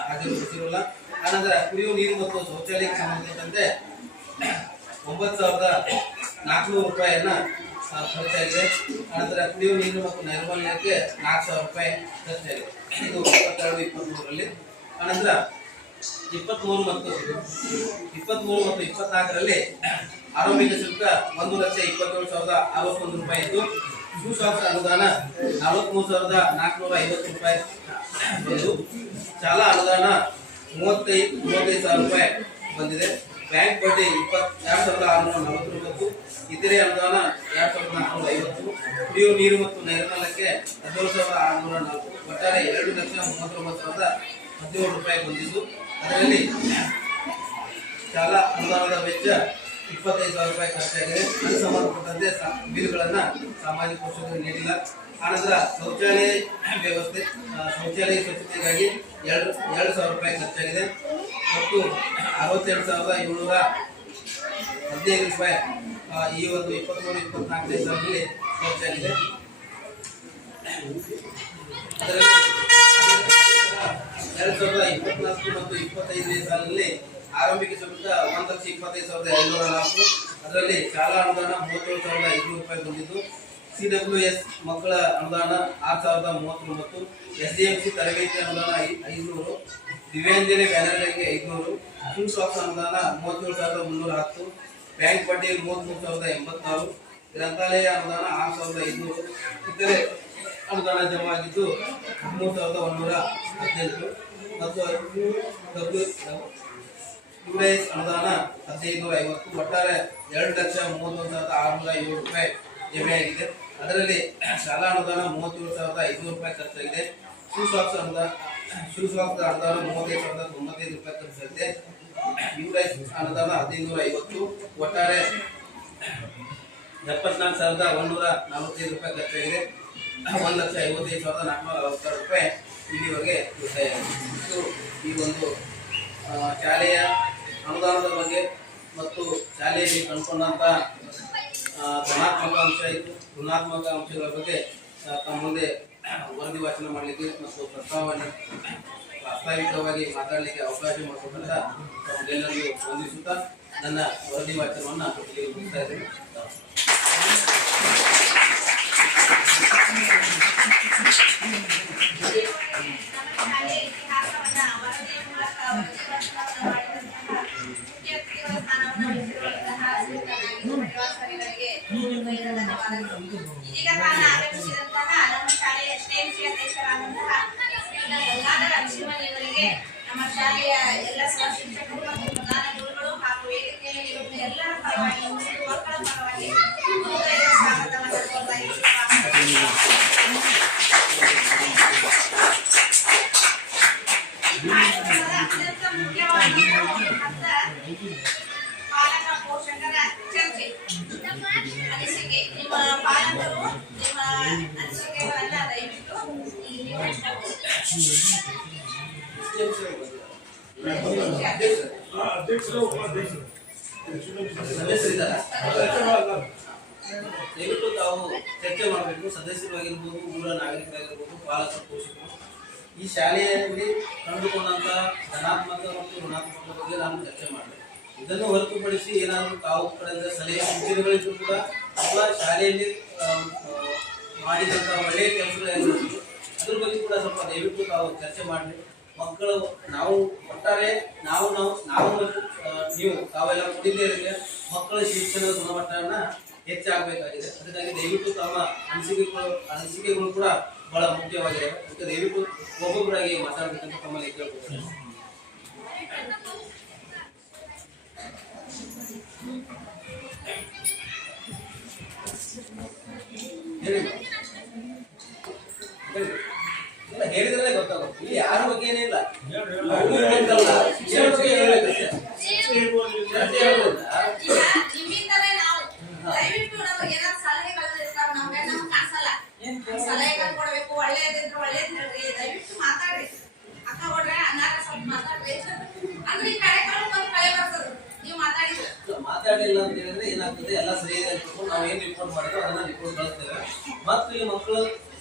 ಹಾಜರುಪಡಿಸಿರಲ್ಲ. ಆನಂತರ ಕುಡಿಯುವ ನೀರು ಮತ್ತು ಶೌಚಾಲಯಕ್ಕೆ ಸಂಬಂಧಿಸಿದಂತೆ 9,400 ರೂಪಾಯಿಯನ್ನ ಖರ್ಚಾಗಿದೆ. ಆನಂತರ ಕುಡಿಯುವ ನೀರು ಮತ್ತು ನೈರ್ಮಲ್ಯಕ್ಕೆ 4,000 ರೂಪಾಯಿ ಖರ್ಚಾಗಿದೆ. ಇದು 22-23ರಲ್ಲಿ. ಆನಂತರ 23 ಮತ್ತು 24ರಲ್ಲಿ ಆರಂಭಿಕ ಶುಲ್ಕ 1,27,061 ರೂಪಾಯಿ ಇತ್ತು. ಶೂ ಸಾಕ್ಸ್ ಅನುದಾನ 43,450 ರೂಪಾಯಿ ಬಂದು ಶಾಲಾ ಅನುದಾನ 35,000 ರೂಪಾಯಿ ಬಂದಿದೆ. ಬ್ಯಾಂಕ್ ಬಡ್ಡಿ 22,649, ಇತರೆ ಅನುದಾನ 2,450, ಕುಡಿಯುವ ನೀರು ಮತ್ತು ನೈರ್ಮಲ್ಯಕ್ಕೆ 17,604, ಒಟ್ಟಾರೆ 2,39,017 ರೂಪಾಯಿ ಬಂದಿದ್ದು ಅದರಲ್ಲಿ ಶಾಲಾ ಅನುದಾನದ ವೆಚ್ಚ 25,000 ರೂಪಾಯಿ ಖರ್ಚಾಗಿದೆ. ಅದಕ್ಕೆ ಸಂಬಂಧಪಟ್ಟಂತೆ ಬಿಲ್ಗಳನ್ನ ಸಾಮಾಜಿಕ ಪೋಷಕರಿಗೆ ನೀಡಿಲ್ಲ. ಆನಂತರ ಶೌಚಾಲಯ ವ್ಯವಸ್ಥೆ, ಶೌಚಾಲಯ ಸ್ವಚ್ಛತೆಗಾಗಿ 2,000 ರೂಪಾಯಿ ಖರ್ಚಾಗಿದೆ ಮತ್ತು 62,715 ರೂಪಾಯಿ ಈ ಒಂದು 23-24 ಸಾಲಿನಲ್ಲಿ ಖರ್ಚಾಗಿದೆ. ಅದರಲ್ಲಿ 2024 ಮತ್ತು 25 ಸಾಲಿನಲ್ಲಿ ಆರಂಭಿಕ ಶುಲ್ಕ 1,25,504, ಅದರಲ್ಲಿ ಶಾಲಾ ಅನುದಾನ 37,500 ರೂಪಾಯಿ ಬಂದಿದ್ದು, CWS ಮಕ್ಕಳ ಅನುದಾನ 6,039, SDMC ತರಬೇತಿ ಅನುದಾನ 500, ದಿವ್ಯಾಂಗಜನ ಬ್ಯಾನರ್ಗಳಿಗೆ 500, ಶೂ ಸಾಕ್ಸ್ ಅನುದಾನ 37,310, ಬ್ಯಾಂಕ್ ಬಡ್ಡಿ 33,084, ಗ್ರಂಥಾಲಯ ಅನುದಾನ 6,500, ಇತರೆ ಅನುದಾನ ಜಮಾ ಆಗಿದ್ದು 3,118 ಮತ್ತು UDS ಅನುದಾನ 1,550, ಒಟ್ಟಾರೆ 2,31,607 ರೂಪಾಯಿ ಜಮೆ ಆಗಿದೆ. ಅದರಲ್ಲಿ ಶಾಲಾ ಅನುದಾನ 37,500 ರೂಪಾಯಿ ಖರ್ಚಾಗಿದೆ. ಶೂ ಸಾಕ್ಸ್ ಅನುದಾನ 35,095 ರೂಪಾಯಿ ಖರ್ಚಾಗಿದೆ. UDS ಅನುದಾನ 1,550, ಒಟ್ಟಾರೆ 74,145 ರೂಪಾಯಿ ಖರ್ಚಾಗಿದೆ. 1,55,446 ರೂಪಾಯಿ ಇಲ್ಲಿವರೆಗೆ ಉಳಿತಾಯ ಆಗಿದೆ. ಈ ಒಂದು ಶಾಲೆಯ ಅನುದಾನದ ಬಗ್ಗೆ ಮತ್ತು ಶಾಲೆಯಲ್ಲಿ ಕಂಡುಕೊಂಡಂತ ಧನಾತ್ಮಕ ಅಂಶ ಇತ್ತು, ಋಣಾತ್ಮಕ ಅಂಶಗಳ ಬಗ್ಗೆ ತಮ್ಮ ಮುಂದೆ ವರದಿ ವಾಚನ ಮಾಡಲಿಕ್ಕೆ ಮತ್ತು ಪ್ರಾಸ್ತಾವಿಕವಾಗಿ ಮಾತಾಡಲಿಕ್ಕೆ ಅವಕಾಶ ಮಾಡಿಕೊಟ್ಟಂತ ತಮ್ಮೆಲ್ಲರಿಗೂ ವಂದಿಸುತ್ತಾ ನನ್ನ ವರದಿ ವಾಚನವನ್ನು ಇಲ್ಲಿ ಮುಗಿಸ್ತಾ ಇದ್ದೀನಿ. ಇದೀಗ ತಾನು ಆಗಮಿಸಿದಂತಹ ನಮ್ಮ ಶಾಲೆಯ STMC ಅಧ್ಯಕ್ಷರಾದಂತಹ ಗಂಗಾಧರ ಲಕ್ಷ್ಮಣ್ ನಮ್ಮ ಶಾಲೆಯ ಎಲ್ಲ ಸಹಶಿಕ್ಷಕರು ಮತ್ತು ಪ್ರಧಾನ ಗುರುಗಳು ಹಾಗೂ ವೇದಿಕೆಯಲ್ಲಿ ಇರುವ ಎಲ್ಲರ ಪರವಾಗಿ ಮಕ್ಕಳ ಪರವಾಗಿ ಸ್ವಾಗತವನ್ನು ಕೋರ್ತಾ ಇದ್ದೀನಿ. ಅತ್ಯಂತ ಮುಖ್ಯವಾದ ಪಾಲಕ ಪೋಷಕರ ಚರ್ಚೆ ಅನಿಸಿಕೆ. ನಿಮ್ಮ ಪಾಲಕರು ನಿಮ್ಮ ಅನಿಸಿಕೆಗಳನ್ನ ದಯವಿಟ್ಟು ಇಲ್ಲಿ ಅಧ್ಯಕ್ಷರು ಉಪಾಧ್ಯಕ್ಷರು ದಯವಿಟ್ಟು ತಾವು ಚರ್ಚೆ ಮಾಡಬೇಕು. ಸದಸ್ಯರಾಗಿರ್ಬೋದು, ಊರ ನಾಗರಿಕರಾಗಿರ್ಬೋದು, ಪಾಲಕ ಪೋಷಕರು ಈ ಶಾಲೆಯಲ್ಲಿ ಕಂಡುಕೊಂಡಂತ ಧನಾತ್ಮಕ ಮತ್ತು ಋಣಾತ್ಮಕ ಬಗ್ಗೆ ನಾನು ಚರ್ಚೆ ಮಾಡಬೇಕು. ಇದನ್ನು ಹೊರತುಪಡಿಸಿ ಏನಾದರೂ ತಾವು ಕಡೆಯಿಂದ ಸಲಹೆ ಸೂಚನೆಗಳಿದ್ರು ಕೂಡ ಅಥವಾ ಶಾಲೆಯಲ್ಲಿ ಮಾಡಿದಂಥ ಒಳ್ಳೆಯ ಕೆಲಸಗಳಾಗಿರ್ಬೋದು ಅದ್ರ ಬಗ್ಗೆ ಕೂಡ ಸ್ವಲ್ಪ ದಯವಿಟ್ಟು ತಾವು ಚರ್ಚೆ ಮಾಡಿ. ಮಕ್ಕಳು ನಾವು ಒಟ್ಟಾರೆ ನಾವು ಮತ್ತು ನೀವು ತಾವೆಲ್ಲ ಕುಡಿದೇರಿಗೆ ಮಕ್ಕಳ ಶಿಕ್ಷಣದ ಗುಣಮಟ್ಟವನ್ನ ಹೆಚ್ಚಾಗಬೇಕಾಗಿದೆ. ಅದಕ್ಕಾಗಿ ದಯವಿಟ್ಟು ತಮ್ಮ ಅನಿಸಿಕೆಗಳು ಕೂಡ ಬಹಳ ಮುಖ್ಯವಾಗಿದೆ. ಅದಕ್ಕೆ ದಯವಿಟ್ಟು ಒಬ್ಬೊಬ್ಬರಾಗಿ ಮಾತಾಡಬೇಕಂತ ತಮ್ಮಲ್ಲಿ ಕೇಳ್ಕೊಳ್ತೇನೆ. ಹೇಳಿದ್ರೆ ಗೊತ್ತಾಗುತ್ತೆ. ಇಲ್ಲಿ ಯಾರ ಬಗ್ಗೆ ಏನಿಲ್ಲ, ನಿಮ್ಮಿಂದಲೇ ನಾವು ದಯವಿಟ್ಟು ನಮಗೆ ಏನಾದ್ರು ಸಲಹೆಗಳು ಇರ್ತಾವ, ನಮ್ಗೆ ನಮ್ಗೆ ಅಸಲ್ಲ ಸಲಹೆಗಳು ಕೊಡಬೇಕು. ಒಳ್ಳೇದಿದ್ರೆ ಒಳ್ಳೇದ್ ಹೇಳ್ರಿ, ದಯವಿಟ್ಟು ಮಾತಾಡ್ರಿ. ಅಕ್ಕ ಕೊಡ್ರೆ ಅನ್ನಾರ ಸ್ವಲ್ಪ ಮಾತಾಡ್ರಿ ಅಂದ್ರೆ ಈ ಕಾರ್ಯಕ್ರಮ ಒಂದು ಕಳೆ ಬರ್ತದೆ. ನೀವು ಮಾತಾಡಿದ್ರೆ ಮಾತಾಡಲಿಲ್ಲ ಅಂತ ಹೇಳಿದ್ರೆ ಏನಾಗ್ತದೆ, ಎಲ್ಲ ಸರಿ ಇದೆ ಅನ್ಕೊಂಡು ನಾವು ಏನ್ ರಿಪೋರ್ಟ್ ಮಾಡಿದ್ವಿ ಅದನ್ನ ರಿಪೋರ್ಟ್ ಕಳಿಸ್ತೇವೆ ಮತ್ತು ಈ ಮಕ್ಕಳ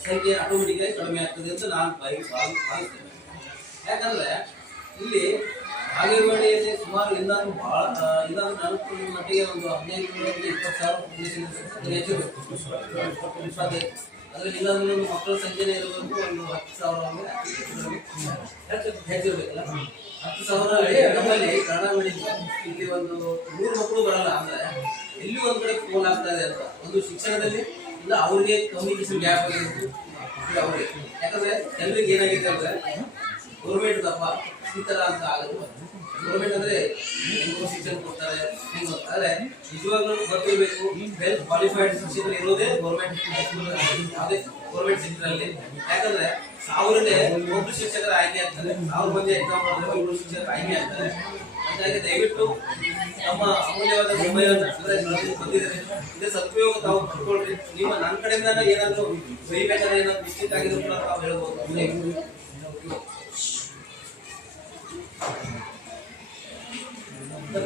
ಸಂಖ್ಯೆ ಆಟೋಮೆಟಿಕ್ ಆಗಿ ಕಡಿಮೆ ಆಗ್ತದೆ ಅಂತ ನಾನು ಭಾವಿಸ್ತೇನೆ. ಯಾಕಂದ್ರೆ ಇಲ್ಲಿ ಬಾಗೇವಾಡಿಯಲ್ಲಿ ಸುಮಾರು ಇಲ್ಲಾಂದ್ರೂ ಬಹಳ ಇಲ್ಲಾಂದ್ರೆ ನಾನು ಮಟ್ಟಿಗೆ ಒಂದು 15,000-20,000 ಹೆಚ್ಚಿರಬೇಕು. ಅದ್ರಲ್ಲಿ ಇಲ್ಲಾಂದ್ರೆ ಒಂದು ಮಕ್ಕಳ ಸಂಖ್ಯೆನೇ ಇರಬೇಕು, ಒಂದು 10,000 ಹೆಚ್ಚಿರ್ಬೇಕಲ್ಲ. 10,000 ನಮ್ಮಲ್ಲಿ ಕನ್ನಡ ಮೀಡಿಯಂ ಇಲ್ಲಿ ಒಂದು 100 ಮಕ್ಕಳು ಬರಲ್ಲ ಅಂದ್ರೆ ಎಲ್ಲಿ ಒಂದ್ ಕಡೆ ಫೋನ್ ಆಗ್ತಾ ಇದೆ ಅಂತ ಒಂದು ಶಿಕ್ಷಣದಲ್ಲಿ ಇಲ್ಲ ಅವ್ರಿಗೆ ಕಮ್ಯುನಿಕೇಶನ್ ಗ್ಯಾಪ್ ಆಗಿರೋದು ಅವ್ರಿಗೆ. ಯಾಕಂದ್ರೆ ಜನರಿಗೆ ಏನಾಗಿದೆ ಅಂದ್ರೆ ಗೌರ್ಮೆಂಟ್ ದಪ್ಪ ಈ ತರ ಅಂತ ಆಗೋದು. ಗೌರ್ಮೆಂಟ್ ಅಂದ್ರೆ ಶಿಕ್ಷಣ ಕೊಡ್ತಾರೆ ಆದ್ರೆ ನಿಜವಾಗ್ಲೂ ಗೊತ್ತಿರಬೇಕು ವೆಲ್ ಕ್ವಾಲಿಫೈಡ್ ಶಿಕ್ಷಕರು ಇರೋದೇ ಗೌರ್ಮೆಂಟ್ ಯಾವುದೇ ಗೌರ್ಮೆಂಟ್ ಸೆಕ್ಟರ್ ಅಲ್ಲಿ. ಯಾಕಂದ್ರೆ 1000ಕ್ಕೆ ಒಬ್ಬರು ಶಿಕ್ಷಕರ ಆಯ್ಕೆ ಆಗ್ತಾರೆ, 1000 ಮಂದಿ ಎಕ್ಸಾಮ್ ಮಾಡಿದ್ರೆ 2 ಶಿಕ್ಷಕರು ಆಯ್ಕೆ ಆಗ್ತಾರೆ. ಹಾಗಾಗಿ ದಯವಿಟ್ಟು ನಮ್ಮ ಅಮೂಲ್ಯವಾದ ಸಮಯವನ್ನು ಬಂದಿದ್ದಾರೆ, ಇದೇ ಸದುಪಯೋಗ ತಾವು ಪಡ್ಕೊಳ್ರಿ. ನಿಮ್ಮ ನನ್ನ ಕಡೆಯಿಂದ ಏನಾದ್ರು ಬೈಬೇಕಾದ್ರೆ ಏನಾದ್ರು ಮಿಸ್ಟೇಕ್ ಆಗಿದ್ರು ಕೂಡ ತಾವು ಹೇಳ್ಬೋದು.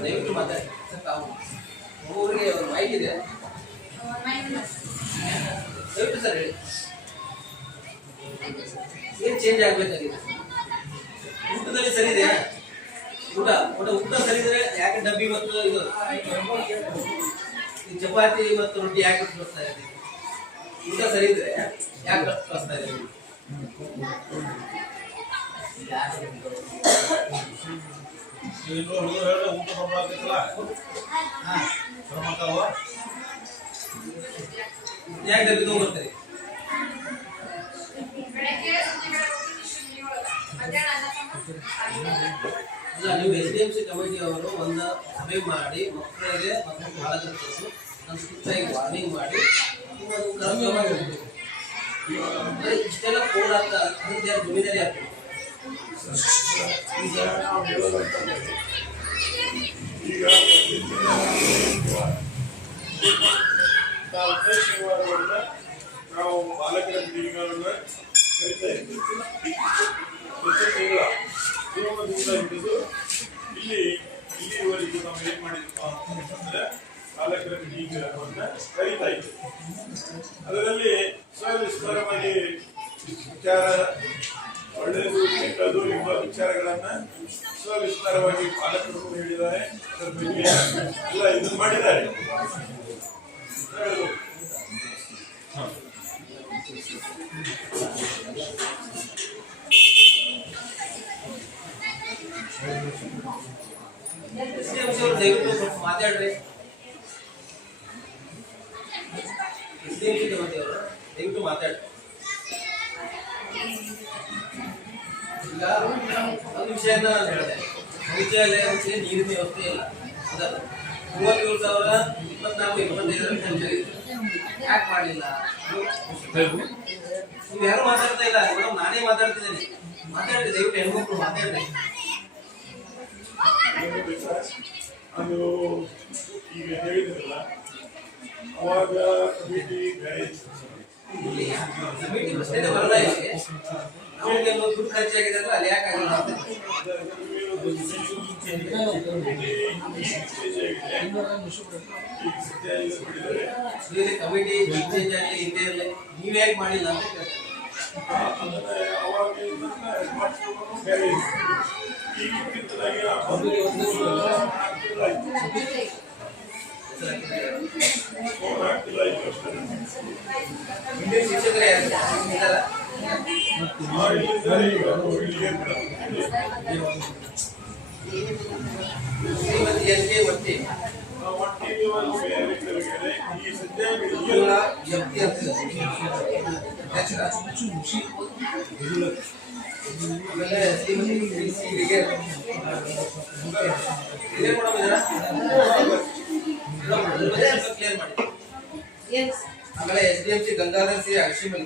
ದಯವಿಟ್ಟು ಮಾತಾಡಿ ಸರ್. ತಾವು ಒಬ್ಬೊಬ್ಬರಿಗೆ ಒಂದು ಮೈಕ್ ಇದೆ, ದಯವಿಟ್ಟು ಸರ್ ಹೇಳಿ ಏನ್ ಚೇಂಜ್ ಆಗ್ಬೇಕಾಗಿದೆ? ಊಟದಲ್ಲಿ ಸರಿ ಇದೆ, ಊಟ ಸರಿ ಇದ್ರೆ ಯಾಕೆ ಡಬ್ಬಿ ಮತ್ತು ಇದು ಚಪಾತಿ ಮತ್ತು ರೊಟ್ಟಿ ಯಾಕೆ ಕಳಿಸ್ತಾ ಇದ್ದೀವಿ? ಊಟ ಸರಿ ಇದ್ರೆ ಯಾಕೆ ಕಳಿಸ್ತಾ ಇದ್ದೀವಿ? ಊಟ ಬರ್ಬಾರ್ದಿತ್ತಲ್ಲ ಯಾಕೆ ಡಬ್ಬಿ ತಗೊಂಡ್ಬರ್ತಾರೆ? ಅಲ್ಲ, ನೀವು SDMC ಕಮಿಟಿ ಅವರು ಒಂದು ಸಭೆ ಮಾಡಿ ಮಕ್ಕಳಿಗೆ ಮತ್ತು ಪಾಲಕರಿಗೆ ಒಂದು ಸ್ಟ್ರಿಕ್ಟಾಗಿ ವಾರ್ನಿಂಗ್ ಮಾಡಿ ಇಷ್ಟೆಲ್ಲ ಫೋನ್ ಆಗ್ತಾ ಅದಕ್ಕೆ ಯಾರು ಜವಾಬ್ದಾರಿ ಆಗ್ತದೆ? ಈಗ ನಾವು ಹೇಳೋದಂತಂದ್ರೆ ಈಗ ಶನಿವಾರವನ್ನ ನಾವು ಬಾಲಕರ ಮೀಟಿಂಗ್ಗಳನ್ನ ಕರಿತಾ ಇದ್ದೀವಿ. ಪ್ರತಿ ತಿಂಗಳ ಜೂನದಿಂದ ಹಿಡಿದು ಇಲ್ಲಿವರೆಗೂ ನಾವು ಏನ್ ಮಾಡಿದ್ವಿ ಅಂತಂದ್ರೆ ಬಾಲಕರ ಮೀಟಿಂಗ್ಗಳನ್ನ ಕರಿತಾ ಇದ್ದೀವಿ. ಅದರಲ್ಲಿ ಸವಿಸ್ತಾರವಾಗಿ ವಿಚಾರ ಒಳ್ಳೆಯದು ಕೆಟ್ಟದು ಎಂಬ ವಿಚಾರಗಳನ್ನ ಸವಿಸ್ತಾರವಾಗಿ ಪಾಲಕರು ಹೇಳಿದ್ದಾರೆ. ಅದರ ಬಗ್ಗೆ ಎಲ್ಲ ಇದನ್ನು ಮಾಡಿದ್ದಾರೆ. ದಯವಿಟ್ಟು ಸ್ವಲ್ಪ ಮಾತಾಡ್ರಿ. ದಯವಿಟ್ಟು ಮಾತಾಡ್ರಿ. ಈಗ ಒಂದು ವಿಷಯನ ನಾನು ಹೇಳಿದೆ, ಶೌಚಾಲಯಕ್ಕೆ ನೀರಿನ ವ್ಯವಸ್ಥೆ ಇಲ್ಲ. ಅದಲ್ಲ 37,024-25 ಯಾಕೆ ಮಾಡಲಿಲ್ಲ? ನೀವು ಯಾರು ಮಾತಾಡ್ತಾ ಇಲ್ಲ ಮೇಡಮ್, ನಾನೇ ಮಾತಾಡ್ತಿದ್ದೇನೆ. ಮಾತಾಡ್ರಿ ದಯವಿಟ್ಟು, ಹೆಣ್ಮಕ್ಳು ಮಾತಾಡ್ರಿ. ಅದು ಈಗ ಹೇಳಿದ್ರಲ್ಲ ಅವಾಗ ಕಮಿಟಿ ಬೇರೆ ಕಮಿಟಿ ಪ್ರಶ್ನೆ ಬರಲ್ಲ. ಇಲ್ಲಿ ನಮಗೆ ದುಡ್ಡು ಖರ್ಚಾಗಿದೆ ಅಂದ್ರೆ ಅಲ್ಲಿ ಯಾಕೆ ಆಗಿಲ್ಲ? ಕಮಿಟಿ ಚೇಂಜ್ ಆಗಿ ಹಿಂದೆ ಇರಲಿ, ನೀವ್ ಯಾಕೆ ಮಾಡಿಲ್ಲ ಅಂತ ಕೇಳ್ತಾರೆ. ಅವಾಗ ಬೇರೆ ಶಿಕ್ಷಕರೇ ಶ್ರೀಮತಿ ಒಟ್ಟಿ ಆಮೇಲೆ SDMC ಗಂಗಾಧರ್ ಸಿ ಅಕ್ಷಿಮಲ್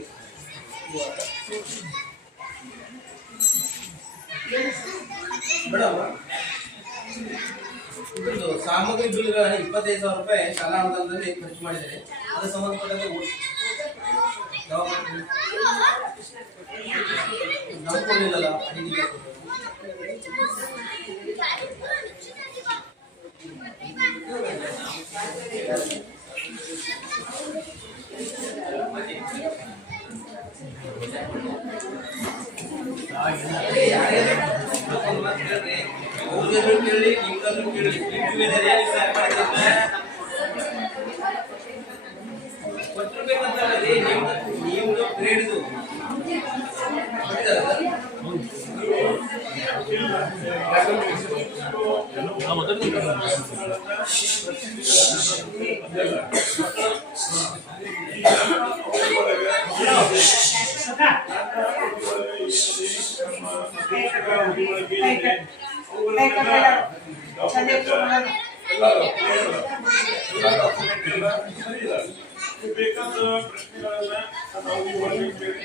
ಮೇಡಮ್, ಸಾಮಗ್ರಿ ಬಿಲ್ಗಳನ್ನ 25,000 ರೂಪಾಯಿ ಶಾಲಾ ಅನುದಾನದಲ್ಲಿ ಖರ್ಚು ಮಾಡಿದ್ದಾರೆ. ಅದಕ್ಕೆ ಸಂಬಂಧಪಟ್ಟಂತೆ ನಂಬ್ಕೊಂಡಿಲ್ಲಲ್ಲ ಅಡಿಗೆ ಕೇಳಿ ನಿಮ್ಗನ್ನು ಕೇಳಿ ಕೊಟ್ಟಿರ್ಬೇಕಂತಲ್ಲದೆ ನಿಮ್ದು ಗ್ರೇಡ್ದು ಈಗ ಶಿಕ್ಷಕರ ಹುದ್ದೆಗಳಿಗೆ ಏನಿದೆ ಅವುಗಳನ್ನೆಲ್ಲ ಡಾಕ್ಯುಮೆಂಟ್ ಎಲ್ಲ ಡಾಕ್ಯುಮೆಂಟ್ ಎಲ್ಲ ಸರಿ ಇದೆ. ಬೇಕಾದ ಪ್ರಶ್ನೆಗಳನ್ನ ನಾವು ಈ ಒಳಗೆ ಕೇಳಿ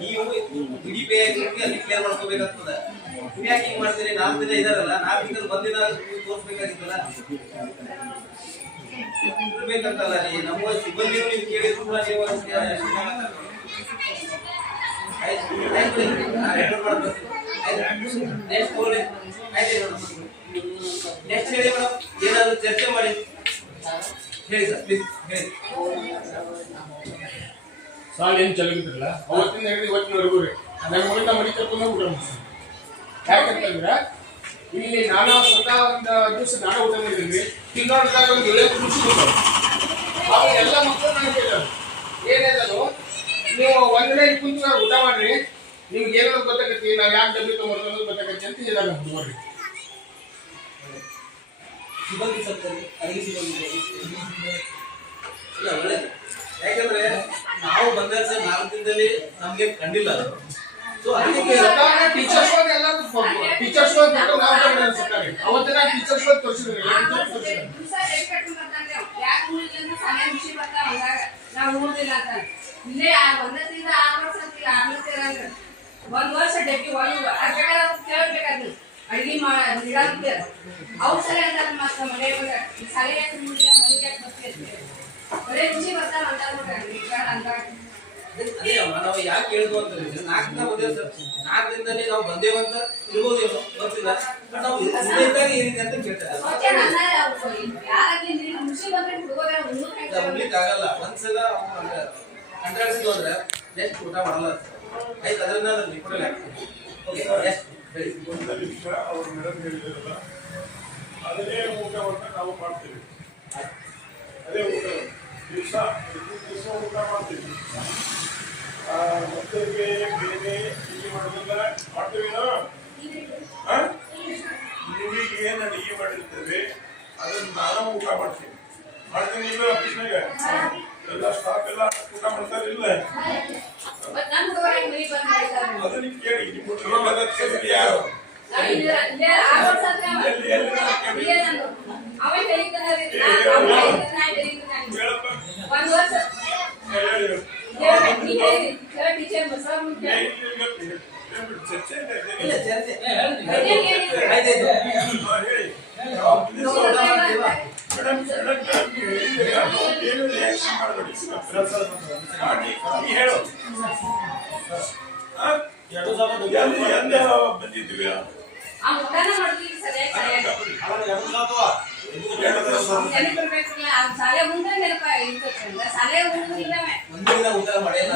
ನೀವು ಇಡೀ ಪೇ ಅಲ್ಲಿ ಕ್ಲಿಯರ್ ಮಾಡ್ಕೋಬೇಕಾಗ್ತದ. ನೀವು ಯಾಕೆ ಹಿಂಗ್ ಮಾಡ್ತೀರಿ? 4 ದಿನ ಇದಾರಲ್ಲ, 4 ದಿನದಲ್ಲಿ ಬಂದಿನ ತೋರಿಸ್ಬೇಕಾಗಿತ್ತಲ್ಲ ಬೇಕಂತಲ್ಲ. ನಮ್ಮ ಸಿಬ್ಬಂದಿ ನೀವು ಕೇಳಿದ್ರು ಕೂಡ ನೀವು ನೆಕ್ಸ್ಟ್ ಹೇಳಿ ಮೇಡಮ್, ಏನಾದ್ರು ಚರ್ಚೆ ಮಾಡಿ ಹೇಳಿ ಸರ್, ಪ್ಲೀಸ್ ಹೇಳಿ. ಸಾಲ ಏನು ಚಲಗಿದ್ರಲ್ಲ ಅವತ್ತಿಂದ ಹಿಡಿದು ಇವತ್ತಿನವರೆಗೂ ರೀ ನನ್ನ ಮಗನ ಮನೆ ಕರ್ಕೊಂಡು ಊಟ ಮಾಡಿಸಿ. ಯಾಕಂತಂದ್ರೆ ಇಲ್ಲಿ ನಾನು ಸ್ವತಃ ಒಂದು ದಿವಸ ನಾನು ಊಟ ಮಾಡಿದ್ದೀನಿ. ತಿಂಗಳದಾಗ ಒಂದು 7 ಕೃಷಿ ಅವಾಗ ಎಲ್ಲ ಮಕ್ಕಳು ನಾನು ಕೇಳೋದು ಏನೇನದು, ನೀವು ಒಂದಿನ ಕುಂತು ಊಟ ಮಾಡ್ರಿ, ನಿಮ್ಗೆ ಏನಾದ್ರು ಗೊತ್ತಾಗತ್ತಿ, ನಾವು ಯಾಕೆ ಡಬ್ಬಿ ತೊಗೊಂಡು ಅನ್ನೋದು ಗೊತ್ತಾಗತ್ತೆ ಅಂತ ಹೇಳಿದಾಗ ಹುಡುಗರು ಸಿಬ್ಬಂದಿ ಸತ್ತಲ್ಲಿ ಅಡಿಗೆ ಸಿಬ್ಬಂದಿ ಇಲ್ಲ ಒಳ್ಳೇದು. ಯಾಕಂದ್ರೆ ನಾವು ಬಂದಾಗ ಸರ್ 4 ದಿನದಲ್ಲಿ ನಮ್ಗೆ ಕಂಡಿಲ್ಲ ಅದು. ಸೊ ಅದಕ್ಕೆ ಟೀಚರ್ಸ್ ಎಲ್ಲರೂ ಟೀಚರ್ಸ್ ಅವತ್ತಿನ ಟೀಚರ್ಸ್ ತೋರಿಸಿದ್ರು. ಇಲ್ಲೇ 1ರಿಂದ 6 ವರ್ಷ ಆಗ್ಲತ್ತಿರಂಗ 1 ವರ್ಷ ಡಬ್ಬಿ ಕೇಳ್ಬೇಕಾದ್ರು ಅಡಿಗೆ ಇಡಾಕ್ತೀರ ಅವ್ರ ಸಲ ಅಂತಾರೆ. ಮತ್ತೆ ಮನೆ ಸಲ ಯಾಕೆ ನೋಡಿಲ್ಲ, ಮನೆಗೆ ಯಾಕೆ ಬರ್ತೀರಿ, ಬರೇ ರುಚಿ ಬರ್ತಾವ ಅಂತ ಅದೇ ನಾವು ಯಾಕೆ ಹೇಳಿದ್ವು ಅಂತಂದ್ರೆ 4 ದಿನ ಬಂದೇವ್ ಸರ್, 4 ದಿನದಲ್ಲಿ ನಾವು ಬಂದೇವಂತ ಇರ್ಬೋದು, ಗೊತ್ತಿಲ್ಲ. ಬಟ್ ನಾವು ಇದ್ದಾಗ ಏನಿದೆ ಅಂತ ಕೇಳ್ತಾರೆ. ಆಗಲ್ಲ ಒಂದ್ಸಲ ಕಂಟ್ರಾಕ್ಸಿದ್ದು ಅಂದ್ರೆ ನೆಕ್ಸ್ಟ್ ಊಟ ಮಾಡಲ್ಲ ಆಯ್ತು. ಅದನ್ನ ರಿಪೋರ್ಟ್ ಹಾಕ್ತೀವಿ. ಓಕೆ ನೆಕ್ಸ್ಟ್ ಹೇಳಿ. ಒಂದು ನಿಮಿಷ ಅವ್ರು ಮೇಡಮ್ ಹೇಳಿದ್ರಲ್ಲ, ಅದೇ ಊಟವನ್ನು ನಾವು ಮಾಡ್ತೀವಿ. ಅದೇ ಊಟ ದಿವಸ ಊಟ ಮಾಡ್ತೀವಿ. ಮಕ್ಕಳಿಗೆ ಬೇರೆ ಅಡಿಗೆ ಮಾಡೋದಿಲ್ಲ, ಮಾಡ್ತೀವಿನೋ ನಿಮಗೆ ಏನು ಅಡಿಗೆ ಮಾಡಿರ್ತೇವೆ ಅದನ್ನು ನಾನು ಊಟ ಮಾಡ್ತೀನಿ. ಮಾಡ್ತೀನಿ ಇಲ್ಲ ಆಫೀಸ್ನಾಗ ಎಲ್ಲ ಸ್ಟಾಫ್ ಎಲ್ಲ ಊಟ ಮಾಡ್ತಾರಿಲ್ಲ, ಅದನ್ನ ಕೇಳಿ. ನಿಮ್ಮ ಯಾರು ಬಂದಿದ್ವಿ ಶಾಲೆ ಮುಂದೆ ನೆನಪ ಶಾಲೆ ಒಂದಿನ ಊಟ ಮಾಡಿಲ್ಲ.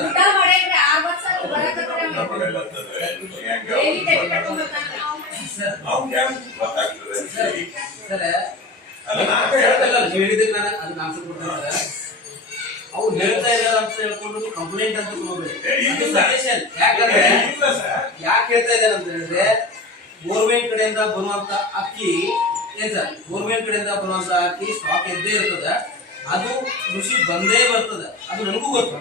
ಹೇಳಿದಕ್ಕೆ ನಾನು ಅದನ್ನ ಆನ್ಸರ್ ಕೊಡ್ತಾರೆ. ಅವ್ರು ಹೇಳ್ತಾ ಇದಾರೆ ಅಂತ ಹೇಳ್ಕೊಂಡು ಕಂಪ್ಲೇಂಟ್ ಅಂತ ತಗೋಬೇಡಿ. ಯಾಕೆ ಹೇಳ್ತಾ ಇದ್ದಾರೆ ಅಂತ ಹೇಳಿದ್ರೆ, ಗೋರ್ಮೆಂಟ್ ಕಡೆಯಿಂದ ಬರುವಂತ ಅಕ್ಕಿ ಏನ್ ಸರ್, ಗೋರ್ಮೆಂಟ್ ಕಡೆಯಿಂದ ಬರುವಂತ ಅಕ್ಕಿ ಸ್ಟಾಕ್ ಇದ್ದೇ ಇರ್ತದ, ಅದು ಕೃಷಿ ಬಂದೇ ಬರ್ತದ, ಅದು ನನಗೂ ಗೊತ್ತು.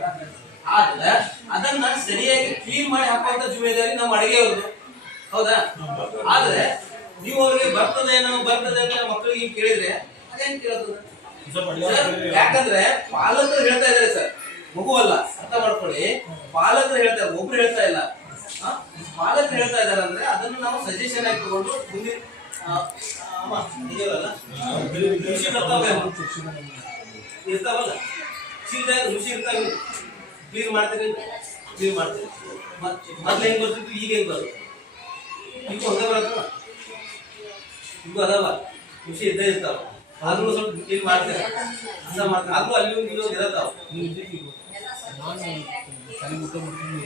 ಆದ್ರೆ ಅದನ್ನ ಸರಿಯಾಗಿ ಕ್ಲೀನ್ ಮಾಡಿ ಹಾಕುವಂತ ಜಿಮ್ಮೆದಾರಿ ನಮ್ಮ ಅಡಿಗೆಯವ್ರದ್ದು, ಹೌದಾ? ಆದ್ರೆ ನೀವು ಅವ್ರಿಗೆ ಬರ್ತದೆ ಅಂತ ಮಕ್ಕಳಿಗೆ ಕೇಳಿದ್ರೆ ಅದೇನ್ ಕೇಳ್ತದ? ಯಾಕಂದ್ರೆ ಪಾಲಕರು ಹೇಳ್ತಾ ಇದಾರೆ ಸರ್, ಮಗುವಲ್ಲ, ಅರ್ಥ ಮಾಡ್ಕೊಳ್ಳಿ. ಪಾಲಕರು ಹೇಳ್ತಾರೆ, ಒಬ್ರು ಹೇಳ್ತಾ ಇಲ್ಲ. ಪಾಲಕರು ಹೇಳ್ತಾ ಇದಾರೆ ಅಂದ್ರೆ ಅದನ್ನು ನಾವು ಸಜೆಷನ್ ಆಗಿ ತಗೊಂಡು ಮುಂದಿನ ಇರ್ತಾವಲ್ಲ ಋಷಿ ಇರ್ತಾವ, ಕ್ಲೀನ್ ಮಾಡ್ತೀರಿ, ಕ್ಲೀನ್ ಮಾಡ್ತೀರಿ. ಮೊದ್ಲು ಹೆಂಗ್ ಬರ್ತಿತ್ತು, ಈಗ ಹೆಂಗ್ ಬರ್ತದೆ? ಈಗ ಹಂಗ ಬರತ್ತವ, ಈಗ ಅದಾವ ಋಷಿ ಇದ್ದೇ ಇರ್ತಾವ. ಆದ್ರೂ ಸ್ವಲ್ಪ ಕ್ಲೀನ್ ಮಾಡ್ತಾರೆ, ಅರ್ಥ ಮಾಡ್ತಾರೆ. ಆದ್ರೂ ಅಲ್ಲಿ ಇಲ್ಲೋಗಿ ಇರತ್ತಾವ.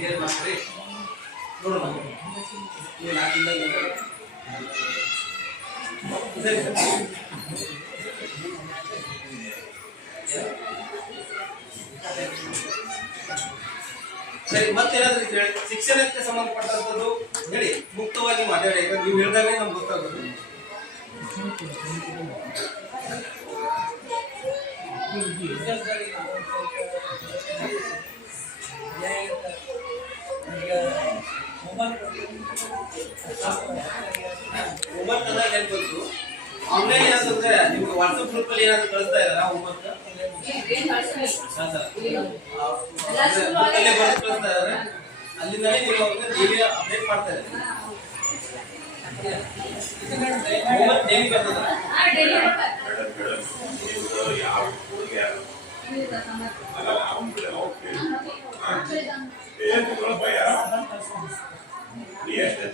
ಏನ್ ಮಾಡ್ತೀರಿ ನೋಡೋಣ. ಸರಿ ಸರಿ, ಮತ್ತೇನಾದ್ರೂ ಹೇಳಿ. ಶಿಕ್ಷಣಕ್ಕೆ ಸಂಬಂಧಪಟ್ಟಂಥದ್ದು ಹೇಳಿ, ಮುಕ್ತವಾಗಿ ಮಾತಾಡಿ. ನೀವು ಹೇಳಿದಾಗ ನಮ್ಗೆ ಗೊತ್ತಾಗೋದು. ಹೋಮ್ವರ್ಕ್ ಅಂದಾಗ ಏನ್ ಗೊತ್ತು ಆನ್ಲೈನ್ ಏನಾಗುತ್ತೆ ನಿಮ್ಗೆ ವಾಟ್ಸ್ಆಪ್ ಗ್ರೂಪ್ ಅಲ್ಲಿ ಏನಾದ್ರು ಕಳಿಸ್ತಾ ಇದಾರ ಹೋಮ್ವರ್ಕ್ ಅಲ್ಲೇ ಬರೆದು ಕಳಿಸ್ತಾ ಇದಾರೆ ಅಲ್ಲಿಂದಲೇ ನೀವು ಅವ್ರನ್ನ ಡೈಲಿ ಅಪ್ಡೇಟ್ ಮಾಡ್ತಾ ಇದ್ದಾರೆ ಹೋಮ್ವರ್ಕ್ ಡೈಲಿ ಬರ್ತದ ಯಾವ ಹುಡುಗ ಅಲ್ಲ ಅವನ ಕಡೆ ಹೋಗ್ತೀವಿ ಏನು ತಿಳ್ಕೊಳಪ್ಪ ನೀ ಎಷ್ಟೇ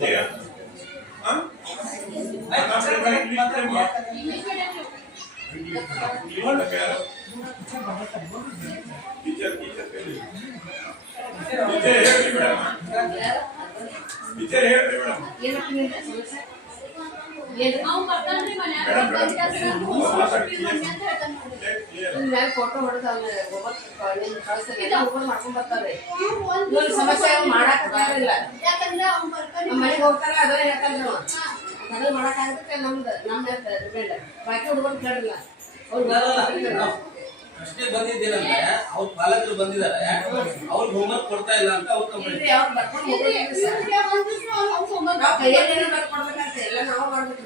ಟೀಚರ್ ಹೇಳ್ರಿ ಮೇಡಮ್ ಫೋಟೋ ಹೊಡೆದ ಮಾಡ್ಕೊಂಡ್ ಬರ್ತಾರೆ ಸಮಸ್ಯೆ ಮಾಡಕ್ ಇಲ್ಲ ಯಾಕಂದ್ರೆ ಮನೆಗೆ ಹೋಗ್ತಾರ ಅದೇ ಯಾಕಂದ್ರೆ ಅದನ್ನ ಮಾಡಕ್ ಆಗಕ್ಕೆ ನಮ್ದು ಬಾಕಿ ಹುಡುಗರು ಕೇಳಿಲ್ಲ ಅಷ್ಟೇ ಬಂದಿದ್ದೇನಂದ್ರೆ ಅವ್ರ ಪಾಲಕರು ಬಂದಿದ್ದಾರೆ ಅವ್ರಿಗೆ ಹೋಮ್ವರ್ಕ್ ಕೊಡ್ತಾ ಇಲ್ಲ ಅಂತ ಅವ್ರು ಕಂಪ್ಲೇಂಟ್ ಎಲ್ಲ ನಾವು ಮಾಡ್ಬೇಕು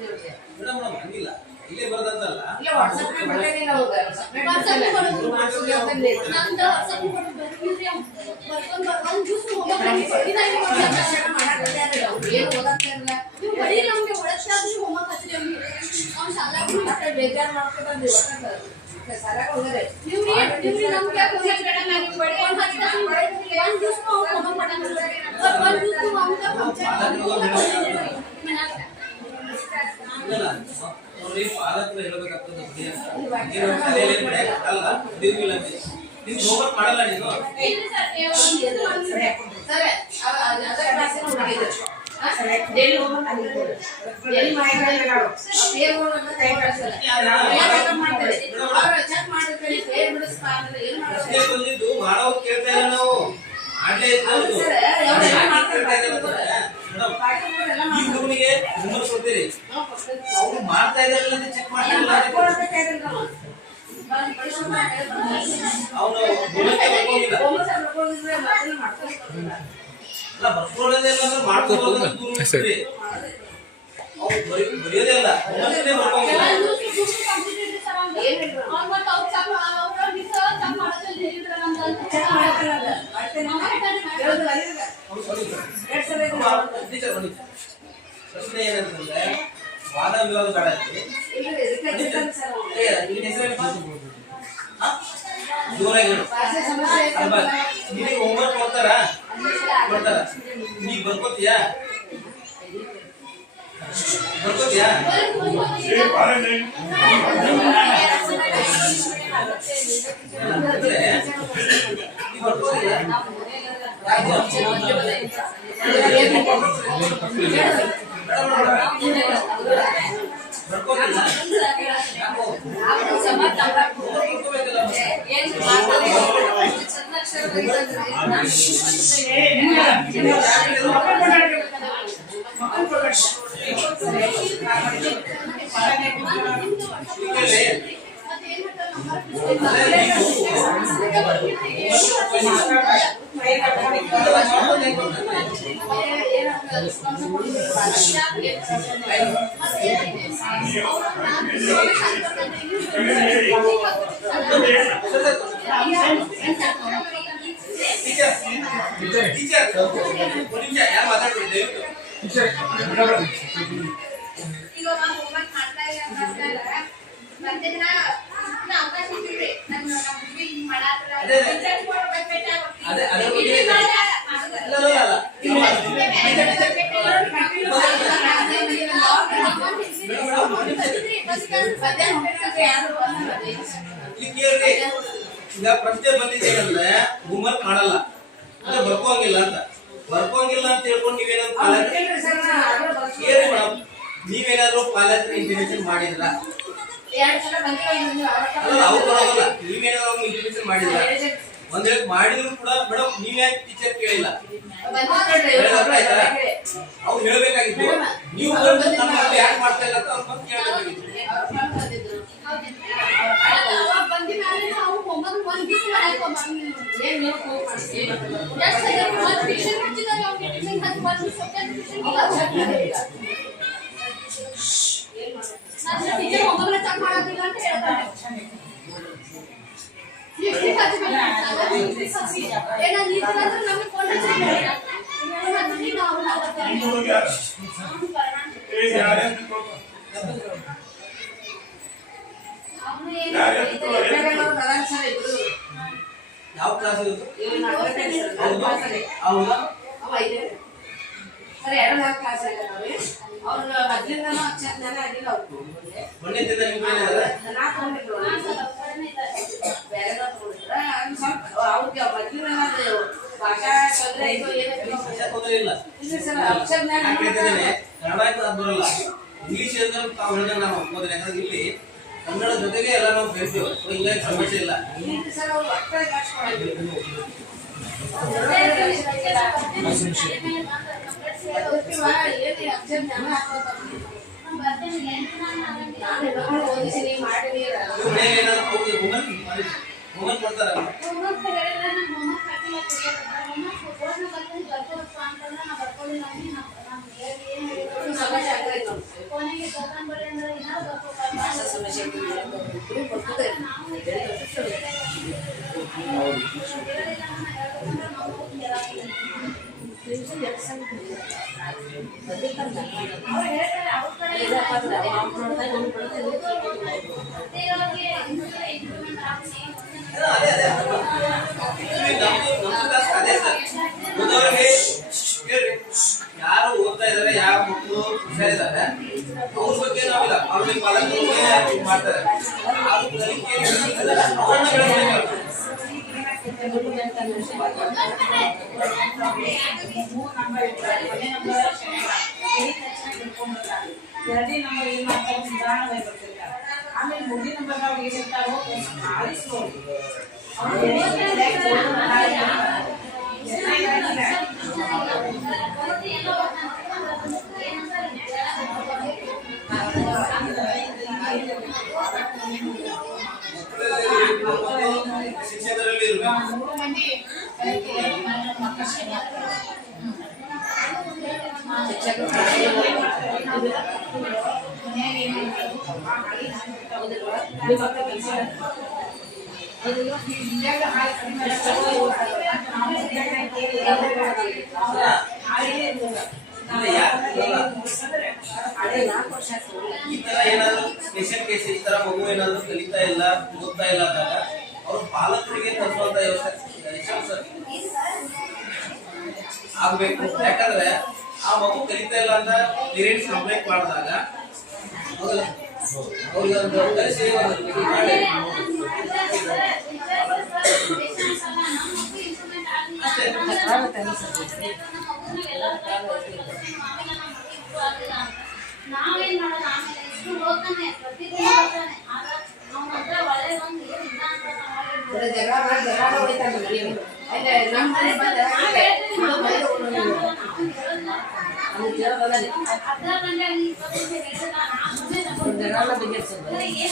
ಮೇಡಮ್ ಹಂಗಿಲ್ಲ ಇಲ್ಲೇ ಬರೋದಂತಲ್ಲ ಬೇಜಾರ್ ಮಾಡ್ಕೊಂಡ್ರಿ ನೋಡಿ ಪಾಲಕರು ಹೇಳ್ಬೇಕಾಗ್ತದೆ ಅಲ್ಲ ನೀನು ಹೋಮ್ವರ್ಕ್ ಮಾಡಲ್ಲ ನೀನು ಬಂದಿದ್ದು ಮಾಡೋದು ಕೇಳ್ತಾ ಇಲ್ಲ ನಾವು ಮಾಡ್ಲೇ ಈ ಹುಡುಗನಿಗೆ ಹೋಮ್ವರ್ಕ್ ಕೊಡ್ತೀರಿ ಅವ್ರು ಮಾಡ್ತಾ ಇದಾರಲ್ಲ ಅಂತ ಚೆಕ್ ಮಾಡ್ತಿರಲ್ಲ ಅವನು ಅಲ್ಲ ಬರ್ಕೊಳ್ಳೋದೇ ಇಲ್ಲ ಅಂದ್ರೆ ಮಾಡ್ಕೊಳ್ಳೋದು ಅವ್ರು ಬರೆಯೋದೇ ಇಲ್ಲ ಹೋಮ್ವರ್ಕ್ನೇ ಬರ್ಕೊಂಡಿಲ್ಲ ಪ್ರಶ್ನೆ ಏನಂತಂದ್ರೆ ವಾದ ವಿವಾದ ಬೇಡ ಜೋರಾಗಿ ನಿನಗೆ ಹೋಮ್ವರ್ಕ್ ಕೊಡ್ತಾರ ನೀ ಬರ್ಕೋತೀಯಾ ಈಗ ಪ್ರಶ್ನೆ ಬಂದಿದೆ ಅಂದ್ರೆ ಹೋಮ್ವರ್ಕ್ ಮಾಡಲ್ಲ ಅಂದ್ರೆ ಬರ್ಕೋಂಗಿಲ್ಲ ಅಂತ ಹೇಳ್ಕೊಂಡು ನೀವೇನಾದ್ರೂ ಪಾಲಕರು ಇಂಟಿಮೇಷನ್ ಮಾಡಿದ್ರ ಅವ್ರು ಬರೋಲ್ಲ ನೀವೇನಾದ್ರು ಇಂಟಿಮೇಷನ್ ಮಾಡಿದ್ರ ಒಂದ್ ಹೇಳಿ ಮಾಡಿದ್ರು ಕೂಡ ಮೇಡಮ್ ನೀವ್ ಯಾಕೆ ಟೀಚರ್ ಕೇಳಿಲ್ಲ ಅವ್ರು ಹೇಳ್ಬೇಕಾಗಿತ್ತು ನೀವು ಯಾಕೆ ಮಾಡ್ತಾ ಇಲ್ಲ ಅಂತ ಅವ್ರು ಬಂದು ಕೇಳಬೇಕಾಗಿತ್ತು ನೀವು ಕೋಪ್ ಮಾಡಿಸಿ ಯಾವ ಕ್ಲಾಸ್ ಹೌದಾ ಸರ್ 2 ಕ್ಲಾಸ್ ಆಗಿದ್ದಾವೆ ಅವ್ರು ಮೊದಲಿಂದನೂ ಅಕ್ಷರ ಜ್ಞಾನ ಆಗಿಲ್ಲ ಅವ್ರು ಮೊನ್ನೆ ದಿನ ನಿಮ್ಮ ಮನೇಲಿ ನಾ ತಗೊಂಡಿದ್ರು ಬೇರೆ ತಗೊಂಡಿದ್ರ ಸ್ವಲ್ಪ ಅವ್ರಿಗೆ ಮೊದಲಿನ ಭಾಷಾ ತೊಂದರೆ ಇದು ತೊಂದರೆ ಇಲ್ಲ ಸರ್ ಅಕ್ಷರ ಜ್ಞಾನ ಕನ್ನಡ ಅದು ಬರಲ್ಲ ಇಂಗ್ಲಿಷ್ ತಾವು ಹೇಳಿದ್ರೆ ನಾವು ಒಪ್ಕೋದ್ರೆ ಯಾಕಂದ್ರೆ ಇಲ್ಲಿ ಕನ್ನಡ ಜೊತೆಗೆ ಎಲ್ಲ ನಾವು ಬೆಳೆಸ್ತೀವಿ ಹಿಂಗಾಗಿ ಸಮಸ್ಯೆ ಇಲ್ಲ ಸರ್ ಅವ್ರು ಅಕ್ಷರ ಕ್ಲಾಸ್ ಹೋಮ್ವರ್ಕ್ ಕೊಡ್ತಾರ ಯಾರು ಓದ್ತಾ ಇದಾರೆ ಯಾವ ಮಕ್ಕಳು ಹುಷಾರಿದ್ದಾರೆ ಅವ್ರ ಬಗ್ಗೆ ನಾವಿಲ್ಲ ಅವ್ರ ಪಾಲಕರು ಮಾಡ್ತಾರೆ ಎರಡನೇ ನಂಬರ್ ಏನ್ ಮಾಡ್ತಾರೆ ನಿಧಾನವಾಗಿ ಬರ್ತಿರ್ತಾರೆ ಆಮೇಲೆ ಮೂರನೇ ನಂಬರ್ ನಾವು ಏನಿರ್ತಾರೋ ಆರಿಸ್ಬೋದು ಶಿಕ್ಷಕರಲ್ಲಿ ಇರಬೇಕು 3 ಮಂದಿ ಈ ತರ ಏನಾದ್ರು ಸ್ಪೆಷಲ್ ಕೇಸ್ ಈ ತರ ಮಗು ಏನಾದ್ರು ಕಲಿತಾ ಇಲ್ಲ ಓದ್ತಾ ಇಲ್ಲ ಅಂದಾಗ ಅವ್ರ ಪಾಲಕರಿಗೆ ತರುವಂತ ವ್ಯವಸ್ಥೆ ಆಗ್ಬೇಕು ಯಾಕಂದ್ರೆ ಆ ಮಗು ಕಲಿತಾ ಇಲ್ಲ ಅಂತ ಪೇರೆಂಟ್ಸ್ ಕಂಪ್ಲೇಂಟ್ ಮಾಡಿದಾಗ ಅವ್ರಿಗೆ ಒಂದು ಕಲಿಸಿ ನಾವೇನ್ ಮಾಡೋದು ಆಮೇಲೆ ಎಷ್ಟು ಓದ್ತಾನೆ ಪ್ರತಿದಿನ ಓದ್ತಾನೆ ಅವನ ಹತ್ರ ಒಳ್ಳೆ ಒಂದು ಜಗಳ ಹೊಡಿತಾರೆ ನಮ್ಮ ಅರ್ಧ ಗಂಟೆ 25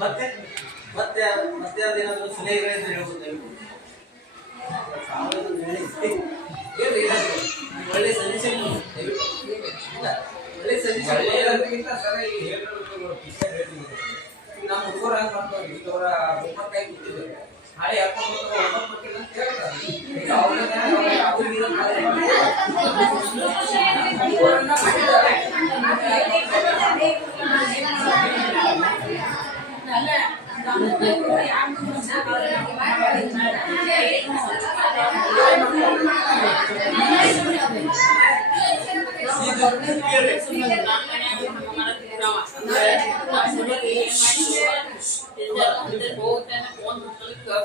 ಮತ್ತೆ ಮತ್ತೆ ಮತ್ತೆ ಅದೇನಾದ್ರು ಸಲಹೆಗಳಿಂದ ಹೇಳ್ಬೋದು ಒಳ್ಳೆ ಸಜೆಷನ್ ಒಳ್ಳೆ ಸಜೆಷನ್ ನಮ್ಮ ಹುಡುಗರು ಹಂಗೆ ಮಾಡ್ತಾರೆ ಈಗ ಅವರ ಹೋಮ್ವರ್ಕ್ ಆಗಿ ಕೂತಿದ್ದಾರೆ ನಾಳೆ ಹಾಕೊಂಡು ಹೋಮ್ವರ್ಕ್ ಕೊಟ್ಟಿಲ್ಲ ಅಂತ ಹೇಳ್ತಾರೆ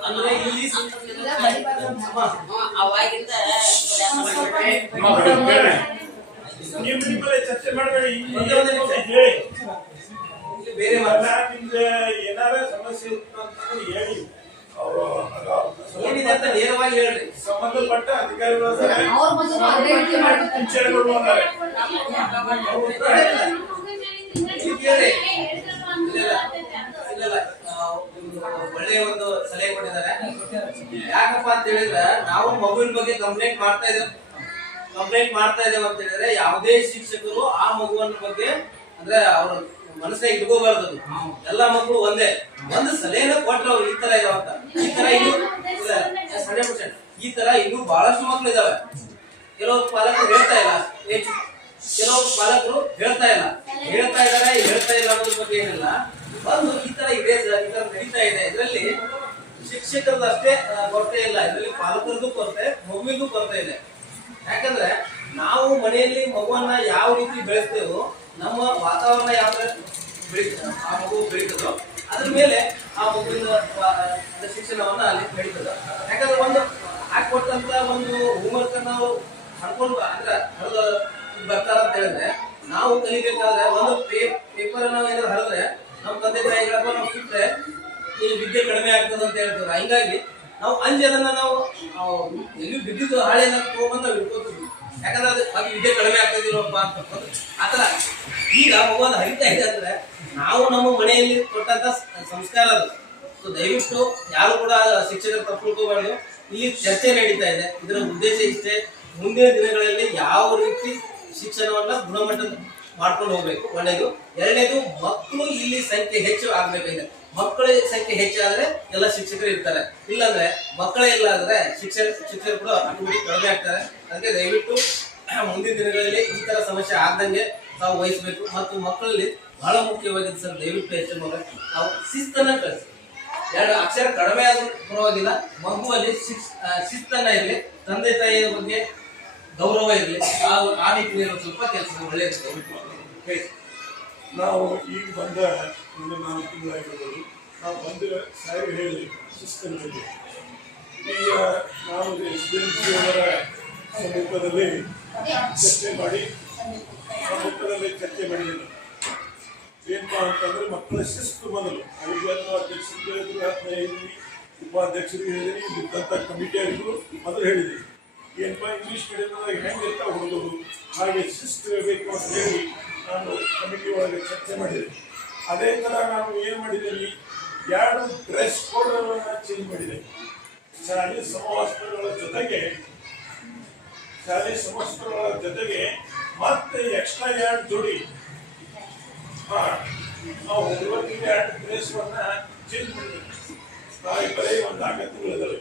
ಅಂದ್ರೆ ಇಲ್ಲಿ ಅವಾಗಿಂದ ಚರ್ಚೆ ಮಾಡಬೇಡಿ ಬೇರೆ ನಿಮ್ಗೆ ಏನಾರ ಸಮಸ್ಯೆ ಇತ್ತು ಅಂತಂದ್ರೆ ಹೇಳಿ ಅವರು ಏನಿದೆ ಅಂತ ನೇರವಾಗಿ ಹೇಳ್ರಿ. ಸಂಬಂಧಪಟ್ಟ ಅಧಿಕಾರಿಗಳು ಇದ್ದಾರೆ. ಅವ್ರ ಬಗ್ಗೆನೂ ಅದೇ ರೀತಿ ಮಾಡ್ಬೇಕು. ಅಧಿಕಾರಿಗಳು ಇದ್ದಾರೆ. ಇಲ್ಲಿ ಕೇಳಿ. ಇಲ್ಲ, ನಿಮ್ದು ಒಳ್ಳೆಯ ಒಂದು ಸಲಹೆ ಕೊಟ್ಟಿದ್ದಾರೆ. ಯಾಕಪ್ಪ ಅಂತ ಹೇಳಿದ್ರೆ ನಾವು ಮಗುವಿನ ಬಗ್ಗೆ ಕಂಪ್ಲೇಂಟ್ ಮಾಡ್ತಾ ಇದ್ದೇವೆ ಅಂತ ಹೇಳಿದ್ರೆ ಯಾವುದೇ ಶಿಕ್ಷಕರು ಆ ಮಗುವಿನ ಬಗ್ಗೆ ಅಂದ್ರೆ ಅವ್ರ ಮನಸ್ಸಿನಾಗ ಇಟ್ಕೋಬಾರ್ದು. ಎಲ್ಲಾ ಮಕ್ಕಳು ಒಂದೇ. ಒಂದು ಸಲಹೆನ ಕೊಟ್ಟರು ಈ ತರ ಇದಾವಂತ. ಈ ತರ ಇನ್ನೂ ಬಹಳಷ್ಟು ಮಕ್ಕಳು ಇದಾವೆ. ಕೆಲವು ಪಾಲಕರು ಹೇಳ್ತಾ ಇಲ್ಲ, ಕೆಲವು ಪಾಲಕರು ಹೇಳ್ತಾ ಇಲ್ಲ ಅನ್ನೋದ್ರ ಬಗ್ಗೆ ಏನಿಲ್ಲ. ಒಂದು ಈ ತರ ಇದೆ, ಈ ತರ ನಡೀತಾ ಇದೆ. ಇದರಲ್ಲಿ ಶಿಕ್ಷಕರದ್ದು ಅಷ್ಟೇ ಕೊರತೆ ಇಲ್ಲ, ಇದರಲ್ಲಿ ಪಾಲಕರದ್ದು ಕೊರತೆ, ಮಗುವಿಗೂ ಕೊರತೆ ಇದೆ. ಯಾಕಂದ್ರೆ ನಾವು ಮನೆಯಲ್ಲಿ ಮಗುವನ್ನ ಯಾವ ರೀತಿ ಬೆಳೆಸ್ತೇವೋ, ನಮ್ಮ ವಾತಾವರಣ ಯಾವ ಆ ಮಗು ಬೆಳೀತದೋ ಅದ್ರ ಮೇಲೆ ಆ ಮಗುವಿನ ಶಿಕ್ಷಣವನ್ನ ಅಲ್ಲಿ ಬೆಳೀತದ. ಯಾಕಂದ್ರೆ ಒಂದು ಹಾಕೊಟ್ಟಂತ ಒಂದು ಹೋಮ್ವರ್ಕ್ ನಾವು ಮಾಡ್ಕೊಂಡು ಅಂದ್ರೆ ಬರ್ತಾರ ಅಂತ ಹೇಳಿದ್ರೆ ನಾವು ಕಲಿಬೇಕಾದ್ರೆ ಒಂದು ಪೇಪರ್ ನಾವು ಏನಾದ್ರು ಹರಿದ್ರೆ ನಮ್ಮ ತಂದೆ ತಾಯಿಗಳಪ್ಪ ನಾವು ಬಿಟ್ರೆ ಇಲ್ಲಿ ವಿದ್ಯೆ ಕಡಿಮೆ ಆಗ್ತದೆ ಅಂತ ಹೇಳ್ತಾರೆ. ಹಿಂಗಾಗಿ ನಾವು ಅಂಜಿ ಅದನ್ನ ನಾವು ಎಲ್ಲಿ ಬಿದ್ದಿದ್ದು ಹಾಳೆಯನ್ನ ತಗೊಂಡ್ ನಾವು ಇಟ್ಕೋತೀವಿ. ಯಾಕಂದ್ರೆ ಅದು ವಿದ್ಯೆ ಕಡಿಮೆ ಆಗ್ತದಿಲ್ಲಪ್ಪ ಅಂತ ಆತರ ಈಗ ಮಗುವನ್ನ ಹರಿತಾ ಇದೆ ಅಂದ್ರೆ ನಾವು ನಮ್ಮ ಮನೆಯಲ್ಲಿ ಕೊಟ್ಟಂತ ಸಂಸ್ಕಾರ ಅದು. ಸೊ ದಯವಿಟ್ಟು ಯಾರು ಕೂಡ ಶಿಕ್ಷಕರು ತಪ್ಪು ತಿಳ್ಕೋಬಾರ್ದು. ಇಲ್ಲಿ ಚರ್ಚೆ ನಡೀತಾ ಇದೆ. ಇದರ ಉದ್ದೇಶ ಇಷ್ಟೇ, ಮುಂದಿನ ದಿನಗಳಲ್ಲಿ ಯಾವ ರೀತಿ ಶಿಕ್ಷಣವನ್ನ ಗುಣಮಟ್ಟದ ಮಾಡ್ಕೊಂಡು ಹೋಗ್ಬೇಕು, ಒಳ್ಳೆಯದು. ಎರಡನೇದು, ಮಕ್ಕಳು ಇಲ್ಲಿ ಸಂಖ್ಯೆ ಹೆಚ್ಚು ಆಗ್ಬೇಕಾಗಿದೆ. ಮಕ್ಕಳ ಸಂಖ್ಯೆ ಹೆಚ್ಚಾದ್ರೆ ಎಲ್ಲ ಶಿಕ್ಷಕರು ಇರ್ತಾರೆ. ಇಲ್ಲಾಂದ್ರೆ ಮಕ್ಕಳೇ ಇಲ್ಲ ಅಂದ್ರೆ ಶಿಕ್ಷಕರು ಕೂಡ ಆಟೋಮೆಟಿಕ್ ಕಡಿಮೆ ಆಗ್ತಾರೆ. ಅದಕ್ಕೆ ದಯವಿಟ್ಟು ಮುಂದಿನ ದಿನಗಳಲ್ಲಿ ಈ ತರ ಸಮಸ್ಯೆ ಆಗದಂಗೆ ನಾವು ವಹಿಸಬೇಕು. ಮತ್ತು ಮಕ್ಕಳಲ್ಲಿ ಬಹಳ ಮುಖ್ಯವಾಗಿದೆ ಸರ್, ದಯವಿಟ್ಟು ಹೆಚ್ಚು ನಾವು ಶಿಸ್ತನ್ನ ಕಳಿಸಿ. 2 ಅಕ್ಷರ ಕಡಿಮೆ ಆದ್ರೂ ಪರವಾಗಿಲ್ಲ, ಮಗುವಲ್ಲಿ ಶಿಸ್ತನ್ನ ಇರಲಿ, ತಂದೆ ತಾಯಿಯ ಬಗ್ಗೆ ಗೌರವ ಇರಲಿ. ಆ ನಿಟ್ಟಿನಲ್ಲಿ ಸ್ವಲ್ಪ ಕೆಲಸ ಒಳ್ಳೆಯದು. ನಾವು ಈಗ ಬಂದ 4 ತಿಂಗಳಾಗಿರ್ಬೋದು, ನಾವು ಬಂದ ಸಾರಿ ಹೇಳಿ ಶಿಸ್ತನಲ್ಲಿ ಈಗ ನಾವು SDMC ಅವರ ಸಮ್ಮುಖದಲ್ಲಿ ಚರ್ಚೆ ಮಾಡಿದ್ದೇನೆ. ಏನಪ್ಪಾ ಅಂತಂದ್ರೆ ಮಕ್ಕಳ ಶಿಸ್ತು ಮೊದಲು ಅವಿಭಾಗ ಅಧ್ಯಕ್ಷರಿಗೆ ಹೇಳಿದ್ರು, 15 ಉಪಾಧ್ಯಕ್ಷರಿಗೆ ಹೇಳಿದ್ರಿ, ಇದ್ದಂಥ ಕಮಿಟಿಯವರಿಗೂ ಮೊದಲು ಹೇಳಿದ್ರಿ. ಏನಪ್ಪಾ ಇಂಗ್ಲೀಷ್ ಮೀಡಿಯಂದಾಗ ಹೆಂಗಿರ್ತಾವ ಹುಡುಗರು, ಹಾಗೆ ಶಿಸ್ತು ಇರಬೇಕು ಅಂತ ಹೇಳಿ ನಾನು ಕಮಿಟಿ ಒಳಗೆ ಚರ್ಚೆ ಮಾಡಿದೆ. ಅದೇ ಥರ ನಾನು ಏನು ಮಾಡಿದ್ದೀನಿ, 2 ಡ್ರೆಸ್ ಕೋಡ್ಗಳನ್ನು ಚೇಂಜ್ ಮಾಡಿದೆ. ಶಾಲೆ ಸಮವಸ್ತ್ರಗಳ ಜೊತೆಗೆ ಮತ್ತೆ ಎಕ್ಸ್ಟ್ರಾ 2 ಜೋಡಿ ನಾವು ಹುಡುಗರಿಗೆ 2 ಡ್ರೆಸ್ಗಳನ್ನ ಚೇಂಜ್ ಮಾಡಿದ್ದೇವೆ. ನಾವು ಬರೀ ಒಂದು 4 ತಿಂಗಳಿದ್ದಾವೆ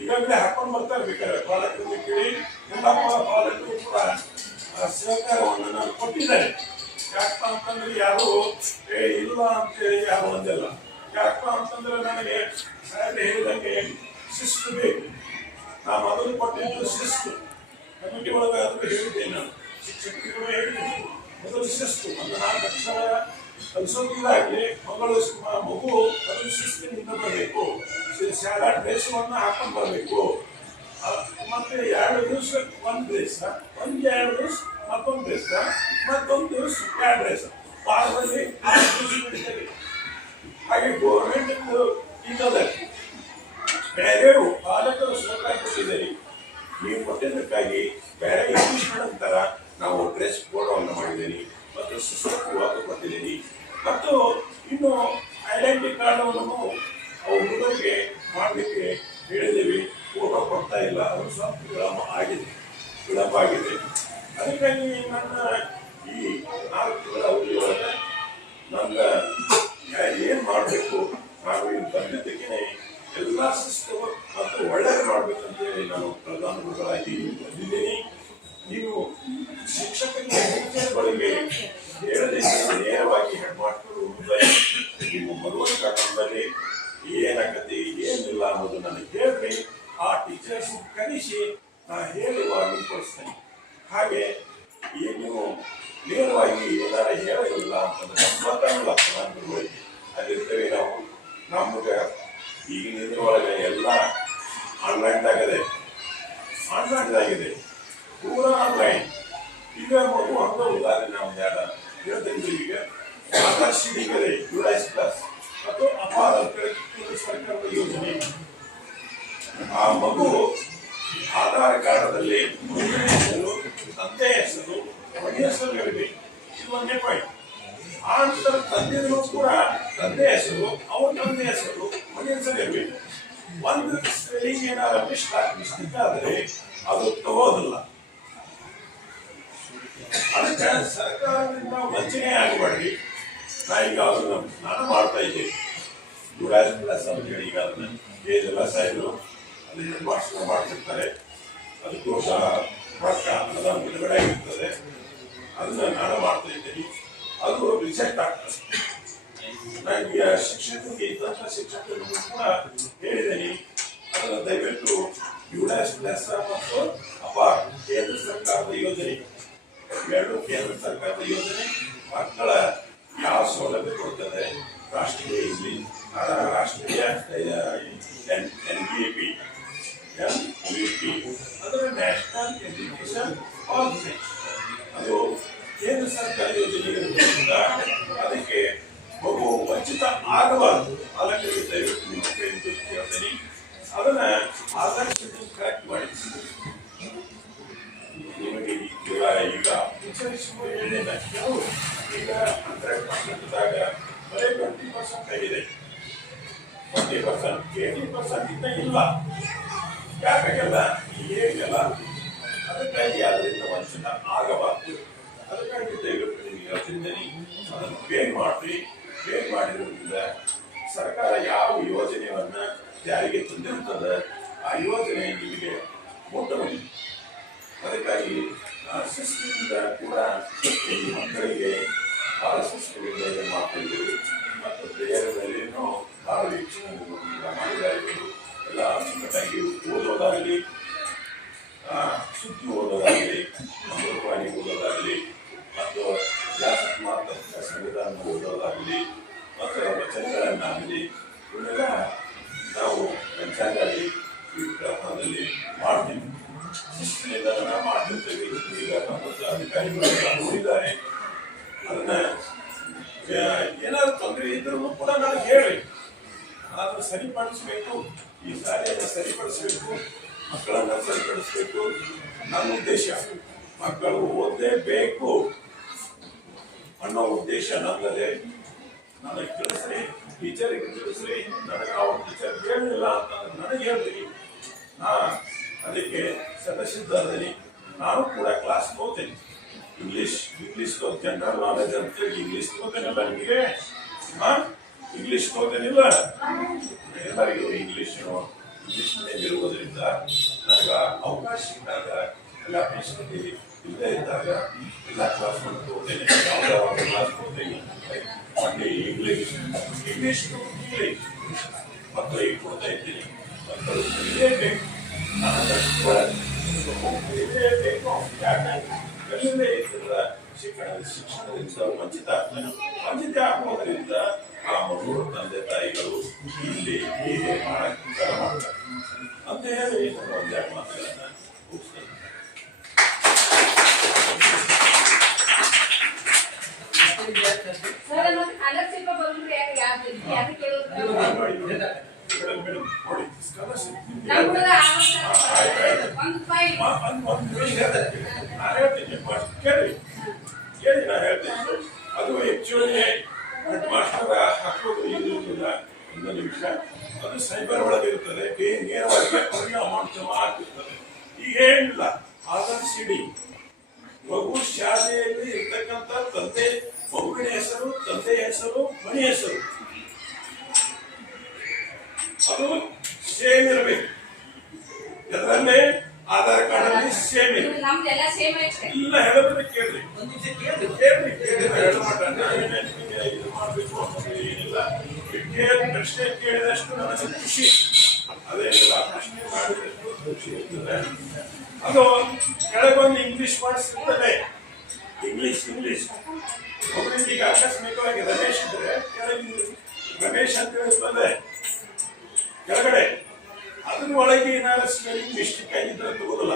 ಈಗಾಗಲೇ ಹಾಕೊಂಡು ಬರ್ತಾ ಇರ್ಬೇಕಾದ್ರೆ ಪಾಲಕರಿಗೆ ಕೇಳಿ ಎಲ್ಲ ಪಾಲಕರು ಕೂಡ ಸಹಕಾರವನ್ನು ನಾನು ಕೊಟ್ಟಿದ್ದಾರೆ. ಯಾಕಪ್ಪ ಅಂತಂದ್ರೆ ಯಾರು ಇಲ್ಲ ಅಂತೇಳಿ ಯಾರು ಒಂದಿಲ್ಲ. ಯಾಕಪ್ಪ ಅಂತಂದ್ರೆ ನನಗೆ ಸಾಹೇಬ್ರು ಹೇಳಿದಂಗೆ ಶಿಸ್ತು ಬೇಕು. ನಾ ಮೊದಲು ಕೊಟ್ಟಿದ್ದು ಶಿಸ್ತು, ಕಮಿಟಿ ಒಳಗೆ ಆದರೂ ಹೇಳಿದ್ದೆ, ನಾನು ಶಿಕ್ಷಕರಿಗೂ ಹೇಳಿದ್ದೀನಿ. ಮೊದಲು ಶಿಸ್ತು, ಒಂದು 4 ಅಕ್ಷರ ಕಲಿಸೋದಿಲ್ಲಾಗಲಿ ಮಗು ಮೊದಲು ಶಿಸ್ತಿನಿಂದ ಬರಬೇಕು. ಶಾಲಾ ಡ್ರೆಸ್ವನ್ನು ಹಾಕೊಂಡು ಬರಬೇಕು. ಮತ್ತೆ 2 ದಿವಸ 1 ಡ್ರೆಸ್, 2 ದಿವಸ ಮತ್ತೊಂದು ಡ್ರೆಸ್, ಮತ್ತೊಂದು ದಿವಸ 2 ಡ್ರೆಸ್, ವಾರದಲ್ಲಿ 6 ದಿವಸ ಬಿಡ್ತೇವೆ. ಹಾಗೆ ಗೌರ್ಮೆಂಟ್ ಇದ್ದದ ಬೇರೆ ಪಾಲಕರು ಸ್ವತಃ ಕೊಟ್ಟಿದ್ದೀರಿ. ನೀವು ಕೊಟ್ಟಿದ್ದಕ್ಕಾಗಿ ಬೇರೆ ಇಂಗ್ಲೀಷ್ ಮೀಡಿಯಂ ಥರ ನಾವು ಡ್ರೆಸ್ ಕೋಡವನ್ನು ಮಾಡಿದ್ದೀನಿ ಮತ್ತು ಶಿಕ್ಷಕರು ಕೊಟ್ಟಿದ್ದೀನಿ. ಮತ್ತು ಇನ್ನು ಐಡೆಂಟಿ ಕಾರ್ಡನ್ನು ಹುಡುಗರಿಗೆ ಮಾಡಲಿಕ್ಕೆ ಹೇಳಿದ್ದೀವಿ. ಫೋಟೋ ಕೊಡ್ತಾ ಇಲ್ಲ, ಅದು ಸ್ವಲ್ಪ ವಿಳಂಬ ಆಗಿದೆ. ಅದಕ್ಕಾಗಿ ನನ್ನ ಈ 4 ತಿಂಗಳ ಅವಧಿಯೊಳಗೆ ನನ್ನ ಏನು ಮಾಡಬೇಕು, ನಾವು ಇಲ್ಲಿ ಬಂದಿದ್ದಕ್ಕೆ ಎಲ್ಲ ಶಿಸ್ತು ಮತ್ತು ಒಳ್ಳೆಯದು ಮಾಡಬೇಕಂತೇಳಿ ನಾನು ಪ್ರಧಾನ ಗುರುಗಳಾಗಿ ಬಂದಿದ್ದೀನಿ. ನೀವು ಶಿಕ್ಷಕರಿಗೆ ಹೇಳದೆ ನೇರವಾಗಿ ಹೆಡ್ ಮಾಸ್ಟರ್ ನೀವು ಮಗುವಿನ ಕಟ್ಟಡದಲ್ಲಿ ಏನಾಗತ್ತೆ ಏನಿಲ್ಲ ಅನ್ನೋದು ನನಗೆ ಹೇಳ್ರಿ. ಆ ಟೀಚರ್ಸ್ ಕಲಿಸಿ ನಾ ಹೇಳಿ ಕೊಡಿಸ್ತೇನೆ. ಹಾಗೆ ನೀವು ನೇರವಾಗಿ ಏನಾರ ಹೇಳಲಿಲ್ಲ ಅಂತಂದ್ರೆ ಗೊತ್ತಾಗಲ್ಲ ಪ್ರಧಾನ ಗುರುಗಳಿಗೆ. ಅಲ್ಲಿರ್ತೇವೆ ನಾವು. ನಮಗೆ ಈಗಿನ ಇದ್ರೊಳಗೆ ಎಲ್ಲ ಆನ್ಲೈನ್ದಾಗಿದೆ, ಪೂರಾ ಆನ್ಲೈನ್. ಈಗ ಮಗು ಹಂಗ ಉದಾಹರಣೆ ನಾವು ಹೇಳ್ತೀನಿ. ಈಗ ಆದರ್ಶ ಇದೆ ಯುಡೈಸ್ ಕ್ಲಾಸ್ ಮತ್ತು ಅಪಾರ ಕೇಂದ್ರ ಸರ್ಕಾರದ ಯೋಜನೆ. ಆ ಮಗು ಆಧಾರ್ ಕಾರ್ಡದಲ್ಲಿ ಮಗುವಿನ ಹೆಸರು, ತಂದೆ ಹೆಸರು, ಮನೆ ಹೆಸರು ಇರಬೇಕು. ಇದು ಒಂದೇ ಪಾಯಿಂಟ್. ಆ ನಂತರ ತಂದೆಯೂ ಕೂಡ ತಂದೆ ಹೆಸರು, ಅವನ ತಂದೆ ಹೆಸರು, ಮನೆ ಹೆಸರು ಇರಬೇಕು. ಒಂದು ಸ್ಪೆಲ್ಲಿಂಗ್ ಏನಾದ್ರು ಮಿಸ್ಟೇಕ್ ಆದರೆ ಅದು ತಗೋದಿಲ್ಲ. ಅದಕ್ಕೆ ಸರ್ಕಾರದಿಂದ ವಂಚನೆ ಆಗಬಾರ್ದು. ಈಗ ಅದನ್ನು ನಾನು ಮಾಡ್ತಾ ಇದ್ದೇನೆ. ಪ್ಲಸ್ ಅಂತ ಹೇಳಿ ಈಗ ಅದನ್ನ ಏಜೆಲ್ಲ ಸಾಯಿದ್ರು ಅಲ್ಲಿ ಹೆಡ್ ಮಾಸ್ಟರ್ ಮಾಡ್ತಿರ್ತಾರೆ. ಅದಕ್ಕೋಸ್ಕರ ರೊಕ್ಕ ಅದ ಬಿಡುಗಡೆ ಆಗಿರ್ತದೆ. ಅದನ್ನ ನಾನು ಮಾಡ್ತಾ ಇದ್ದೇನೆ. ಅದು ರಿಜೆಕ್ಟ್ ಆಗ್ತದೆ. ನನಗೆ ಶಿಕ್ಷಕರಿಗೆ ಇದ್ದಂಥ ಶಿಕ್ಷಕರಿಗೂ ಕೂಡ ಹೇಳಿದ್ದೇನೆ, ಅದನ್ನು ದಯವಿಟ್ಟು ಪ್ಲಸ್ ಮತ್ತು ಅಪಾರ್ ಕೇಂದ್ರ ಸರ್ಕಾರದ ಯೋಜನೆ, ಎರಡು ಕೇಂದ್ರ ಸರ್ಕಾರದ ಯೋಜನೆ ಮಕ್ಕಳ ಯಾವ ಸೌಲಭ್ಯ ಕೊಡ್ತದೆ, ರಾಷ್ಟ್ರೀಯ ರಾಷ್ಟ್ರೀಯ NVP ಅಂದರೆ ನ್ಯಾಷನಲ್ ಎಜುಕೇಶನ್ ಪಾಲಿಸಿ, ಅದು ಕೇಂದ್ರ ಸರ್ಕಾರ ಯೋಜನೆ ಇರೋದ್ರಿಂದ ಅದಕ್ಕೆ ಮಗು ವಂಚಿತ ಆಗಬಾರದು. ಅದಕ್ಕೆ ದಯವಿಟ್ಟು ನಿಮ್ಮ ಕೈಯಿಂದ ಕೇಳ್ತೀನಿ, ಅದನ್ನ ಆಧಾರ್ ಶೀಟ್ ಕರೆಕ್ಟ್ ಮಾಡಿ. ನಿಮಗೆ ಈಗ ಹೇಳಿದ ಈಗ 100%ದಾಗ ಬರೀ 20% ಆಗಿದೆ. 20%, 80% ಇನ್ನ ಇಲ್ಲ. ಯಾಕಾಗಲ್ಲ? ಹೇಗೆಲ್ಲ ಅದಕ್ಕಾಗಿ ಅದರಿಂದ ವಂಚನೆ ಆಗಬಾರ್ದು. ಅದಕ್ಕಾಗಿ ದಯವಿಟ್ಟು ನಿಮಗೆ ಹೇಳ್ತಿದ್ದೇನೆ, ಅದನ್ನು ಬೇಗ ಮಾಡಿ. ಬೇಗ ಮಾಡಿರೋದ್ರಿಂದ ಸರ್ಕಾರ ಯಾವ ಯೋಜನೆಯನ್ನ ಜಾರಿಗೆ ತಂದಿರ್ತದೆ ಆ ಯೋಜನೆ ನಿಮಗೆ ಮುಟ್ಟಬಹುದು. ಅದಕ್ಕಾಗಿ ಶಿಸ್ತಿನಿಂದ ಕೂಡ ಈ ಮಕ್ಕಳಿಗೆ ಬಹಳ ಶಿಸ್ತಿನಿಂದ ಏನು ಮಾಡ್ತಾ ಇದ್ದೀವಿ ಮತ್ತು ಪ್ರೇರಣೆಯಲ್ಲೇನೋ ಬಹಳ ವೀಕ್ಷಣೆಗಳಿಂದ ಮಾಡಿದಾಗಿರ್ಬೋದು. ಎಲ್ಲ ಅಚ್ಚುಕಟ್ಟಾಗಿ ಓದೋದಾಗಲಿ, ಸುದ್ದಿ ಓದೋದಾಗಲಿ, ಅಮೃತವಾಣಿ ಓದೋದಾಗಲಿ, ಮತ್ತು ವ್ಯಾಸಮಾರ್ಥ ಸಂವಿಧಾನ ಓದೋದಾಗಲಿ, ಮತ್ತು ವಚನಗಳನ್ನಾಗಲಿ ಇವನ್ನೆಲ್ಲ ನಾವು ಪಂಚಾಂಗದಲ್ಲಿ ಈ ಪ್ರಯತ್ನದಲ್ಲಿ ಮಾಡ್ತೀವಿ. ಶಿಸ್ತಿನಿಂದ ನಾವು ಮಾಡ್ತಿರ್ತೇವೆ. ಈಗ ನಮ್ಮ ಅಧಿಕಾರಿಗಳು ನೋಡಿದ್ದಾರೆ. ಅದನ್ನ ಏನಾದ್ರು ತೊಂದರೆ ಇದ್ರೂ ಕೂಡ ನನಗೆ ಹೇಳಿ, ಅದನ್ನು ಸರಿಪಡಿಸಬೇಕು. ಈ ಶಾಲೆಯನ್ನು ಸರಿಪಡಿಸಬೇಕು, ಮಕ್ಕಳನ್ನ ಸರಿಪಡಿಸಬೇಕು. ನನ್ನ ಉದ್ದೇಶ ಮಕ್ಕಳು ಓದಲೇಬೇಕು ಅನ್ನೋ ಉದ್ದೇಶ ನನ್ನದೇ. ನನಗೆ ತಿಳಿಸ್ರಿ, ಟೀಚರಿಗೆ ತಿಳಿಸ್ರಿ. ನನಗೆ ಅವ್ರ ಟೀಚರ್ ಹೇಳಲಿಲ್ಲ ಅಂತ ನನಗೆ ಹೇಳ್ರಿ. ಅದಕ್ಕೆ ಸದಸ್ಯದಲ್ಲಿ ನಾನು ಕೂಡ ಕ್ಲಾಸ್ ತಗೋತೇನೆ. ಇಂಗ್ಲಿಷ್ ಜನರಲ್ ನಾಲೆಜ್ ಅಂತೇಳಿ ಇಂಗ್ಲಿಷ್ ತಗೋತೇನಲ್ಲ ನಿಮಗೆ. ಇಂಗ್ಲಿಷ್ ತಗೋತೇನಿಲ್ಲ ಎಲ್ಲರಿಗೂ. ಇಂಗ್ಲಿಷ್ನೇ ಇರುವುದರಿಂದ ನನಗೆ ಅವಕಾಶ ಇದ್ದಾಗ, ಎಲ್ಲ ಫೆಸಿಲಿಟಿ ಇಲ್ಲದೆ ಇದ್ದಾಗ ಎಲ್ಲ ಕ್ಲಾಸ್ಗಳನ್ನು ತಗೋತೇನೆ. ಯಾವುದೋ ಒಂದು ಕ್ಲಾಸ್ ತಗೋತೇನೆ. ಮತ್ತೆ ಇಂಗ್ಲಿಷ್ ಮಕ್ಕಳಿಗೆ ಕೊಡ್ತಾ ಇದ್ದೀನಿ. ಮಕ್ಕಳು ಕಲಿಯಲೇಬೇಕು. ಶಿಕ್ಷಣದಿಂದ ವಂಚಿತ ಆಗುವುದರಿಂದ ಆ ಮಗು ತಂದೆ ತಾಯಿಗಳು ಇಲ್ಲಿ ಹೀಗೆ ಮಾಡಕ್ಕೆ ಮಾಡ್ತಾರೆ ಅಂತ ಹೇಳಿ ಒಂದೆರಡು ಮಾತುಗಳನ್ನ ಮುಗಿಸ್ತೇನೆ. ಅದು ಆಕ್ಚುಲಿ ಹೆಡ್ ಮಾಸ್ಟರ್ ಹಾಕೋದು ಇರುವುದಿಲ್ಲ. ಒಂದು ನಿಮಿಷ ಅದು ಸೈಬರ್ ಒಳಗೆ ಇರ್ತದೆ. ನೇರವಾಗಿ ಅವರಿಗೆ ಅಮೌಂಟ್ ಜಮಾ ಆಗ್ತಿರ್ತದೆ. ಈಗ ಏನಿಲ್ಲ, ಆಧಾರ್ ಸಿಡಿ ಮಗು ಶಾಲೆಯಲ್ಲಿ ಇರ್ತಕ್ಕಂಥ ತಂದೆ, ಮಗುವಿನ ಹೆಸರು, ತಂದೆ ಹೆಸರು, ಮನೆ ಹೆಸರು ಅದು ಸೇಮ್ ಇರಬೇಕು. ಇದರಲ್ಲೇ ಆಧಾರ್ ಕಾರ್ಡ್ ಅಲ್ಲಿ ಸೇಮ್ ಇರಬೇಕು. ಇಲ್ಲ ಹೇಳೋದನ್ನ ಕೇಳ್ರಿ, ಇದು ಮಾಡಬೇಕು ಅನ್ನೋದು ಏನಿಲ್ಲ. ಪ್ರಶ್ನೆ ಕೇಳಿದಷ್ಟು ನನಗೆ ಖುಷಿ. ಅದೇನಿಲ್ಲ, ಪ್ರಶ್ನೆ ಮಾಡಿದಷ್ಟು ಖುಷಿ ಇರ್ತದೆ. ಅದು ಕೆಳಗೊಂದು ಇಂಗ್ಲಿಷ್ ಮಾಡಿಸಿರ್ತದೆ. ಇಂಗ್ಲಿಷ್ ಒಬ್ಬರಿಂದ ಈಗ ಆಕಸ್ಮಿಕವಾಗಿ ರಮೇಶ್ ಇದ್ರೆ ಕೆಳಗೆ ರಮೇಶ್ ಅಂತ ಹೇಳ್ತದೆ ಕೆಳಗಡೆ. ಅದ್ರ ಒಳಗೆ ಏನಾದ್ರು ಸ್ಪೆಲ್ಲಿಂಗ್ ಮಿಸ್ಟೇಕ್ ಆಗಿದ್ರೆ ತಗೋದಿಲ್ಲ.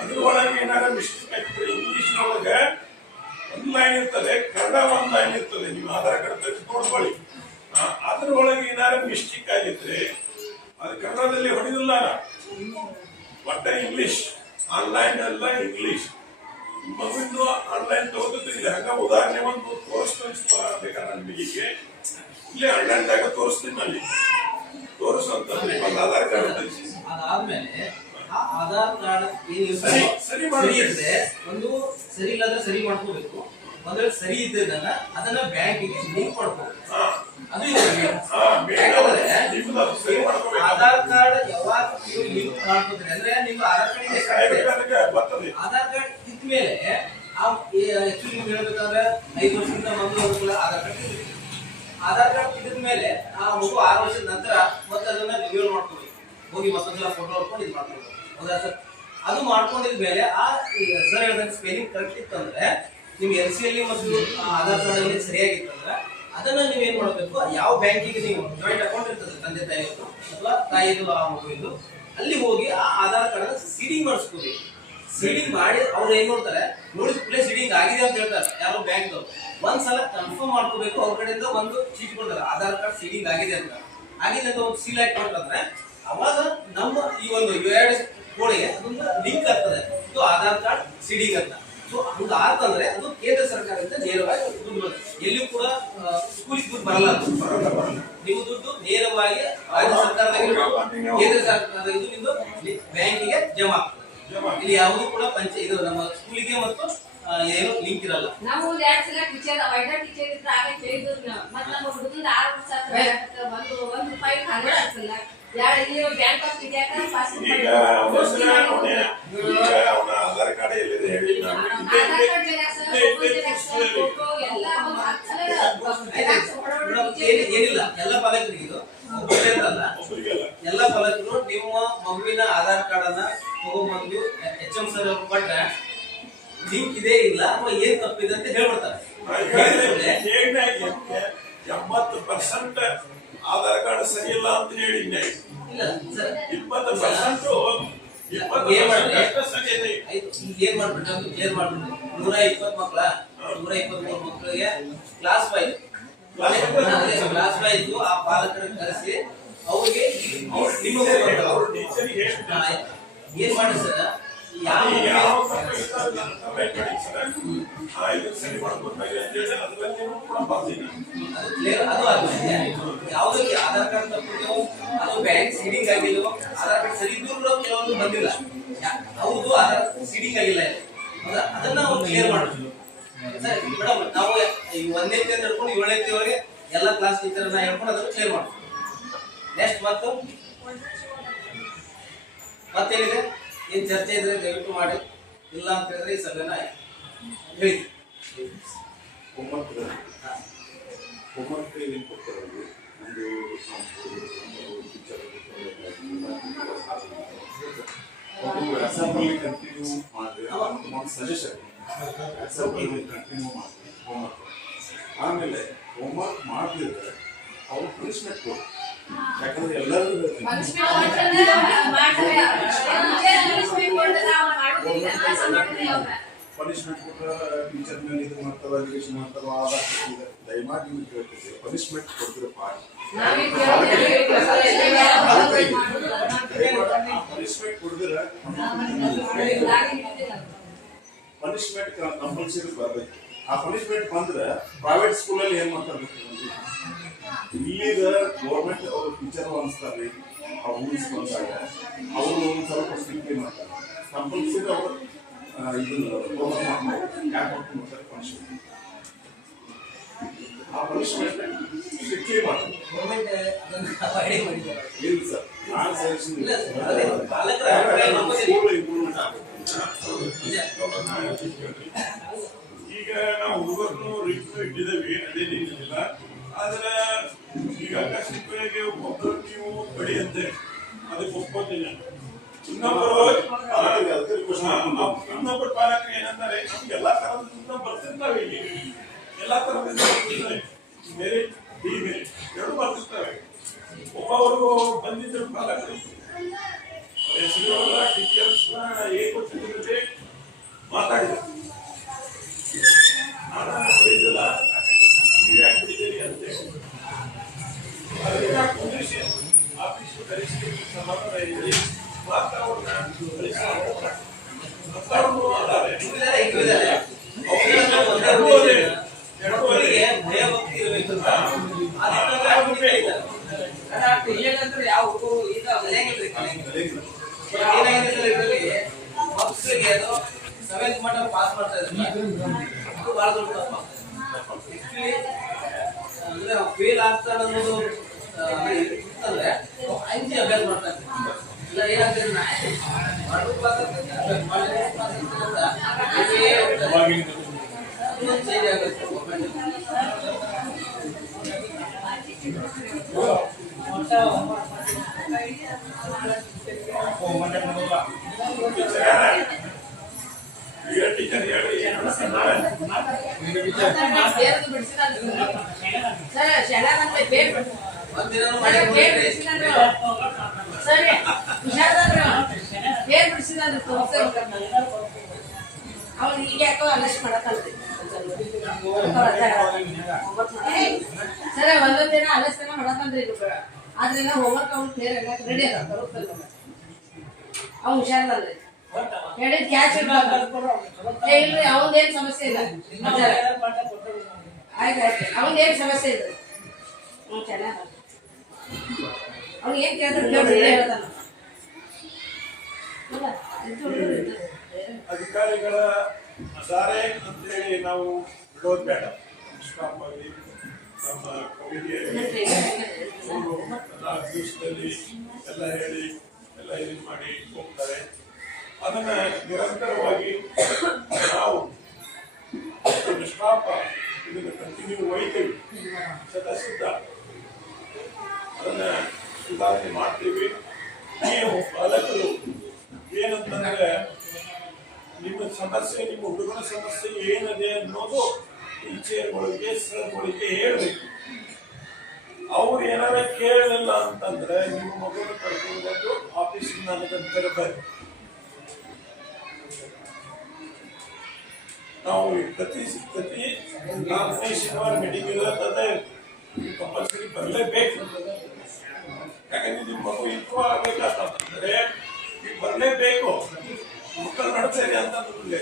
ಅದ್ರ ಒಳಗೆ ಏನಾದ್ರು ಮಿಸ್ಟೇಕ್ ಆಗಿದ್ರೆ ಇಂಗ್ಲಿಷ್ ಒಳಗೆ ಒಂದು ಲೈನ್ ಇರ್ತದೆ, ಕನ್ನಡ ಒಂದು ಲೈನ್ ಇರ್ತದೆ. ನೀವು ಆಧಾರ್ ಕಾರ್ಡ್ ತೆಗೆದು ನೋಡ್ಕೊಳ್ಳಿ. ಅದ್ರೊಳಗೆ ಏನಾದ್ರು ಮಿಸ್ಟೇಕ್ ಆಗಿದ್ರೆ ಅದು ಕನ್ನಡದಲ್ಲಿ ಹೊಡೆದಿಲ್ಲ. ಒಟ್ಟೆ ಇಂಗ್ಲಿಷ್ ಆನ್ಲೈನ್ ಎಲ್ಲ ಇಂಗ್ಲಿಷ್. ಮಗುವಿಂದು ಆನ್ಲೈನ್ ತಗೋತಿದ್ದೆ. ಹಂಗ ಉದಾಹರಣೆ ಒಂದು ತೋರಿಸ್ಬೇಕಾದ್ರೆ ನಿಮಗೆ ಇಲ್ಲಿ ಆನ್ಲೈನ್ದಾಗ ತೋರಿಸ್ತೀನಿ. ಅಲ್ಲಿ ತೋರಿಸುವಂತ ಆಧಾರ್ ಕಾರ್ಡ್ ತೆಗಿಸಿ. ಅದಾದ್ಮೇಲೆ ಆ ಆಧಾರ್ ಕಾರ್ಡ್ ಸರಿ ಇದ್ರೆ ಒಂದು ಸರಿ ಇಲ್ಲದ್ರೆ ಸರಿ ಮಾಡ್ಕೋಬೇಕು. ಒಂದ್ ವೇಳೆ ಸರಿ ಇದ್ದದನ್ನ ಅದನ್ನ ಬ್ಯಾಂಕಿಗೆ ಲಿಂಕ್ ಮಾಡ್ಕೋಬೇಕು. ಅದು ಆಧಾರ್ ಕಾರ್ಡ್ ಯಾವಾಗ ನೀವು ಲಿಂಕ್ ಮಾಡ್ಕೋತೀರಿ ಅಂದ್ರೆ ನಿಮ್ಮ ಆಧಾರ್ ಕಾರ್ಡ್ ಆಧಾರ್ ಕಾರ್ಡ್ ಇದ್ಮೇಲೆ ಆಕ್ಚುಲಿ ನೀವು ಹೇಳ್ಬೇಕಂದ್ರೆ 5 ವರ್ಷದಿಂದ ಮಗು ಆಧಾರ್ ಕಾರ್ಡ್ ಆಧಾರ್ ಕಾರ್ಡ್ ಇದ್ಮೇಲೆ ಆ ಮಗು 6 ವರ್ಷದ ನಂತರ ಮತ್ತೆ ಅದನ್ನ ರಿನ್ಯೂವಲ್ ಮಾಡ್ಕೋಬೇಕು. ಹೋಗಿ ಮತ್ತೊಂದ್ಸಲ ಫೋಟೋ ಹೊಡ್ಕೊಂಡು ಇದು ಮಾಡ್ಕೋಬೇಕು. ಹೌದಾ ಸರ್? ಅದು ಮಾಡ್ಕೊಂಡಿದ್ಮೇಲೆ ಆ ಸರ್ ಹೇಳಿದಂಗೆ ಸ್ಪೆಲ್ಲಿಂಗ್ ಕರೆಕ್ಟ್ ಇತ್ತಂದ್ರೆ ನಿಮ್ LC ಅಲ್ಲಿ ಮತ್ತು ಆಧಾರ್ ಕಾರ್ಡ್ ಅಲ್ಲಿ ಸರಿಯಾಗಿತ್ತಂದ್ರೆ ಅದನ್ನ ನೀವ್ ಏನ್ ಮಾಡ್ಬೇಕು, ಯಾವ ಬ್ಯಾಂಕಿಗೆ ನೀವು ಜಾಯಿಂಟ್ ಅಕೌಂಟ್ ಇರ್ತದೆ ತಂದೆ ತಾಯಿಯದು ಅಥವಾ ತಾಯಿದು ಆ ಮಗುವಿಂದು, ಅಲ್ಲಿ ಹೋಗಿ ಆ ಆಧಾರ್ ಕಾರ್ಡ್ ಸೀಡಿಂಗ್ ಮಾಡಿಸ್ಕೋಬೇಕು. ಸೀಡಿಂಗ್ ಮಾಡಿ ಅವ್ರು ಏನ್ ನೋಡ್ತಾರೆ, ನೋಡಿದ ಕೂಡಲೇ ಸೀಡಿಂಗ್ ಆಗಿದೆ ಅಂತ ಹೇಳ್ತಾರೆ ಯಾರೋ ಬ್ಯಾಂಕ್ ಒಂದ್ಸಲ ಕನ್ಫರ್ಮ್ ಮಾಡ್ಕೋಬೇಕು. ಅವ್ರ ಕಡೆಯಿಂದ ಒಂದು ಚೀಟಿ ಕೊಡ್ತಾರೆ, ಆಧಾರ್ ಕಾರ್ಡ್ ಸೀಡಿಂಗ್ ಆಗಿದೆ ಅಂತ. ಆಗಿದೆ ಅಂತ ಒಂದು ಸೀಲ್ ಹಾಕಿ ಕೊಟ್ಟಂದ್ರೆ ಅವಾಗ ನಮ್ಮ ಈ ಒಂದು UID ಕೋಡ್ಗೆ ಅದೊಂದು ಲಿಂಕ್ ಆಗ್ತದೆ, ಇದು ಆಧಾರ್ ಕಾರ್ಡ್ ಸೀಡಿಂಗ್ ಅಂತ. ಸೊ ಹಂಗ ಆತಂದ್ರೆ ಅದು ಕೇಂದ್ರ ಸರ್ಕಾರದಿಂದ ನೇರವಾಗಿ ದುಡ್ಡು ಬರುತ್ತೆ. ಎಲ್ಲಿಯೂ ಕೂಡ ಸ್ಕೂಲಿಗೆ ದುಡ್ಡು ಬರಲ್ಲ. ನೀವು ದುಡ್ಡು ನೇರವಾಗಿ ರಾಜ್ಯ ಸರ್ಕಾರದಾಗ ಕೇಂದ್ರ ಸರ್ಕಾರದ ಇದು ನಿಮ್ದು ಬ್ಯಾಂಕಿಗೆ ಜಮಾ ಆಗ್ತದೆ. ಇಲ್ಲಿ ಯಾವುದು ಕೂಡ ಇದು ನಮ್ಮ ಸ್ಕೂಲಿಗೆ ಮತ್ತು ಏನು ಲಿಂಕ್ ಇರಲ್ಲ. ನಾವು 2 ಸಲ ಟೀಚರ್ ವೈಡರ್ ಟೀಚರ್ ಇದ್ರೆ ಆಗ ಕೇಳಿದ್ರು ನಾವು. ಮತ್ತೆ ನಮ್ಮ ಹುಡುಗಂದ 6 ವರ್ಷ ಒಂದು ರೂಪಾಯಿ ಖಾಲಿ ಆಗ್ತಿಲ್ಲ. ಇಲ್ಲಿ ಬ್ಯಾಂಕ್ ಆಫ್ ಇಂಡಿಯಾ ಈಗ ಅವನ ಆಧಾರ್ ಕಾರ್ಡ್ ಎಲ್ಲಿದೆ ಹೇಳಿ. ಏನಿಲ್ಲ, ಎಲ್ಲ ಪಾಲಕರಿಗೆ ಇದು ಎಲ್ಲ ಪಾಲಕರು ನಿಮ್ಮ ಮಗುವಿನ ಆಧಾರ್ ಕಾರ್ಡ್ ಅನ್ನ ತಗೊಂಡ್ಬಂದು HM ಸರ್ ಅವ್ರು ಕೊಟ್ರೆ ಲಿಂಕ್ ಇದೆ ಇಲ್ಲ ಅಥವಾ ಏನ್ ತಪ್ಪಿದೆ ಅಂತ ಹೇಳ್ಬಿಡ್ತಾರೆ. 80% ಆಧಾರ್ ಕಾರ್ಡ್ ಸರಿ ಇಲ್ಲ ಅಂತ ಹೇಳಿ ಇಲ್ಲ ಸರ್, 20% ಏನ್ ಮಾಡ್ಬಿಟ್ಟು ಕ್ಲಿಯರ್ ಮಾಡ್ಬಿಟ್ಟು 120 ಮಕ್ಕಳ 123 ಮಕ್ಕಳಿಗೆ ಕ್ಲಾಸ್ ವೈಸ್ ಆ ಪಾಲಕರನ್ನು ಕರೆಸಿ ಅವ್ರಿಗೆ ಏನ್ ಮಾಡಿ ಸರ್, ಯಾವುದಕ್ಕೆ ಆಧಾರ್ ಕಾರ್ಡ್ ತಪ್ಪಿದೆಯೋ ಅದು ಬ್ಯಾಂಕ್ ಸೀಡಿಂಗ್ ಆಗಿಲ್ಲ, ಆಧಾರ್ ಕಾರ್ಡ್ ಸರಿ ಇದ್ದು ಕೆಲವೊಂದು ಬಂದಿಲ್ಲ, ಹೌದು ಆಧಾರ್ ಸೀಡಿಂಗ್ ಆಗಿಲ್ಲ, ಅದನ್ನ ನಾವು ಕ್ಲಿಯರ್ ಮಾಡ್ತೀವಿ ಸರ್. ಮೇಡಮ್ ನಾವು 1ನೇ ತರಗತಿ ಹಿಡ್ಕೊಂಡು 7ನೇ ತರಗತಿವರೆಗೆ ಎಲ್ಲ ಕ್ಲಾಸ್ ಟೀಚರ್ನ ಹೇಳ್ಕೊಂಡು ಅದನ್ನ ಕ್ಲಿಯರ್ ಮಾಡ್ತೀವಿ. ನೆಕ್ಸ್ಟ್ ಮತ್ತೇನಿದೆ ಏನ್ ಚರ್ಚೆ ಇದ್ರೆ ದಯವಿಟ್ಟು ಮಾಡಿ, ಇಲ್ಲ ಅಂತ ಹೇಳಿದ್ರೆ ಈ ಸಭೆನ ಹೇಳಿ. ಅಸೆಂಬ್ಲಿ ಕಂಟಿನ್ಯೂ ಮಾಡಿದ್ರೆ ಒಂದು ಸಜೆಷನ್, ಅಸೆಂಬ್ಲಿ ಕಂಟಿನ್ಯೂ ಮಾಡಿ ಹೋಮ್ವರ್ಕ್. ಆಮೇಲೆ ಹೋಮ್ವರ್ಕ್ ಮಾಡದಿದ್ರೆ ಅವ್ರು ಪನಿಷ್ಮೆಂಟ್ ಕೊಡು. ಯಾಕಂದ್ರೆ ಎಲ್ಲರೂ ಪನಿಷ್ಮೆಂಟ್ ಕೊಟ್ಟರೆ ಟೀಚರ್ ಮೇಲೆ ಇದು ಮಾಡ್ತಾರೋ ಅಲಿಗೇಷನ್ ಮಾಡ್ತಾರೋ ಆಧಾರ್ ದಯಮಾಡಿ ನೀವು ಕೇಳ್ತೀವಿ, ಪನಿಷ್ಮೆಂಟ್ ಕೊಡ್ತಿರೋ ಪಾಠ ಪನಿಷ್ಮೆಂಟ್ ಕೊಡಿದ್ರೆ ಪನಿಷ್ಮೆಂಟ್ ಕಂಪಲ್ಸರಿ ಬರ್ಬೇಕು. ಆ ಪನಿಷ್ಮೆಂಟ್ ಬಂದ್ರೆ ಪ್ರೈವೇಟ್ ಸ್ಕೂಲಲ್ಲಿ ಏನ್ ಮಾಡ್ತಾರೆ ಇಲ್ಲಿಗ ಗೌರ್ಮೆಂಟ್ ಅವರು ಟೀಚರ್ ಅನಿಸ್ತಾರೆ, ಅವ್ರು ರೂಲ್ಸ್ ಬಂದಾಗ ಅವರು ಒಂದು ಸ್ವಲ್ಪ ಸ್ಟ್ರಿಕ್ಟ್ಲಿ ಮಾಡ್ತಾರೆ. ಕಂಪಲ್ಸರಿ ಅವರು ಇದನ್ನ ಯಾಕೆ ಮಾಡ್ತಾರೆ ಪನಿಷ್ಮೆಂಟ್, ಆ ಪನಿಷ್ಮೆಂಟ್ ಸ್ಟ್ರಿಕ್ಟ್ಲಿ ಮಾಡ್ತಾರೆ. ಇಲ್ಲ ಸರ್, ನಾನು ಸಜೆಷನ್ ಇಂಪ್ರೂವ್ಮೆಂಟ್ ಆಗುತ್ತೆ. ಈಗ ನಾವು ಹುಡುಗರನ್ನು ರಿಕ್ವೆಸ್ಟ್ ಇಟ್ಟಿದ್ದೇವೆ, ಅದೇನಿಲ್ಲ. ಆದ್ರೆ ಈಗ ಆಕಸ್ಮಿಕವಾಗಿ ಒಬ್ಬರು ನೀವು ಕಡಿಯಂತೆ ಅದಕ್ಕೆ ಒಪ್ಕೋತಿಲ್ಲ. ಇನ್ನೊಬ್ಬರು ಪಾಲಕರು ಏನಂತಾರೆ, ನಮ್ಗೆ ಎಲ್ಲಾ ತರದಿಂದ ಬರ್ತಿರ್ತಾವೆ, ಇಲ್ಲಿ ಎಲ್ಲಾ ತರದಿಂದ ಬರ್ತಿರ್ತಾರೆ, ಬೇರೆ ಡಿ ಬೇರೆ ಎರಡು ಬರ್ತಿರ್ತವೆ. ಒಬ್ಬವರು ಬಂದಿದ್ದರು ಪಾಲಕರು ಟೀಚರ್ಸ್ ಮಾತಾಡಿದ್ರು. ಆದ ಪರಿಸ್ಥಿತಿ ಸಮಾಧಾನ ಇದೆ ವಾತಾವರಣ ಮಾತಾಡುವವರಿದ್ದಾರೆ. ಅವರಿಗೆ ಭಯ ಭಕ್ತಿ ಇರಬೇಕು ಅಂತ ಏನಂದ್ರೆ ಯಾವ ಹುಡುಗರು ಈಗ ಕಲಿಯಂಗಿಲ್ರಿ ಏನಾಗಿದೆ ಇದರಲ್ಲಿ ಮಕ್ಕಳಿಗೆ ಅದು 7th ಮಟ್ಟ ಪಾಸ್ ಮಾಡ್ತಾ ಇದ್ದಾರೆ ಅದು ಬಹಳ ದೊಡ್ಡ ತಪ್ಪ. ಆಕ್ಚುಲಿ ಅಂದ್ರೆ ಫೇಲ್ ಆಗ್ತಾರೆ ಅನ್ನೋದು ಅಂದ್ರೆ ಅಂಜಿ ಅಭ್ಯಾಸ ಮಾಡ್ತಾ ಇದ್ದಾರೆ. ಇಲ್ಲ ಏನಾಗ್ತದೆ ಮಾಡೋದು ಪಾಸ್ ಆಗ್ತದೆ ಅಭ್ಯಾಸ ಮಾಡಿದ್ರೆ ಪಾಸ್ ಆಗ್ತದೆ ಅಂತ ಚೇಂಜ್ ಆಗುತ್ತೆ ಗೌರ್ಮೆಂಟ್. ಟೀಚರ್ ಹೇಳಿ ಏನು ಸರ್ ಶಾಲಾ ಬಂದ್ರೆ ಬೇರೆ ಒಂದಿನ ಬೇರೆ ಬಿಡಿಸಿದ್ರು ಸರಿ ಹುಷಾರ್ದಾದ್ರು ಬೇರೆ ಬಿಡಿಸಿದ್ರು ತೋರ್ಸೇ ಅವ್ನು ಈಗ ಯಾಕೋ ಅರೆಸ್ಟ್ ಮಾಡಕ್ಕಲ್ರಿ ಸರ್ ಒಂದೊಂದ್ ದಿನ ಅರೆಸ್ಟ್ ಮಾಡಕ್ಕಂದ್ರಿ ಆದ್ರಿಂದ ಹೋಮ್ವರ್ಕ್ ಅವ್ನು ಕ್ಲಿಯರ್ ಆಗಕ್ಕೆ ರೆಡಿ ಅದ ತರೋದಲ್ಲ ಅವ್ನು ಹುಷಾರ್ದಲ್ರಿ ಹೇಳಿದ್ ಕ್ಯಾಚ್ ಇಲ್ರಿ ಅವನದೇನ್ ಸಮಸ್ಯೆ ಇಲ್ಲ ಆಯ್ತಾಯ್ತು ಅವನದೇನ್ ಸಮಸ್ಯೆ ಇಲ್ಲ ಚೆನ್ನಾಗ ಅವ್ನು ಏನ್ ಕೇಳಿದ್ರೆ ಹೇಳ್ತಾನ ಅಧಿಕಾರಿಗಳ ಅದಾರೆ ಅಂತೇಳಿ ನಾವು ಬಿಡೋದು ಬೇಡ. ನಿಷ್ಕಾಮವಾಗಿ ನಮ್ಮ ಕಮಿಟಿಯಲ್ಲಿ 4 ದಿವಸದಲ್ಲಿ ಎಲ್ಲ ಹೇಳಿ ಎಲ್ಲ ಇದನ್ನು ಮಾಡಿ ಹೋಗ್ತಾರೆ. ಅದನ್ನ ನಿರಂತರವಾಗಿ ನಾವು ನಿಷ್ಕಾಪ ಇದನ್ನು ಕಂಟಿನ್ಯೂ ಒಯ್ತೀವಿ ಸದಸ್ಯದ ಅದನ್ನ ಸುಧಾರಣೆ ಮಾಡ್ತೀವಿ. ನೀವು ಪಾಲಕರು ಏನಂತಂದ್ರೆ ನಿಮ್ಮ ಸಮಸ್ಯೆ ನಿಮ್ಮ ಹುಡುಗನ ಸಮಸ್ಯೆ ಏನಿದೆ ಅನ್ನೋದು ಟೀಚರ್ಗಳಿಗೆ ಸರ್ಗಳಿಗೆ ಹೇಳ್ಬೇಕು. ಅವ್ರು ಏನಾರ ಕೇಳಲಿಲ್ಲ ಅಂತಂದ್ರೆ ನಿಮ್ಮ ಮಗುವನ್ನು ಕರ್ಕೊಂಡು ಬಂದು ಆಫೀಸಿಗೆ ನನಗಂತರ ಬರ್ರಿ. ನಾವು ಪ್ರತಿ 4ನೇ ಶನಿವಾರ ಮೀಟಿಂಗ್ ಇರೋದೇ ಕಂಪಲ್ಸರಿ ಬರಲೇಬೇಕು. ಯಾಕಂದ್ರೆ ನಿಮ್ಮ ಮಗು ಇಂಪ್ರೂವ್ ಆಗ್ಬೇಕಂತಂದ್ರೆ ಈಗ ಬರಲೇಬೇಕು. ಮಕ್ಕಳು ನಡ್ತಾರೆ ಅಂತಂದ್ರೆ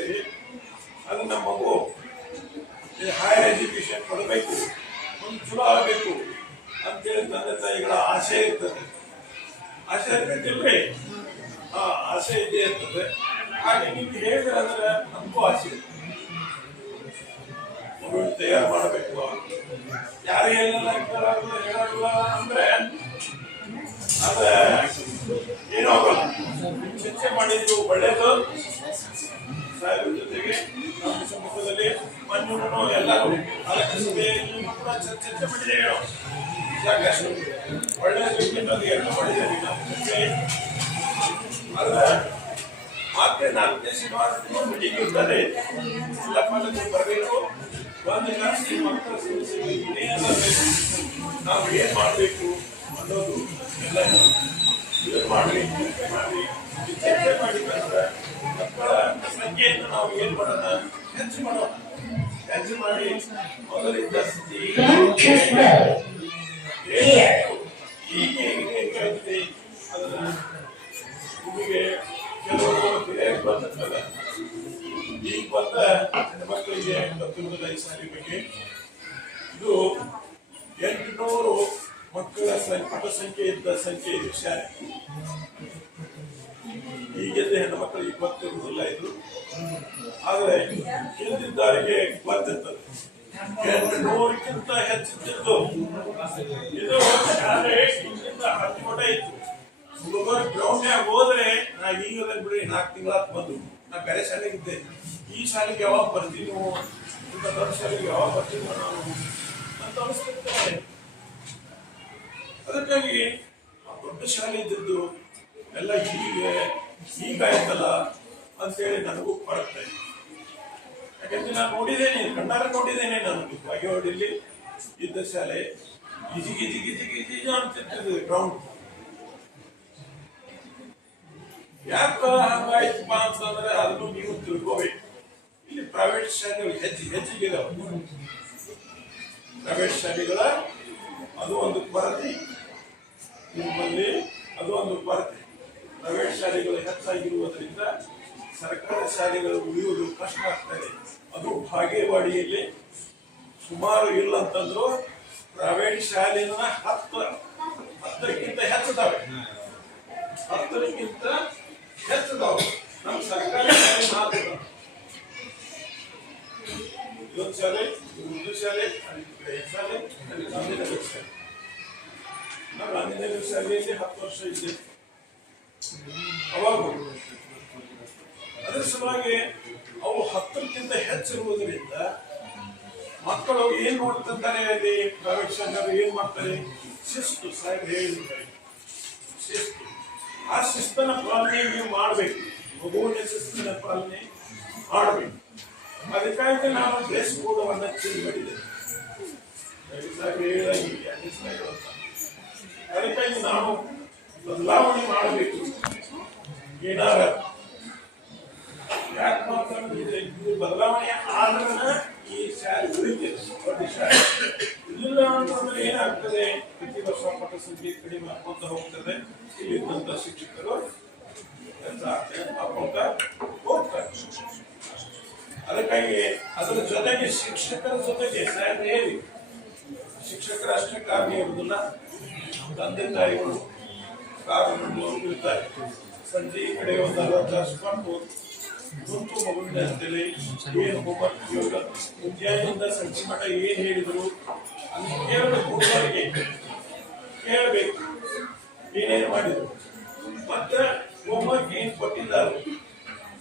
ಅದು ನಮ್ಮ ಮಗು ಹೈಯರ್ ಎಜುಕೇಶನ್ ಕೊಡಬೇಕು, ಒಂದು ಚಲೋ ಆಗಬೇಕು ಅಂತೇಳಿ ತಂದೆ ತಾಯಿಗಳ ಆಸೆ ಇರ್ತದೆ. ಆಸೆ ಇರ್ತೈತಿಲ್ರಿ? ಆ ಆಸೆ ಇದೆ ಇರ್ತದೆ. ಹಾಗೆ ನೀವು ಹೇಳಿದ್ರಂದ್ರೆ ನಮಗೂ ಆಸೆ ಇರ್ತದೆ. ಮಗುವಿನ ತಯಾರು ಮಾಡಬೇಕು. ಯಾರು ಏನೆಲ್ಲ ಹೇಳಲ್ಲ ಅಂದ್ರೆ ಅದ ಏನೋ ಆಗಲ್ಲ. ಚರ್ಚೆ ಮಾಡಿದ್ದು ಒಳ್ಳೇದು. ಸಾಹೇಬ್ರ ಜೊತೆಗೆ ನಮ್ಮ ಸಮ್ಮುಖದಲ್ಲಿ ಮಣ್ಣು ಎಲ್ಲರೂ ಸಭೆಯಲ್ಲಿ ಕೂಡ ಚರ್ಚೆ ಮಾಡಿದ್ದೇವೆ. ಸಾಕಷ್ಟು ಒಳ್ಳೆಯ ರೀತಿಯಲ್ಲಿ ಎರಡು ಮಾಡಿದ್ದೇವೆ ನಾವು ಚರ್ಚೆ. ಆದ್ರೆ ಮತ್ತೆ 4ನೇ ಶನಿವಾರ ಮೀಟಿಂಗ್ ಇರ್ತದೆ. ಎಲ್ಲ ಪಾಲಕರು ಬರಬೇಕು. ಒಂದು ಜಾಸ್ತಿ ಮಕ್ಕಳ ಸಮಸ್ಯೆಗಳಿಗೆ ನಾವು ಏನ್ ಮಾಡಬೇಕು ಅನ್ನೋದು ಎಲ್ಲ ಇದು ಮಾಡಿ ಚರ್ಚೆ ಮಾಡಿದ್ರೆ ಮಕ್ಕಳ ಸಂಖ್ಯೆಯನ್ನು ನಾವು ಏನ್ ಮಾಡೋಣ, ಹೆಚ್ಚು ಮಾಡೋಣ. ಹೆಚ್ಚು ಮಾಡಿ ಮೊದಲಿದ್ದ ಸ್ಥಿತಿ ಈಗ ಹೇಗಿದೆ ಅದನ್ನ ನಿಮಗೆ ಕೆಲವರು ಬಂದಿರ್ತದೆ. ಈಗ ಬಂದ ಮಕ್ಕಳಿಗೆ ಗೊತ್ತಿರುವುದಿಲ್ಲ ಈ ಸಾರಿ ಬಗ್ಗೆ. ಇದು 800 ಮಕ್ಕಳ ಪುಟ ಸಂಖ್ಯೆ ಇದ್ದ ಸಂಖ್ಯೆ ಇದು ಶಾಲೆ. ಈಗೆಲ್ಲ ಹೆಣ್ಣು ಮಕ್ಕಳಿಗೆ ಗೊತ್ತಿರುವುದಿಲ್ಲ ಇದು. ಆದರೆ ಹಿಂದಿದ್ದಾರಿಗೆ ಗೊತ್ತಿರ್ತದೆ. 800ಕ್ಕಿಂತ ಹೆಚ್ಚಿದ್ದು ಇದು ಶಾಲೆ. ಹಿಂದಿಂದ 10 ಪುಟ ಇತ್ತು. ಹುಡುಗರು ಗ್ರೌಂಡ್ನಾಗ ಹೋದ್ರೆ ನಾ ಈಗಲೇ ಬಿಡಿ 4 ತಿಂಗಳ ಬಂದು ನಾ ಬೇರೆ ಶಾಲೆಗೆ ಇದ್ದೆ. ಈ ಶಾಲೆಗೆ ಯಾವಾಗ ಬರ್ತೀವಿ ನೀವು, ಇಂಥ ದೊಡ್ಡ ಶಾಲೆಗೆ ಯಾವಾಗ ಬರ್ತೀವಿ ನಾವು ಅಂತ ಅನಿಸ್ತಿರ್ತಾರೆ. ಅದಕ್ಕಾಗಿ ದೊಡ್ಡ ಶಾಲೆ ಇದ್ದಿದ್ದು ಎಲ್ಲ ಈಗ ಆಯ್ತಲ್ಲ ಅಂತೇಳಿ ನನಗೂ ಬರುತ್ತೆ. ಯಾಕಂದ್ರೆ ನಾನು ನೋಡಿದ್ದೇನೆ, ಕಣ್ಣಾರ ನೋಡಿದ್ದೇನೆ. ನಾನು ಬಾಗೇವಾಡಿಯಲ್ಲಿ ಇದ್ದ ಶಾಲೆ ಗಿಜಿ ಅಂತಿರ್ತದೆ ಗ್ರೌಂಡ್. ಯಾಕ ಹಂಗಾಯ್ತಪ್ಪ ಅಂತಂದ್ರೆ ಅದನ್ನು ನೀವು ತಿಳ್ಕೋಬೇಕು. ಇಲ್ಲಿ ಪ್ರೈವೇಟ್ ಶಾಲೆಗಳು ಹೆಚ್ಚಿಗಿದಾವೆ. ಪ್ರೈವೇಟ್ ಶಾಲೆಗಳ ಅದು ಒಂದು ಕೊರತೆ. ನಿಮ್ಮಲ್ಲಿ ಅದು ಒಂದು ಕೊರತೆ. ಪ್ರೈವೇಟ್ ಶಾಲೆಗಳು ಹೆಚ್ಚಾಗಿರುವುದರಿಂದ ಸರ್ಕಾರಿ ಶಾಲೆಗಳು ಉಳಿಯುವುದು ಕಷ್ಟ ಆಗ್ತದೆ. ಅದು ಭಾಗೇವಾಡಿಯಲ್ಲಿ ಸುಮಾರು ಇಲ್ಲ ಅಂತಂದ್ರು ಪ್ರೈವೇಟ್ ಶಾಲೆನ 10ಕ್ಕಿಂತ ಹೆಚ್ಚಿದಾವೆ. 10ಕ್ಕಿಂತ ಹೆಚ್ಚಿದಾವೆ. ನಮ್ಮ ಸರ್ಕಾರಿ ಶಾಲೆ 4 ಇದೊಂದು ಶಾಲೆ, ಉರ್ದು ಶಾಲೆ, ಶಾಲೆ, ಗಾಂಧಿನಗರ ಶಾಲೆ. ನಾವು ಗಾಂಧಿನಗರ ಶಾಲೆಯಲ್ಲಿ 10 ವರ್ಷ ಇದ್ದೆ. ಅವಾಗ ಅದರ ಸಲುವಾಗಿ ಅವು 10ಕ್ಕಿಂತ ಹೆಚ್ಚಿರುವುದರಿಂದ ಮಕ್ಕಳು ಏನ್ ನೋಡ್ತಿರ್ತಾರೆ ಅಲ್ಲಿ ಪ್ರೈವೇಟ್ ಶಾಲೆಗಳು ಏನ್ ಮಾಡ್ತಾರೆ, ಶಿಸ್ತು. ಸಾಹೇಬ್ ಹೇಳಿರ್ತಾರೆ ಶಿಸ್ತು. ಆ ಶಿಸ್ತನ ಪಾಲನೆ ನೀವು ಮಾಡಬೇಕು. ಮಗುವಿನ ಶಿಸ್ತಿನ ಪಾಲನೆ ಮಾಡಬೇಕು. ಅದಕ್ಕಾಗಿ ನಾವು ಡ್ರೆಸ್ ಕೋಡವನ್ನು ಚೇಂಜ್ ಮಾಡಿದ್ದೇವೆ. ಅದಕ್ಕಾಗಿ ನಾವು ಬದಲಾವಣೆ ಮಾಡಬೇಕು. ಏನಾರ ಯಾಕೆ ಮಾತಾಡಿದ್ರೆ ಇದು ಬದಲಾವಣೆ ಆದ್ರೆ ಈ ಶಾಲೆ ಉಳಿತದೆ. ದೊಡ್ಡ ಶಾಲೆ ಇಲ್ಲ ಅಂತಂದ್ರೆ ಏನಾಗ್ತದೆ, ಪ್ರತಿ ವರ್ಷ ಪಠ ಸಂಖ್ಯೆ ಕಡಿಮೆ ಆಗ್ಕೊಂತ ಹೋಗ್ತದೆ. ಇಲ್ಲಿದ್ದಂತ ಶಿಕ್ಷಕರು ಹಾಕೊಂತ ಹೋಗ್ತಾರೆ. ಅದಕ್ಕಾಗಿ ಅದರ ಜೊತೆಗೆ ಶಿಕ್ಷಕರ ಜೊತೆಗೆ ಸಾಹೇಬ್ ಹೇಳಿ ಶಿಕ್ಷಕರ ಅಷ್ಟೇ ಕಾರಣ ಇರುವುದಿಲ್ಲ, ತಂದೆ ತಾಯಿಗಳು ಕಾರಣಗಳು ಇರ್ತಾರೆ. ಸಂಜೆ ಈ ಕಡೆ ಒಂದು 40 ತಾಸು ಕೊಟ್ಟು ಕುಂತು ಮಗುವಿನ ಅಂತೇಳಿ ಏನು ಹೋಮ್ವರ್ಕ್ ಯೋಗ ಮುಂಜಾನೆಯಿಂದ ಸಂಜೆ ಮಠ ಏನ್ ಹೇಳಿದ್ರು ಅಂತ ಕೇಳಬೇಕು. ಹುಡುಗರಿಗೆ ಕೇಳಬೇಕು ಏನೇನು ಮಾಡಿದ್ರು, ಮತ್ತೆ ಹೋಮ್ವರ್ಕ್ ಏನ್ ಕೊಟ್ಟಿದ್ದಾರೆ,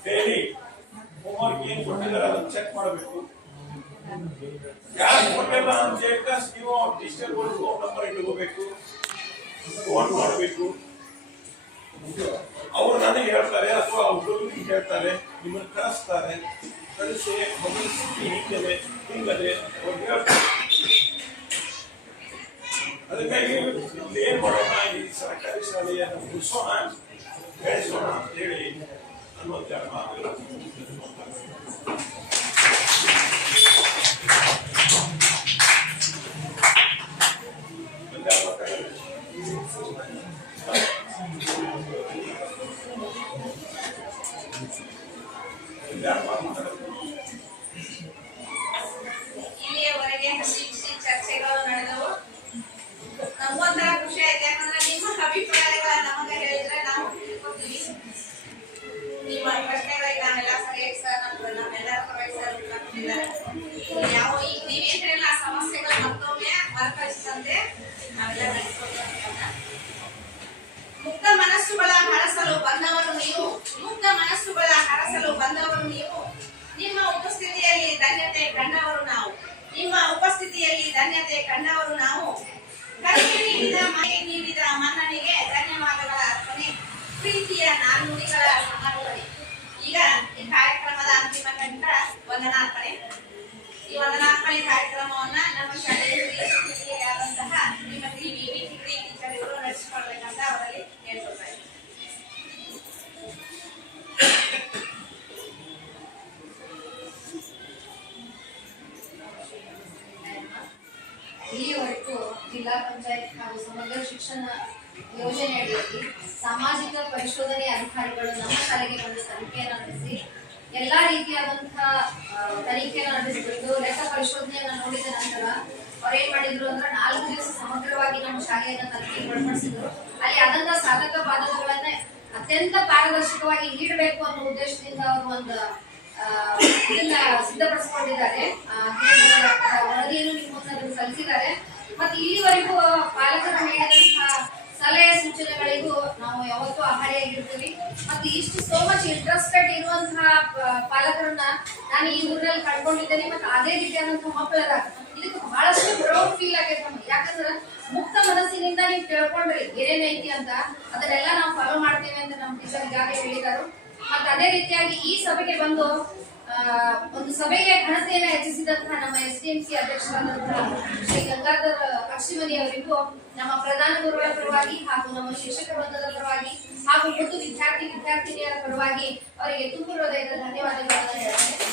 ಡೈಲಿ ಹೋಮ್ವರ್ಕ್ ಏನ್ ಕೊಟ್ಟಿದ್ದಾರೆ ಅದನ್ನ ಚೆಕ್ ಮಾಡಬೇಕು. ಯಾರು ಕೊಟ್ಟಿಲ್ಲ ಅಂತ ಹೇಳಿ ನೀವು ಟೀಚರ್ಗಳು ಫೋನ್ ನಂಬರ್ ಇಟ್ಕೋಬೇಕು, ಫೋನ್ ಮಾಡಬೇಕು. ಅವ್ರು ನನಗೆ ಹೇಳ್ತಾರೆ ಅಥವಾ ಹುಡುಗರಿಗೆ ಹೇಳ್ತಾರೆ, ನಿಮ್ಮನ್ನು ಕಳಿಸ್ತಾರೆ, ಕಳಿಸಿ ಮಗುವಿನ ಸ್ಥಿತಿ ಹೀಗಿದೆ ಹಿಂಗದೆ ಅವ್ರು ಹೇಳ್ತಾರೆ. ಅದಕ್ಕಾಗಿ ಏನ್ ಮಾಡೋಣ, ಈ ಸರ್ಕಾರಿ ಶಾಲೆಯನ್ನು ಉಳಿಸೋಣ, ಬೆಳೆಸೋಣ ಅಂತ ಹೇಳಿ ಅನ್ನೋದು ಮಾತು. ಇಲ್ಲಿಯವರೆಗೆ ಚರ್ಚೆಗಳು ನಡೆದವು. ನಮಗೊಂಥರ ಖುಷಿ ಆಯ್ತು. ಯಾಕಂದ್ರೆ ನಿಮ್ಮ ಅಭಿಪ್ರಾಯಗಳನ್ನ ನಮಗೆ ಹೇಳಿದ್ರೆ ನಾವು ತಿಳ್ಕೊತೀವಿ. ನಿಮ್ಮ ಪ್ರಶ್ನೆಗಳಿಗೆ ನಾವೆಲ್ಲ ಸರಿಯಾಗಿ ಸರ್ ನಮ್ಮೆಲ್ಲರ ಪರವಾಗಿ ಸರ್ ಉತ್ತರ ಕೊಟ್ಟಿದ್ದಾರೆ. ಯಾವ ಈಗ ನೀವೇನ್ ಹೇಳಿಲ್ಲ ಆ ಸಮಸ್ಯೆಗಳು ಮತ್ತೊಮ್ಮೆ ಮರುಕಳಿಸಂತೆ ನಾವೆಲ್ಲ ನಡೆಸ್ಕೊಳ್ತೀವಿ. ಮುಕ್ತ ಮನಸ್ಸುಗಳ ಹರಸಲು ಬಂದವರು ನೀವು, ಮುಕ್ತ ಮನಸ್ಸುಗಳ ಹರಸಲು ಬಂದವರು ನೀವು, ನಿಮ್ಮ ಉಪಸ್ಥಿತಿಯಲ್ಲಿ ಧನ್ಯತೆ ಕಂಡವರು ನಾವು, ನಿಮ್ಮ ಉಪಸ್ಥಿತಿಯಲ್ಲಿ ಧನ್ಯತೆ ಕಂಡವರು ನಾವು. ಕರೆಗೆ ನೀಡಿದ ಮನೆಗೆ ನೀಡಿದ ಮನ್ನಣೆಗೆ ಧನ್ಯವಾದಗಳ ಅರ್ಪಣೆ, ಪ್ರೀತಿಯ ನಾಲ್ನುಡಿಗಳ ಸಮರ್ಪಣೆ. ಈಗ ಈ ಕಾರ್ಯಕ್ರಮದ ಅಂತಿಮ ಘಟ್ಟ ವಂದನಾರ್ಪಣೆ. ಈ ವಂದನಾರ್ಪಣೆ ಕಾರ್ಯಕ್ರಮವನ್ನ ನಮ್ಮ ಶಾಲೆಯಲ್ಲಿ ಆದಂತಹ ಶ್ರೀಮತಿ ವಿ ಟೀಚರ್ ಇವರು ನಡೆಸಿಕೊಳ್ಬೇಕಂತ ಅವರಲ್ಲಿ ಕೇಳ್ಕೊಳ್ತಾರೆ. ಇಲ್ಲಿಯವರೆಗೂ ಜಿಲ್ಲಾ ಪಂಚಾಯತ್ ಹಾಗೂ ಸಮಗ್ರ ಶಿಕ್ಷಣ ಯೋಜನೆ ಅಡಿಯಲ್ಲಿ ಸಾಮಾಜಿಕ ಪರಿಶೋಧನೆ ಅಧಿಕಾರಿಗಳು ನಮ್ಮ ಶಾಲೆಗೆ ಬಂದು ತನಿಖೆಯನ್ನು ನಡೆಸಿ ಎಲ್ಲಾ ರೀತಿಯಾದಂತಹ ತನಿಖೆಯನ್ನು ನಡೆಸಿಕೊಂಡು ಲೆಕ್ಕ ಪರಿಶೋಧನೆಯನ್ನು ನೋಡಿದ ನಂತರ ಅವ್ರೇನ್ ಮಾಡಿದ್ರು ಅಂದ್ರೆ 4 ದಿವಸ ಸಮಗ್ರವಾಗಿ ನಮ್ಮ ಶಾಲೆಯನ್ನ ತನಿಖೆಗೆ ಒಳಪಡಿಸಿದ್ರು. ಅಲ್ಲಿ ಆದಂತಹ ಸಾಧಕ ಬಾಧಕಗಳನ್ನ ಅತ್ಯಂತ ಪಾರದರ್ಶಕವಾಗಿ ನೀಡಬೇಕು ಅನ್ನೋ ಉದ್ದೇಶದಿಂದ ಅವರು ಒಂದು ಇದನ್ನ ಸಿದ್ಧಪಡಿಸಿಕೊಂಡಿದ್ದಾರೆ. ವರದಿಯನ್ನು ನಿಮ್ಮ ಮುಂದೆ ಸಲ್ಲಿಸಿದ್ದಾರೆ. ಮತ್ತೆ ಇಲ್ಲಿವರೆಗೂ ಪಾಲಕರು ನೀಡಿದಂತಹ ಸಲಹೆ ಸೂಚನೆಗಳಿಗೂ ನಾವು ಯಾವತ್ತೂ ಆಭಾರಿಯಾಗಿರ್ತೀವಿ. ಮತ್ತೆ ಇಷ್ಟು ಸೋ ಮಚ್ ಇಂಟ್ರೆಸ್ಟೆಡ್ ಇರುವಂತಹ ಪಾಲಕರನ್ನ ನಾನು ಈ ಊರಲ್ಲಿ ಕಂಡ್ಕೊಂಡಿದ್ದೇನೆ. ಮತ್ತೆ ಅದೇ ರೀತಿಯಾದಂತಹ ಮಕ್ಕಳದಾಗ ಇದಕ್ಕೆ ಬಹಳಷ್ಟು ಪ್ರೌಡ್ ಫೀಲ್ ಆಗೈತೆ ನಮ್ಗೆ. ಯಾಕಂದ್ರೆ ಮುಕ್ತ ಮನಸ್ಸಿನಿಂದ ನೀವು ಕೇಳ್ಕೊಂಡ್ರಿ ಏನೇನೈತಿ ಅಂತ, ಅದನ್ನೆಲ್ಲ ನಾವು ಫಾಲೋ ಮಾಡ್ತೇವೆ ಅಂತ ನಮ್ಮ ಟೀಚರ್ ಈಗಾಗಲೇ ಹೇಳಿದರು. ಮತ್ತೆ ಅದೇ ರೀತಿಯಾಗಿ ಈ ಸಭೆಗೆ ಬಂದು ಒಂದು ಸಭೆಗೆ ಘನತೆಯನ್ನು ಹೆಚ್ಚಿಸಿದಂತಹ ನಮ್ಮ SDMC ಅಧ್ಯಕ್ಷರಾದಂತಹ ಶ್ರೀ ಗಂಗಾಧರ್ ಅಕ್ಷಿಮನಿ ಅವರಿಗೂ ನಮ್ಮ ಪ್ರಧಾನ ಗುರುಗಳ ಪರವಾಗಿ ಹಾಗೂ ನಮ್ಮ ಶಿಕ್ಷಕ ವೃಂದದ ಪರವಾಗಿ ಹಾಗೂ ಮತ್ತು ವಿದ್ಯಾರ್ಥಿನಿಯರ ಪರವಾಗಿ ಅವರಿಗೆ ತುಂಬ ಹೃದಯದ ಧನ್ಯವಾದಗಳನ್ನು ಹೇಳ್ತೇನೆ.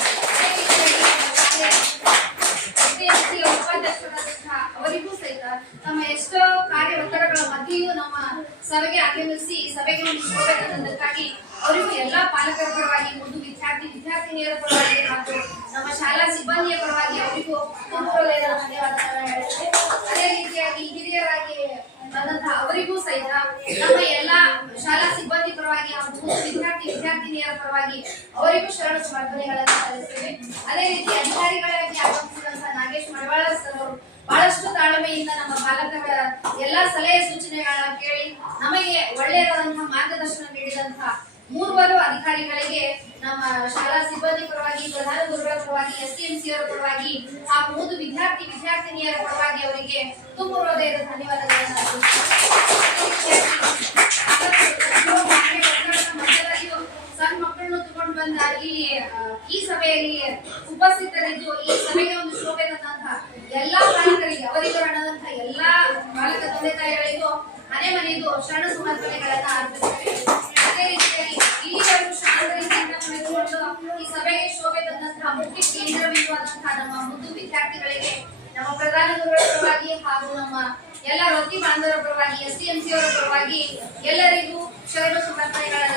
SDMC ಉಪಾಧ್ಯಕ್ಷರಾದಂತಹ ಅವರಿಗೂ ಸಹಿತ ನಮ್ಮ ಎಷ್ಟೋ ಕಾರ್ಯ ಒತ್ತಡಗಳ ಮಧ್ಯೆಯೂ ನಮ್ಮ ಸಭೆಗೆ ಆಗಮಿಸಿ ಸಭೆಗೆ ಒಂದು ಶೋಭೆ ತಂದಕ್ಕಾಗಿ ಅವರಿಗೂ ಎಲ್ಲಾ ಪಾಲಕರ ಪರವಾಗಿ ಒಂದು ವಿದ್ಯಾರ್ಥಿನಿಯರ ಪರವಾಗಿ ಮತ್ತು ನಮ್ಮ ಶಾಲಾ ಸಿಬ್ಬಂದಿಯ ಪರವಾಗಿ ಅವರಿಗೂ ತುಂಬುವುದರಿಂದ ಧನ್ಯವಾದಗಳನ್ನು ಹೇಳುತ್ತೇವೆ. ಅದೇ ರೀತಿಯಾಗಿ ಹಿರಿಯರಾಗಿ ಬಂದಂತಹ ಅವರಿಗೂ ಸಹಿತ ನಮ್ಮ ಎಲ್ಲಾ ಶಾಲಾ ಸಿಬ್ಬಂದಿ ಪರವಾಗಿ ಹಾಗೂ ವಿದ್ಯಾರ್ಥಿನಿಯರ ಪರವಾಗಿ ಅವರಿಗೂ ಶರಣ ಸಮರ್ಪಣೆಗಳನ್ನು ಸಲ್ಲಿಸುತ್ತೇವೆ. ಅದೇ ರೀತಿ ಅಧಿಕಾರಿಗಳಾಗಿ ಆಗಮಿಸಿದಂತಹ ನಾಗೇಶ್ ಮಡವಾಳ ಸರ್ ಅವರು ಬಹಳಷ್ಟು ತಾಳ್ಮೆಯಿಂದ ನಮ್ಮ ಪಾಲಕರ ಎಲ್ಲಾ ಸಲಹೆ ಸೂಚನೆಗಳನ್ನ ಕೇಳಿ ನಮಗೆ ಒಳ್ಳೆಯದಾದಂತಹ ಮಾರ್ಗದರ್ಶನ ನೀಡಿದಂತಹ ಮೂವರು ಅಧಿಕಾರಿಗಳಿಗೆ ನಮ್ಮ ಶಾಲಾ ಸಿಬ್ಬಂದಿ ಪರವಾಗಿ ಪ್ರಧಾನ ಗುರುಗಳ ಪರವಾಗಿ STMC ಅವರ ಪರವಾಗಿ ಹಾಗೂ 3 ವಿದ್ಯಾರ್ಥಿನಿಯರ ಪರವಾಗಿ ಅವರಿಗೆ ತುಂಬ ಹೃದಯದ ಧನ್ಯವಾದಗಳನ್ನು ಸಣ್ಣ ಮಕ್ಕಳನ್ನು ತಗೊಂಡು ಬಂದ ಇಲ್ಲಿ ಈ ಸಭೆಯಲ್ಲಿ ಉಪಸ್ಥಿತರಿದ್ದು ಈ ಸಭೆಗೆ ಒಂದು ಶೋಭೆ ತಂದಂತಹ ಎಲ್ಲಾ ಪಾಲಕರಿಗೆ ಅವರಿಗೂ ನಡೆದಂತಹ ಎಲ್ಲಾ ಪಾಲಕ ತಂದೆ ತಾಯಿಗಳಿಗೂ ಮನೆದು ಶರಣ ಸಮರ್ಪಣೆಗಳನ್ನ ಅರ್ಪಿಸುತ್ತೇವೆ. ಅದೇ ರೀತಿಯಾಗಿ ಇಲ್ಲಿವರೆಗೂ ಶಾಂತ ರೀತಿಯಿಂದ ಕುಳಿತುಕೊಂಡು ಈ ಸಭೆಗೆ ಶೋಭೆ ತಂದಂತಹ ಮುಖ್ಯ ಕೇಂದ್ರವಿರುವಂತಹ ನಮ್ಮ ಮುದ್ದು ವಿದ್ಯಾರ್ಥಿಗಳಿಗೆ ನಮ್ಮ ಪ್ರಧಾನ ಗುರುಗಳ ಪರವಾಗಿ ಹಾಗೂ ನಮ್ಮ ಎಲ್ಲ ವೃತ್ತಿ ಬಾಂಧವರ ಪರವಾಗಿ STMC ಅವರ ಪರವಾಗಿ ಎಲ್ಲರಿಗೂ ಶರಣ ಸಮರ್ಪಣೆಗಳನ್ನ